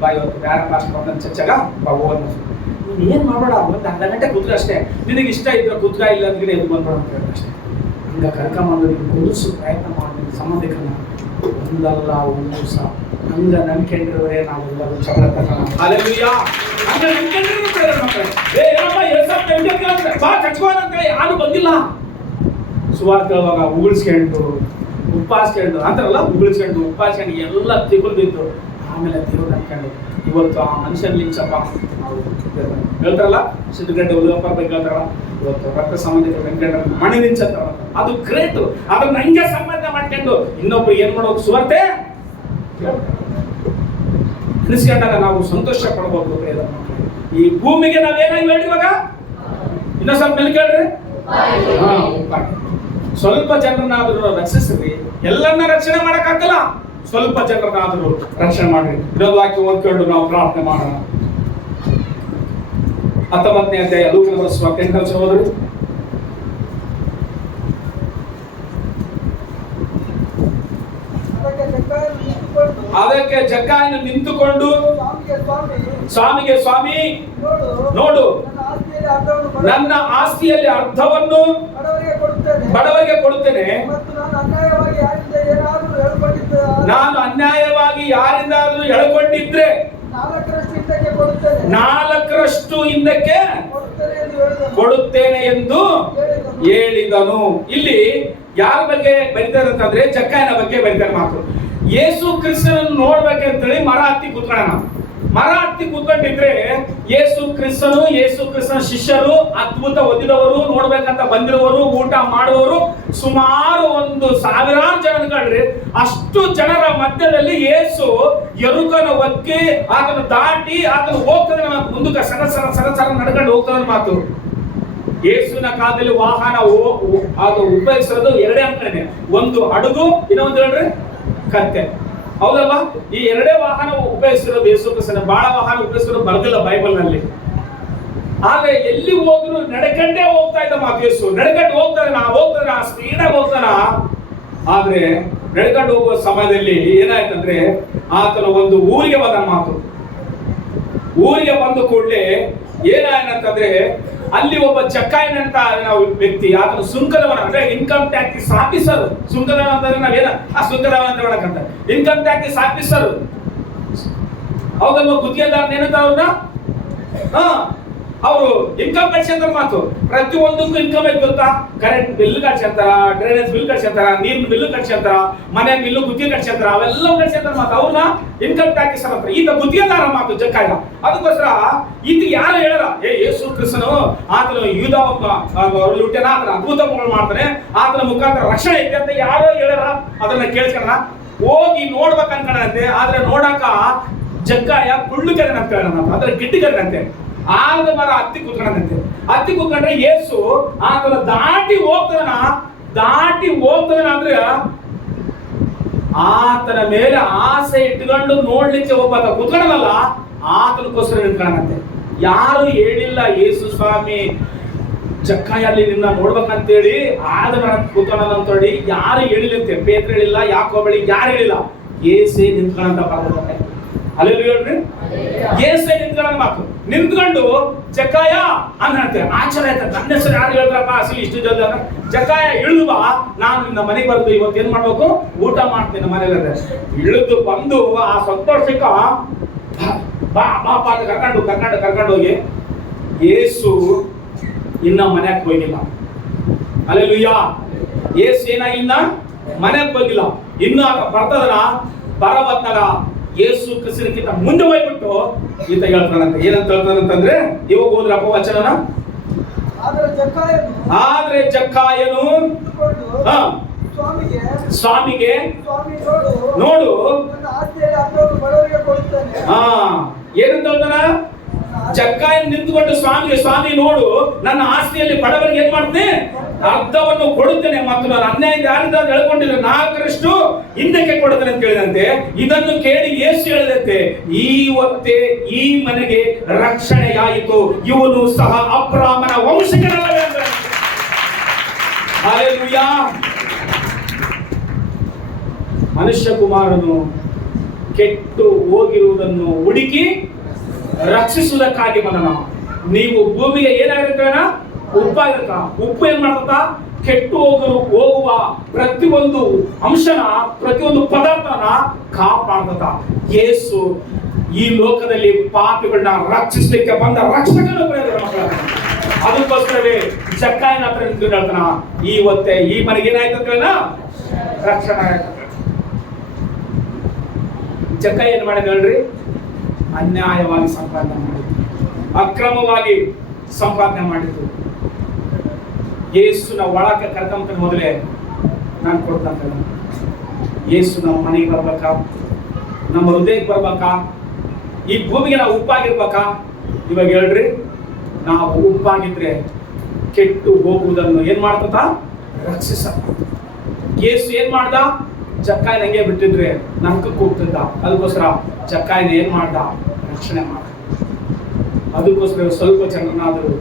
ಬಾ ಇವತ್ತು ಬೇರೆ ಫಾಸ್ಟ್ ಬಂದ ಚರ್ಚಾಗ ಬಾ ಹೋಗೋದು. ನೀನು ಏನ್ ಮಾಡ್ಬೇಡ, ಒಂದು ಅರ್ಧ ಗಂಟೆ ಕೂತ್ರೆ ಅಷ್ಟೇ. ನಿನಗೆ ಇಷ್ಟ ಇದ್ರೆ ಕೂತ್ಕ, ಇಲ್ಲ ಅಂದ್ರೆ ಎದ್ದು ಬಂದ್ಬೇಡ ಅಂತ ಹೇಳಿ ಅಷ್ಟೇ. ಹಂಗ ಕರ್ಕೊಂಬಂದು ನೀವು ಕುದಿಸು ಪ್ರಯತ್ನ ಮಾಡಿ ಸಂಬಂಧಿಕರನ್ನ ಒಂದಲ್ಲ ಒಂದು ದಿವಸ ಹಂಗ ನಂಬಿಕೊಂಡಿರೋರೇ ನಾವೆಲ್ಲರೂ ಚಪಲ ತಗೋಣ. ಅಲ್ಲೆಲ್ಲೂಯಾ, ಹಂಗ ನಂಬಿಕೊಂಡಿರ್ತಾರೆ ಮಕ್ಕಳು. ಬಾ ಕಚ್ಕೋದ ಅಂತ ಯಾರು ಬಂದಿಲ್ಲ. ಸುವಾರ್ತೆ ಹೇಳುವಾಗ ಉಗುಳಿಸ್ಕೊಂಡು ಉಪ್ಪಾಸ್ಕೊಂಡು ಅಂತಾರಲ್ಲ, ಉಗುಳಿಸ್ಕೊಂಡು ಉಪ್ಪಾಸ್ಕೊಂಡು ಎಲ್ಲ ತಿಳ್ಕೊಂಡಿದ್ದು ಆಮೇಲೆ ದೇವ್ರು ನಂಬ್ಕೊಂಡು ಇವತ್ತು ಆ ಮನುಷ್ಯನ ಲಿಂಚಪ್ಪ ನಾವು ಹೇಳ್ತಾರಲ್ಲ, ಸಿದ್ಧಗಡ್ಡೆ ಉದಯಪ್ಪ ಬಗ್ಗೆ ಹೇಳ್ತಾರಲ್ಲ, ಇವತ್ತು ರಕ್ತ ಸಂಬಂಧಿಕರು ವೆಂಕಟ ಮಣಿ ನಿಂಚಂತಾರ. ಅದು ಗ್ರೇಟ್. ಅದನ್ನ ಹಂಗೆ ಸಂಬಂಧ ಮಾಡ್ಕೊಂಡು ಇನ್ನೊಬ್ರು ಏನ್ ಮಾಡೋದು ಸುವಾರ್ತೆ ಅನಿಸ್ಕೊಂಡಾಗ ನಾವು ಸಂತೋಷ ಪಡ್ಬೋದು. ಈ ಭೂಮಿಗೆ ನಾವೇನಾಗಿ ಹೇಳಿ ಇವಾಗ ಇನ್ನೂ ಸ್ವಲ್ಪ ಮೇಲೆ ಕೇಳ್ರಿ. ಹಾ, ಉಪ್ಪಾಗಿ. ಸ್ವಲ್ಪ ಜನರನ್ನಾದ್ರೂ ರಕ್ಷಿಸ್ರಿ. ಎಲ್ಲರನ್ನ ರಕ್ಷಣೆ ಮಾಡಕ್ಕಾಗಲ್ಲ, ಸ್ವಲ್ಪ ಜನರನ್ನಾದ್ರೂ ರಕ್ಷಣೆ ಮಾಡ್ರಿ. ಇನ್ನೊಂದು ವಾಕ್ಯ ಓದ್ಕೊಂಡು ನಾವು ಪ್ರಾರ್ಥನೆ ಮಾಡೋಣ. 19ನೇ ಅಧ್ಯಾಯ ಲೂಕನ ಬರೆಸುವ 8ನೇ ವಚನ ಓದ್ರಿ. ಅದಕ್ಕೆ ಜಕ್ಕಾಯನು ನಿಂತುಕೊಂಡು ಸ್ವಾಮಿಗೆ, ಸ್ವಾಮಿ ನೋಡು, ನನ್ನ ಆಸ್ತಿಯಲ್ಲಿ ಅರ್ಧವನ್ನು ಬಡವರಿಗೆ ಕೊಡುತ್ತೇನೆ. ನಾನು ಅನ್ಯಾಯವಾಗಿ ಯಾರಿಂದಾದ್ರೂ ಎಳ್ಕೊಂಡಿದ್ರೆ 4ರಷ್ಟು ಹಿಂದಕ್ಕೆ ಕೊಡುತ್ತೇನೆ ಎಂದು ಹೇಳಿದನು. ಇಲ್ಲಿ ಯಾರ ಬಗ್ಗೆ ಬರೀತಾರೆ ಅಂತಂದ್ರೆ ಜಕ್ಕಾಯನ ಬಗ್ಗೆ ಬರೀತಾರೆ ಮಾತು. ಯೇಸು ಕ್ರಿಸ್ತನನ್ನು ನೋಡ್ಬೇಕಂತೇಳಿ ಮರ ಹತ್ತಿ ಕೂತ್ಕೊಳ್ಳೋಣ. ಮರ ಹತ್ತಿ ಕೂತ್ಕೊಂಡಿದ್ರೆ ಯೇಸು ಕ್ರಿಸ್ತನ ಶಿಷ್ಯರು, ಅದ್ಭುತ ಹೊಂದಿದವರು, ನೋಡ್ಬೇಕಂತ ಬಂದಿರುವವರು, ಊಟ ಮಾಡುವವರು ಸುಮಾರು 1,000 ಜನಗಳ್ರಿ. ಅಷ್ಟು ಜನರ ಮಧ್ಯದಲ್ಲಿ ಯೇಸು ಯರುಕನ ಒಕ್ಕಿ ಆತನ ದಾಟಿ ಆತನು ಹೋಗ್ತದೆ. ಮುಂದಕ್ಕೆ ಸರ ನಡ್ಕೊಂಡು ಹೋಗ್ತದ ಮಾತು. ಯೇಸುವಿನ ಕಾಲದಲ್ಲಿ ವಾಹನ ಅದು ಉಪಯೋಗಿಸೋದು 2 ಅಂಕಣೆ. ಒಂದು ಹಡಗು, ಇನ್ನೊಂದು ಹೇಳ್ರಿ ಕತ್ತೆ. ಹೌದಲ್ವಾ? ಈ 2 ವಾಹನ ಉಪಯೋಗಿಸಿರೋದು ಯೇಸು ಕ್ರಿಸ್ತನ. ಬಹಳ ವಾಹನ ಉಪಯೋಗಿಸಿರೋದು ಬರೆದಿಲ್ಲ ಬೈಬಲ್ ನಲ್ಲಿ. ಆದ್ರೆ ಎಲ್ಲಿ ಹೋದ್ರು ನಡ್ಕಂಡೇ ಹೋಗ್ತಾ ಇದ್ದ ಮಾತು. ಯೇಸು ನಡ್ಕೊಂಡು ಹೋಗ್ತಾನ ಸ್ಪೀಡಾಗಿ ಹೋಗ್ತಾನ. ಆದ್ರೆ ನಡ್ಕೊಂಡು ಹೋಗುವ ಸಮಯದಲ್ಲಿ ಏನಾಯ್ತಂದ್ರೆ ಆತನ ಒಂದು ಊರಿಗೆ ಬಂದ ಮಾತು. ಊರಿಗೆ ಬಂದ ಕೂಡಲೇ ಏನಾಯ್ತಂದ್ರೆ ಅಲ್ಲಿ ಒಬ್ಬ ಜಕ್ಕಾಯನ ಅಂತ ನಾವು ವ್ಯಕ್ತಿ, ಆತನ ಸುಂಕದವನ ಅಂದ್ರೆ ಇನ್ಕಮ್ ಟ್ಯಾಕ್ಸ್ ಆಫೀಸರ್. ಸುಂಕದವನ ಅಂತಂದ್ರೆ ನಾವೇನ ಸುಂಕದವನ ಅಂತ ಹೇಳಕಂತ ಇನ್ಕಮ್ ಟ್ಯಾಕ್ಸ್ ಆಫೀಸರ್. ಹೌದಲ್ವ? ಗುತ್ತಿಗೆದಾರನ ಏನಂತ ಅವ್ರನ್ನ ಅವರು ಇನ್ಕಮ್ ಕಟ್ಸ್ಕೊಂತಾರ ಮಾತು. ಪ್ರತಿಯೊಂದಕ್ಕೂ ಇನ್ಕಮ್ ಐತೆ ಗೊತ್ತಾ? ಕರೆಂಟ್ ಬಿಲ್ ಕಟ್ಸ್ಕೊಂತಾರ, ಡ್ರೈನೇಜ್ ಬಿಲ್ ಕಟ್ಸ್ಕೊಂತಾರ, ನೀರಿನ ಬಿಲ್ ಕಟ್ಸ್ಕೊಂತಾರ, ಮನೆ ಬಿಲ್ಲು ಗುತ್ತಿಗೆ ಕಟ್ಸ್ಕೊಂತಾರ, ಅವೆಲ್ಲ ಕಟ್ಸ್ಕೊಂತಾರ ಮಾತು. ಅವ್ರನ್ನ ಇನ್ಕಮ್ ಟ್ಯಾಕ್ಸ್ ಅಂತಾರೆ. ಈತ ಗುತ್ತಿಗೆದಾರ ಮಾತು ಜಕ್ಕಾಯ. ಅದಕ್ಕೋಸ್ಕರ ಇದು ಯಾರು ಹೇಳಲ್ಲ, ಯೇಸು ಕ್ರಿಸ್ತನು ಆತನು ಯೂದ ಲುಟ್ಯನ, ಆತನ ಅದ್ಭುತಗಳು ಮಾಡ್ತಾನೆ, ಆತನ ಮುಖಾಂತರ ರಕ್ಷಣೆ ಐತೆ ಅಂತ ಯಾರೋ ಹೇಳಲ್ಲ. ಅದನ್ನ ಕೇಳ್ಕೊಳ್ಳೋಣ, ಹೋಗಿ ನೋಡ್ಬೇಕು ಅನ್ಕೊಳ್ಳಂತೆ. ಆದ್ರೆ ನೋಡಾಕ ಜಕ್ಕಾಯ ಕುಳ್ಳುಕರನ ಅಂತ ಹೇಳೋಣ, ಅಂದ್ರೆ ಗಿಡ್ಡಿಕರನಂತೆ. ಆದ ಮರ ಹತ್ತಿ ಕೂತ್ಕೊಂಡಂತೆ. ಹತ್ತಿ ಕೂತ್ಕೊಂಡ್ರೆ ಯೇಸು ಆತನ ದಾಟಿ ಹೋಗ್ತಾನ ಅಂದ್ರೆ ಆತನ ಮೇಲೆ ಆಸೆ ಇಟ್ಕೊಂಡು ನೋಡ್ಲಿಕ್ಕೆ ಒಬ್ಬ ಕೂತ್ಕೊಳ್ಳಲ್ಲ, ಆತನಕ್ಕೋಸ್ಕರ ನಿಂತ್ಕೊಳ್ಳಂತೆ. ಯಾರು ಹೇಳಿಲ್ಲ ಯೇಸು ಸ್ವಾಮಿ ಜಕ್ಕಾಯಲ್ಲಿ ನಿನ್ನ ನೋಡ್ಬೇಕಂತೇಳಿ ಆದ ಮರ ಕೂತ್ಕೊಳ್ಳೋಣ ಯಾರು ಹೇಳಿಲ್ಲಂತೆ. ಪೇತ್ರ ಹೇಳಿಲ್ಲ, ಯಾಕೋಬಳಿ ಯಾರು ಹೇಳಿಲ್ಲ. ಏಸೇ ನಿಂತ್ಕೊಳ್ಳಂತ ಬರ್ತಾರೆ. ಅಲ್ಲಿ ಹೇಳ್ರಿ, ಏಸೇ ನಿಂತ್ಕೊಳ್ಳೋ ಮಾತು. ನಿಂತ್ಕೊಂಡು ಜಕ್ಕಾಯ ಅನ್ನಂತೆ. ಆಶ್ಚರ್ಯ ಆಯ್ತ, ನನ್ನ ಹೆಸರು ಯಾರು ಹೇಳ್ತಾರಪ್ಪ ಅಸಲಿ ಇಷ್ಟು ಜಲ್ದಿ ಅಂದ್ರೆ. ಜಕ್ಕಾಯ ಇಳಿದು ಬಾ, ನಾನು ನಿನ್ನ ಮನೆಗೆ ಬಂದು ಇವತ್ತು ಏನ್ ಮಾಡ್ಬೇಕು, ಊಟ ಮಾಡ್ತೀನಿ ಮನೇಲಿ. ಇಳಿದು ಬಂದು ಆ ಸಂತೋಷಕ್ಕ ಬಾ ಕರ್ಕೊಂಡು ಹೋಗಿ. ಯೇಸು ಇನ್ನ ಮನೆಗೆ ಹೋಗಿಲ್ಲ. ಅಲ್ಲೆಲ್ಲೂಯ್ಯ. ಯೇಸು ಏನಾಗಿಲ್ಲ, ಮನೆಗೆ ಹೋಗಿಲ್ಲ. ಇನ್ನು ಬರ್ತದನ ಬರಬತ್ತಾಗ ಯೇಸು ಕ್ರಿಸ್ತನಿಗಿಂತ ಮುಂದೆ ಹೋಗ್ಬಿಟ್ಟು ಈತ ಹೇಳ್ತಾನಂತೆ. ಏನಂತ ಹೇಳ್ತಾನಂತಂದ್ರೆ, ಇವಾಗ ಓದ್ರಪ್ಪ ವಚನನ. ಆದ್ರೆ ಜಕ್ಕಾಯನು ಸ್ವಾಮಿಗೆ ನೋಡು, ಏನಂತ ಹೇಳ್ತಾನ? ಜಕ್ಕಾಯನ್ ನಿಂತುಕೊಂಡು ಸ್ವಾಮಿ ನೋಡು, ನನ್ನ ಆಸ್ತಿಯಲ್ಲಿ ಬಡವರಿಗೆ ಏನ್ ಮಾಡ್ತೇನೆ, ಅರ್ಧವನ್ನು ಕೊಡುತ್ತೇನೆ, ಮತ್ತು ನಾನು ಅನ್ಯಾಯದಿಂದ ಯಾರಿಂದ ಹೇಳ್ಕೊಂಡಿಲ್ಲ 4ರಷ್ಟು ಹಿಂದಕ್ಕೆ ಕೊಡುತ್ತೇನೆ ಅಂತ ಹೇಳಿದಂತೆ. ಇದನ್ನು ಕೇಳಿ ಯೇಸು ಹೇಳಿದಂತೆ, ಇವತ್ತೇ ಈ ಮನೆಗೆ ರಕ್ಷಣೆಯಾಯಿತು, ಇವನು ಸಹ ಅಬ್ರಾಮನ ವಂಶಿಕನಲ್ಲವೇ ಅಂತ. ಹಲ್ಲೆಲೂಯಾ. ಮನುಷ್ಯ ಕುಮಾರನು ಕೆಟ್ಟು ಹೋಗಿರುವುದನ್ನು ಹುಡುಕಿ ರಕ್ಷಿಸುವುದಕ್ಕಾಗಿ ಬಂದನ. ನೀವು ಭೂಮಿಗೆ ಏನಾಗಿರ್ತಾನ, ಉಪ್ಪಾಗಿರ್ತ. ಉಪ್ಪು ಏನ್ ಮಾಡ್ತದ, ಕೆಟ್ಟು ಹೋಗುವ ಪ್ರತಿಯೊಂದು ಅಂಶನ, ಪ್ರತಿಯೊಂದು ಪದಾರ್ಥನ ಕಾಪಾಡ್ತದ. ಯೇಸು ಈ ಲೋಕದಲ್ಲಿ ಪಾಪಿಗಳನ್ನ ರಕ್ಷಿಸಲಿಕ್ಕೆ ಬಂದ ರಕ್ಷಕನ ಮಕ್ಕಳ. ಅದಕ್ಕೋಸ್ಕರವೇ ಜಕ್ಕಾಯನ ಹತ್ರ ನಿಂತು ಹೇಳ್ತಾನ, ಇವತ್ತೇ ಈ ಮನೆಗೆ ಏನಾಯ್ತು ಅಂತ ಹೇಳ ರಕ್ಷಣೆ ಆಯ್ತು. ಜಕ್ಕಾಯ ಏನ್ ಮಾಡಿದ ಹೇಳ್ರಿ, ಅನ್ಯಾಯವಾಗಿ ಸಂಪಾದನೆ ಮಾಡಿದ್ದು, ಅಕ್ರಮವಾಗಿ ಸಂಪಾದನೆ ಮಾಡಿದ್ದು. ಯೇಸುನ ಒಳಕ್ಕೆ ಕರ್ಕೊಂತ ಮೊದಲೇ ನಾನು ಕೊಡ್ತಂತ. ಯೇಸು ನಮ್ಮ ಮನೆಗೆ ಬರ್ಬೇಕಾ, ನಮ್ಮ ಹೃದಯಕ್ಕೆ ಬರ್ಬೇಕಾ, ಈ ಭೂಮಿಗೆ ನಾವು ಉಪ್ಪಾಗಿರ್ಬೇಕಾ, ಇವಾಗ ಹೇಳ್ರಿ, ನಾವು ಉಪ್ಪಾಗಿದ್ರೆ ಕೆಟ್ಟು ಹೋಗುವುದನ್ನು ಏನ್ ಮಾಡ್ತದ? ರಕ್ಷಿಸ. ಯೇಸು ಏನ್ ಮಾಡ್ದ? ಚಕ್ಕಾಯಿನ ಹಂಗೆ ಬಿಟ್ಟಿದ್ರೆ ನರಕಕ್ಕೆ ಹೋಗ್ತಿದ್ದ. ಅದಕ್ಕೋಸ್ಕರ ಚಕ್ಕಾಯಿನ ಏನ್ ಮಾಡ್ದ? ರಕ್ಷಣೆ ಮಾಡ. ಅದಕ್ಕೋಸ್ಕರ ಸ್ವಲ್ಪ ಜನನಾದರೂ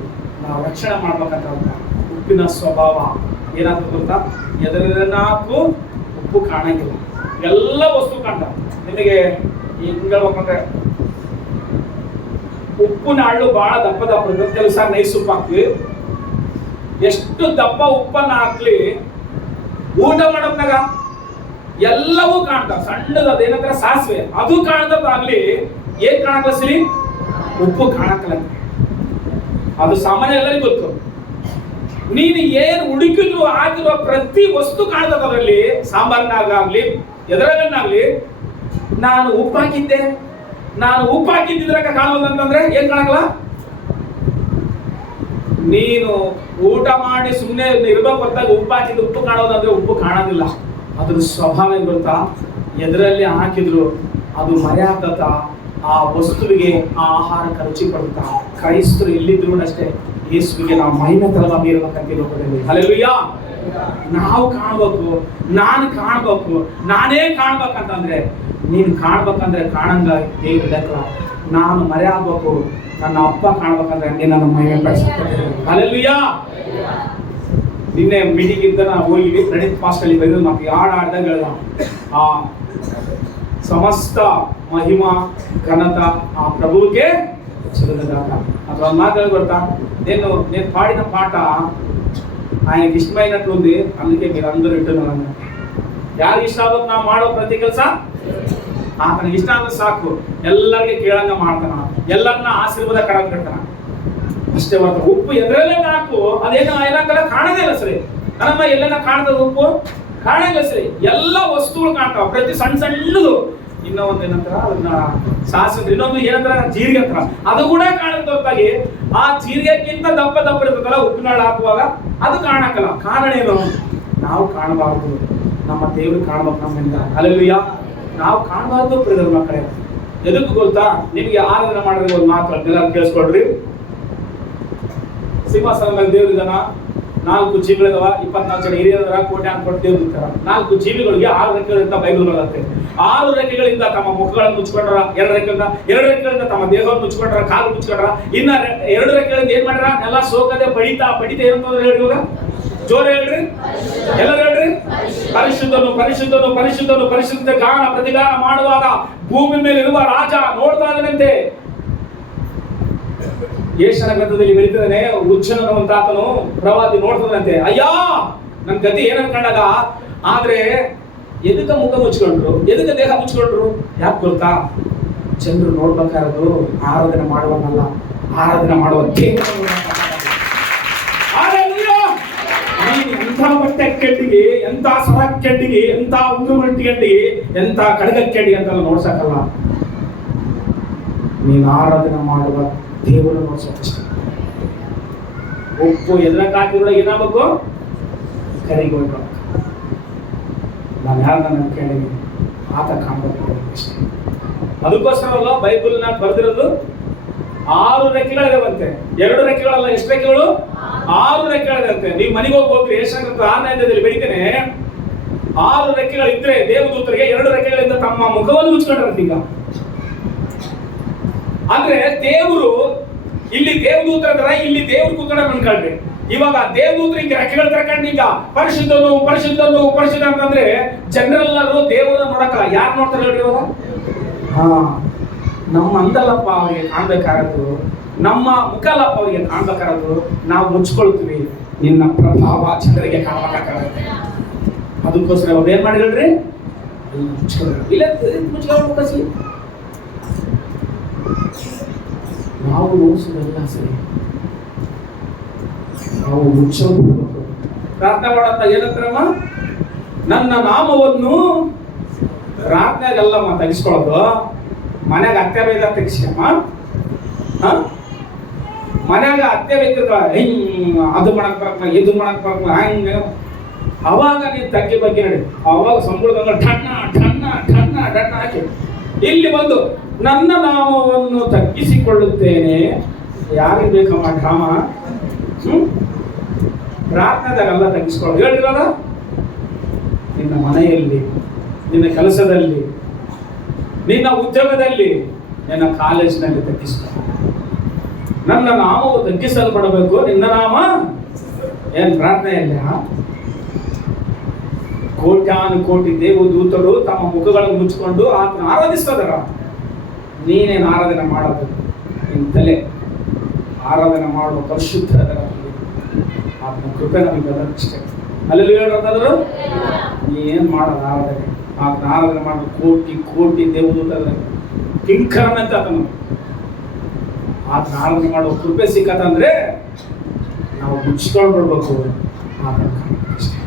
ನಾವು ರಕ್ಷಣೆ ಮಾಡ್ಬೇಕಂತ. ಉಪ್ಪಿನ ಸ್ವಭಾವ ಏನಾದ್ರು ಗೊತ್ತಾ? ಎದರನಾಕು ಉಪ್ಪು ಕಾಣಂಗಿಲ್ಲ, ಎಲ್ಲ ವಸ್ತು ಕಾಣ್ತ. ನಿಮಗೆ ಹಿಂಗ್ ಹೇಳ್ಬೇಕಂದ್ರೆ ಉಪ್ಪಿನ ಹಳ್ಳು ಬಹಳ ದಪ್ಪ ದಪ್ಪ ಇರುತ್ತೆ. ಕೆಲಸ ನೈಸ್ ಉಪ್ಪು ಹಾಕ್ಲಿ, ಎಷ್ಟು ದಪ್ಪ ಉಪ್ಪನ್ನ ಹಾಕ್ಲಿ, ಊಟ ಮಾಡೋದ್ನಾಗ ಎಲ್ಲವೂ ಕಾಣ್ತಾವ. ಸಣ್ಣದ ಅದೇನಂದ್ರೆ ಸಾಸಿವೆ, ಅದು ಕಾಣ್ತದಾಗ್ಲಿ, ಏನ್ ಕಾಣಕ್ಲಸಿರಿ? ಉಪ್ಪು ಕಾಣಕ್ಕಲ್ಲ. ಅದು ಸಾಮಾನ್ಯ ಎಲ್ಲರಿಗೂ ಗೊತ್ತು. ನೀನು ಏನ್ ಹುಡುಕಿದ್ರು ಆಗಿರುವ ಪ್ರತಿ ವಸ್ತು ಕಾಣ್ತದ ಅದರಲ್ಲಿ. ಸಾಂಬಾರ್ನಾಗ್ಲಿ ಎದರಾಗನ್ನಾಗ್ಲಿ ನಾನು ಉಪ್ಪು ಹಾಕಿದ್ದೆ, ನಾನು ಉಪ್ಪು ಹಾಕಿದ್ದಿದ್ರಾಗ ಕಾಣೋದಂತಂದ್ರೆ ಏನ್ ಕಾಣಕಲ್ಲ? ನೀನು ಊಟ ಮಾಡಿ ಸುಮ್ಮನೆ ಇರ್ಬೇಕು ಹೊರತಾಗ ಉಪ್ಪು ಹಾಕಿದ್ದು ಉಪ್ಪು ಕಾಣೋದಂದ್ರೆ ಉಪ್ಪು ಕಾಣೋದಿಲ್ಲ. ಅದ್ರ ಸ್ವಭಾವ ಏನ್ ಗೊತ್ತಾ? ಎದರಲ್ಲಿ ಹಾಕಿದ್ರು ಅದು ಮರ್ಯಾದತ ಆ ವಸ್ತುವಿಗೆ ಆ ಆಹಾರಕ್ಕೆ ರುಚಿ ಪಡುತ್ತಾ. ಕ್ರೈಸ್ತರು ಎಲ್ಲಿದ್ರು ಅಷ್ಟೇ ಯೇಸುವಿಗೆ ನಾವು ಮಹಿಮೆ ತರವ ಬೀರಬೇಕಂತ ಲೋಕದಲ್ಲಿ. ಹಲ್ಲೆಲೂಯಾ. ನಾವು ಕಾಣ್ಬೇಕು, ನಾನು ಕಾಣ್ಬೇಕು, ನಾನೇ ಕಾಣ್ಬೇಕಂತಂದ್ರೆ, ನೀನು ಕಾಣ್ಬೇಕಂದ್ರೆ ಕಾಣಂಗ ದೇವ್ರ ನಾನು ಮರೆ ಆಗ್ಬೇಕು, ನನ್ನ ಅಪ್ಪ ಕಾಣ್ಬೇಕಂದ್ರೆ ಹಂಗೆ ನನ್ನ ಮಹಿಮೆ ಪಡಿಸ್ಬೇಕು. ಹಲ್ಲೆಲೂಯಾ. ನಿನ್ನೆ ಮೀಟಿಂಗ್ ನಾವು ಹೋಗಿವಿ. ಪ್ರಣೀತ್ ಮಾಸ್ಟರ್ ಅಲ್ಲಿ ಬಂದು ನಮ್ಗೆ ಆಡ್ದಾಗ ಹೇಳ್ದ, ಆ ಸಮಸ್ತ ಮಹಿಮಾ ಘನತ ಆ ಪ್ರಭುವಿಗೆ ಚೆಲ್ಲುವುದಾದ. ಅಥವಾ ಮಾತಾಡಿ ಗೊತ್ತಾ? నేను పాడిన పాట ఆయనకి ఇష్టమైనట్లు ఉంది, అందుకే మీరు అందరూ వింటున్నారు. ಯಾರಿಗೆ ಇಷ್ಟ ಆಗೋದು ನಾವು ಮಾಡೋ ಪ್ರತಿ ಕೆಲಸ ಆತನಿಗೆ ಇಷ್ಟ ಆದ್ರೆ ಸಾಕು. ಎಲ್ಲರಿಗೆ ಕೇಳಂಗ ಮಾಡ್ತಾನ, ಎಲ್ಲರನ್ನ ಆಶೀರ್ವಾದ ಕಡ್ತಾನ ಅಷ್ಟೇ ಹೊರತು ಉಪ್ಪು ಎದರಲ್ಲೇ ಹಾಕು ಅದೇನೋ ಏನಾಗಲ್ಲ, ಕಾಣದೇ ಇಲ್ಲ ಸರಿ. ನನ್ನಮ್ಮ ಎಲ್ಲೇನ ಕಾಣ್ತದ? ಉಪ್ಪು ಕಾಣಂಗಿಲ್ಲ ಸರಿ. ಎಲ್ಲ ವಸ್ತುಗಳು ಕಾಣ್ತಾವ, ಪ್ರತಿ ಸಣ್ಣ ಸಣ್ಣದು. ಇನ್ನೂ ಒಂದು ಏನಂತಾರ ಅದನ್ನ ಸಾಸಿವೆ, ಇನ್ನೊಂದು ಏನಂತಾರ ಜೀರಿಗೆ ಅಂತಾರ, ಅದು ಕೂಡ ಕಾಣುತ್ತೆ ಹೊರತಾಗಿ ಆ ಜೀರಿಗೆಕ್ಕಿಂತ ದಪ್ಪ ದಪ್ಪ ಇರ್ತದಲ್ಲ ಉಪ್ಪಿನಾಳು ಹಾಕುವಾಗ ಅದು ಕಾಣಕ್ಕಲ್ಲ. ಕಾರಣ ಏನು? ನಾವು ಕಾಣಬಾರದು, ನಮ್ಮ ದೇವರು ಕಾಣ್ಬೇಕು ನಮ್ಮಿಂದ. ಹಲ್ಲೆಲೂಯಾ. ನಾವು ಕಾಣಬಾರ್ದು ಪ್ರಿಯರ ಮಕ್ಕಳೇ. ಎದಕ್ಕೆ ಗೊತ್ತಾ? ನಿಮಗೆ ಆರಾಧನೆ ಮಾಡಿದ್ರೆ ಒಂದು ಮಾತು ಎಲ್ಲರೂ ಕೇಳಿಸ್ಕೊಡ್ರಿ. ಸಿಂಹಾಸನದಲ್ಲಿ ದೇವ್ರು ಇದಾನ, 4 ಜೀವಿಗಳಿದಾವ, 24 ಜನ ಹಿರಿಯರ ಕೋಟೆ ಅನ್ಕೊಟ್ಟು ದೇವ್ರು ಇರ್ತಾರ. 4 ಜೀವಿಗಳಿಗೆ 6 ರೆಕ್ಕೆಗಳಿಂದ ಬೈಬಲ್ ಬರುತ್ತೆ. 6 ರೆಕ್ಕೆಗಳಿಂದ ತಮ್ಮ ಮುಖಗಳನ್ನು ಮುಚ್ಕೊಂಡ್ರ, 2 ರೆಕ್ಕೆಗಳಿಂದ ತಮ್ಮ ದೇಹವನ್ನು ಮುಚ್ಕೊಂಡ್ರ, ಕಾಲು ಮುಚ್ಕೊಂಡ್ರ. ಇನ್ನ 2 ರೆಕ್ಕೆಗಳಿಂದ ಏನ್ ಮಾಡ್ರ? ಎಲ್ಲ ಸೋಕದೆ ಬಡಿತಾ ಏನಂತಂದ್ರೆ ಹೇಳಿ, ಇವಾಗ ಜೋರ ಹೇಳ್ರಿ, ಎಲ್ಲರೂ ಹೇಳ್ರಿ. ಪರಿಶುದ್ಧನು ಪರಿಶುದ್ಧನು ಪರಿಶುದ್ಧನು ಪರಿಶುದ್ಧ ಗಾನ ಪ್ರತಿಗಾನ ಮಾಡುವಾಗ ಭೂಮಿ ಮೇಲೆ ಇರುವ ರಾಜ ನೋಡ್ತಾ ಇದ್ದಾನಂತೆ. ಯೇಷನ ಗ್ರಂಥದಲ್ಲಿ ಬರೀತಾನೆ, ಉಜ್ಜನನು ಆತನು ಪ್ರವಾದಿ ನೋಡ್ತಾನಂತೆ, ಅಯ್ಯಾ ನನ್ ಗತಿ ಏನನ್ ಕಂಡಾಗ. ಆದ್ರೆ ಎದಕ್ಕ ಮುಖ ಮುಚ್ಕೊಂಡ್ರು, ಎದಕ್ಕ ದೇಹ ಮುಚ್ಕೊಂಡ್ರು? ಯಾಕೆ ಗೊತ್ತಾ? ಜನರು ನೋಡ್ಬೇಕಾರದು ಆರಾಧನೆ ಮಾಡುವನಲ್ಲ, ಆರಾಧನೆ ಮಾಡುವ ದೇವರನ್ನು. ಎಂಥ ಬಟ್ಟೆ ಕೆಟ್ಟಿಗೆ, ಎಂಥ ಸರ ಕೆಟ್ಟಿಗೆ, ಎಂಥ ಉಂಗುರ ಕೆಟ್ಟಿಗೆ, ಎಂಥ ಕಡಗ ಕೆಟ್ಟಿಗೆ ಅಂತೆಲ್ಲ ನೋಡ್ಸಕ್ಕಲ್ಲ. ನೀನು ಆರಾಧನೆ ಮಾಡುವ ದೇವರು ನೋಡ್ಸೋಕಷ್ಟೇ. ಉಪ್ಪು ಎದ್ರಾಗ ಹಾಕಿದ್ರೆ ಏನಾಗಬೇಕು? ಕರಿಗೋಯ್ಬೇಕು. ನಾನು ಯಾರನ್ನ ಕೇಳಿದ್ದೀನಿ ಆತ ಕಾಣ್ಬೇಕು ಅಷ್ಟೇ. ಅದಕ್ಕೋಸ್ಕರ ಬೈಬಲ್ನ ಬರೆದಿರೋದು 6 ರೆಕ್ಕೆಗಳಿದಾವಂತೆ, 2 ರೆಕ್ಕೆಗಳಲ್ಲ. ಎಷ್ಟು ರೆಕ್ಕೆಗಳು? 6 ರೆಕ್ಕೆಗಳಿದಂತೆ. ನೀವು ಮನೆಗೆ ಹೋಗ್ರಿ, ಯೆಶಾಯ 6ನೇ ಬರೀತೇನೆ, 6 ರೆಕ್ಕೆಗಳಿದ್ರೆ ದೇವದೂತರಿಗೆ 2 ರೆಕ್ಕೆಗಳಿಂದ ತಮ್ಮ ಮುಖವನ್ನು ಮುಚ್ಕೊಂಡ್ರಂತ. ಈಗ ಅಂದ್ರೆ ದೇವರು ಇಲ್ಲಿ ದೇವದೂತರ ತರ ಇಲ್ಲಿ ದೇವ್ರು ಕೂತ್ಕೊಂಡ ಅನ್ಕೊಳ್ರಿ. ಇವಾಗ ದೇವದೂತರಿಗೆ ರೆಕ್ಕೆಗಳು ತರ್ಕೊಂಡು ಈಗ ಪರಿಶುದ್ಧನು ಪರಿಶುದ್ಧನು ಪರಿಶುದ್ಧ ಅಂತಂದ್ರೆ ಜನರೆಲ್ಲರೂ ದೇವರನ್ನ ನೋಡಕ್ಕಲ್ಲ. ಯಾರು ನೋಡ್ತಾರೆ ಹೇಳ್ರಿ ಇವಾಗ? ನಮ್ಮ ಅಂದಲ್ಲಪ್ಪ ಅವರಿಗೆ ಕಾಣ್ಬೇಕಾರದು, ನಮ್ಮ ಮುಖಲ್ಲಪ್ಪ ಅವರಿಗೆ ಕಾಣ್ಬೇಕಾರದು. ನಾವು ಮುಚ್ಕೊಳ್ತೀವಿ, ನಿನ್ನ ಪ್ರಭಾವ ಜನರಿಗೆ ಕಾಣ್ಬೇಕಾಗತ್ತೆ. ಅದಕ್ಕೋಸ್ಕರ ಅವ್ರು ಏನ್ ಮಾಡಿದ್ರಿ? ಇಲ್ಲ ಮುಚ್ಕೊಳ್ಳಿ. ನಾವು ನೋಡಿಸೋದಲ್ಲ ಸರಿ, ನಾವು ಮುಚ್ಚೋದು. ಪ್ರಾರ್ಥನೆ ಮಾಡತ್ತ ಏನಂತಾರಮ್ಮ? ನನ್ನ ನಾಮವನ್ನು ರಾತ್ರಿಯಾಗೆಲ್ಲಮ್ಮ ತೆಗಿಸ್ಕೊಳ್ಳೋದು. ಮನ್ಯಾಗ ಅತ್ತೆ ಬೇಗ ತೆಗಿಸ್ಕಮ್ಮ. ಮನ್ಯಾಗ ಅತ್ತೆ ಬೇಕಿರ್ತ ಅದು ಮಾಡಕ್ ಬರಕ್ಕ, ಇದು ಮಾಡಕ್ ಬರಕ್ಕ, ಹಂಗ ಅವಾಗ ನೀನು ತಗ್ಗಿ ಬಗ್ಗೆ ನಡಿ. ಅವಾಗ ಸಂಬಳದಂಗ ಠಣ್ಣ ಠಣ್ಣ ಠಣ್ಣ ಠಣ್ಣ ಹಾಕಿ ಇಲ್ಲಿ ಬಂದು ನನ್ನ ನಾಮವನ್ನು ತಗ್ಗಿಸಿಕೊಳ್ಳುತ್ತೇನೆ, ಯಾರಿಗೆ ಬೇಕಮ್ಮ ಡ್ರಾಮಾ? ಪ್ರಾರ್ಥನೆದಾಗೆಲ್ಲ ತಗ್ಗಿಸ್ಕೊಳ್ಳೋ ಹೇಳಿರಲ್ಲ. ನಿನ್ನ ಮನೆಯಲ್ಲಿ, ನಿನ್ನ ಕೆಲಸದಲ್ಲಿ, ನಿನ್ನ ಉದ್ಯೋಗದಲ್ಲಿ, ನಿನ್ನ ಕಾಲೇಜಿನಲ್ಲಿ ತಗ್ಗಿಸ್ಕೊ. ನನ್ನ ನಾಮವು ತಗ್ಗಿಸಲ್ಪಡಬೇಕು. ನಿನ್ನ ನಾಮ ಏನ್ ಪ್ರಾರ್ಥನೆಯಲ್ಲ? ಕೋಟ್ಯಾನುಕೋಟಿ ದೇವದೂತರು ತಮ್ಮ ಮುಖಗಳನ್ನು ಮುಚ್ಚಿಕೊಂಡು ಆತನ ಆರಾಧಿಸ್ತದರ. ನೀನೇನು ಆರಾಧನೆ ಮಾಡೋದು? ನಿನ್ನ ತಲೆ ಆರಾಧನೆ ಮಾಡುವ ಪರಿಶುದ್ಧ ಆತನ ಕೃಪೆ ನಮಗೆ ಅದಷ್ಟೇ. ಅಲ್ಲಿ ಹೇಳೋದಾದ್ರು ನೀ ಏನ್ ಮಾಡೋದು ಆರಾಧನೆ? ಆತನ ಆರಾಧನೆ ಮಾಡೋ ಕೋಟಿ ಕೋಟಿ ದೇವದೂತರ ಕಿಂಕರನಂತ ಆತನು. ಆತನ ಆರಾಧನೆ ಮಾಡುವ ಕೃಪೆ ಸಿಕ್ಕತ್ತಂದ್ರೆ ನಾವು ಮುಚ್ಚಿಕೊಂಡು ಬಿಡ್ಬೇಕು ಆತನ ಅಷ್ಟೇ.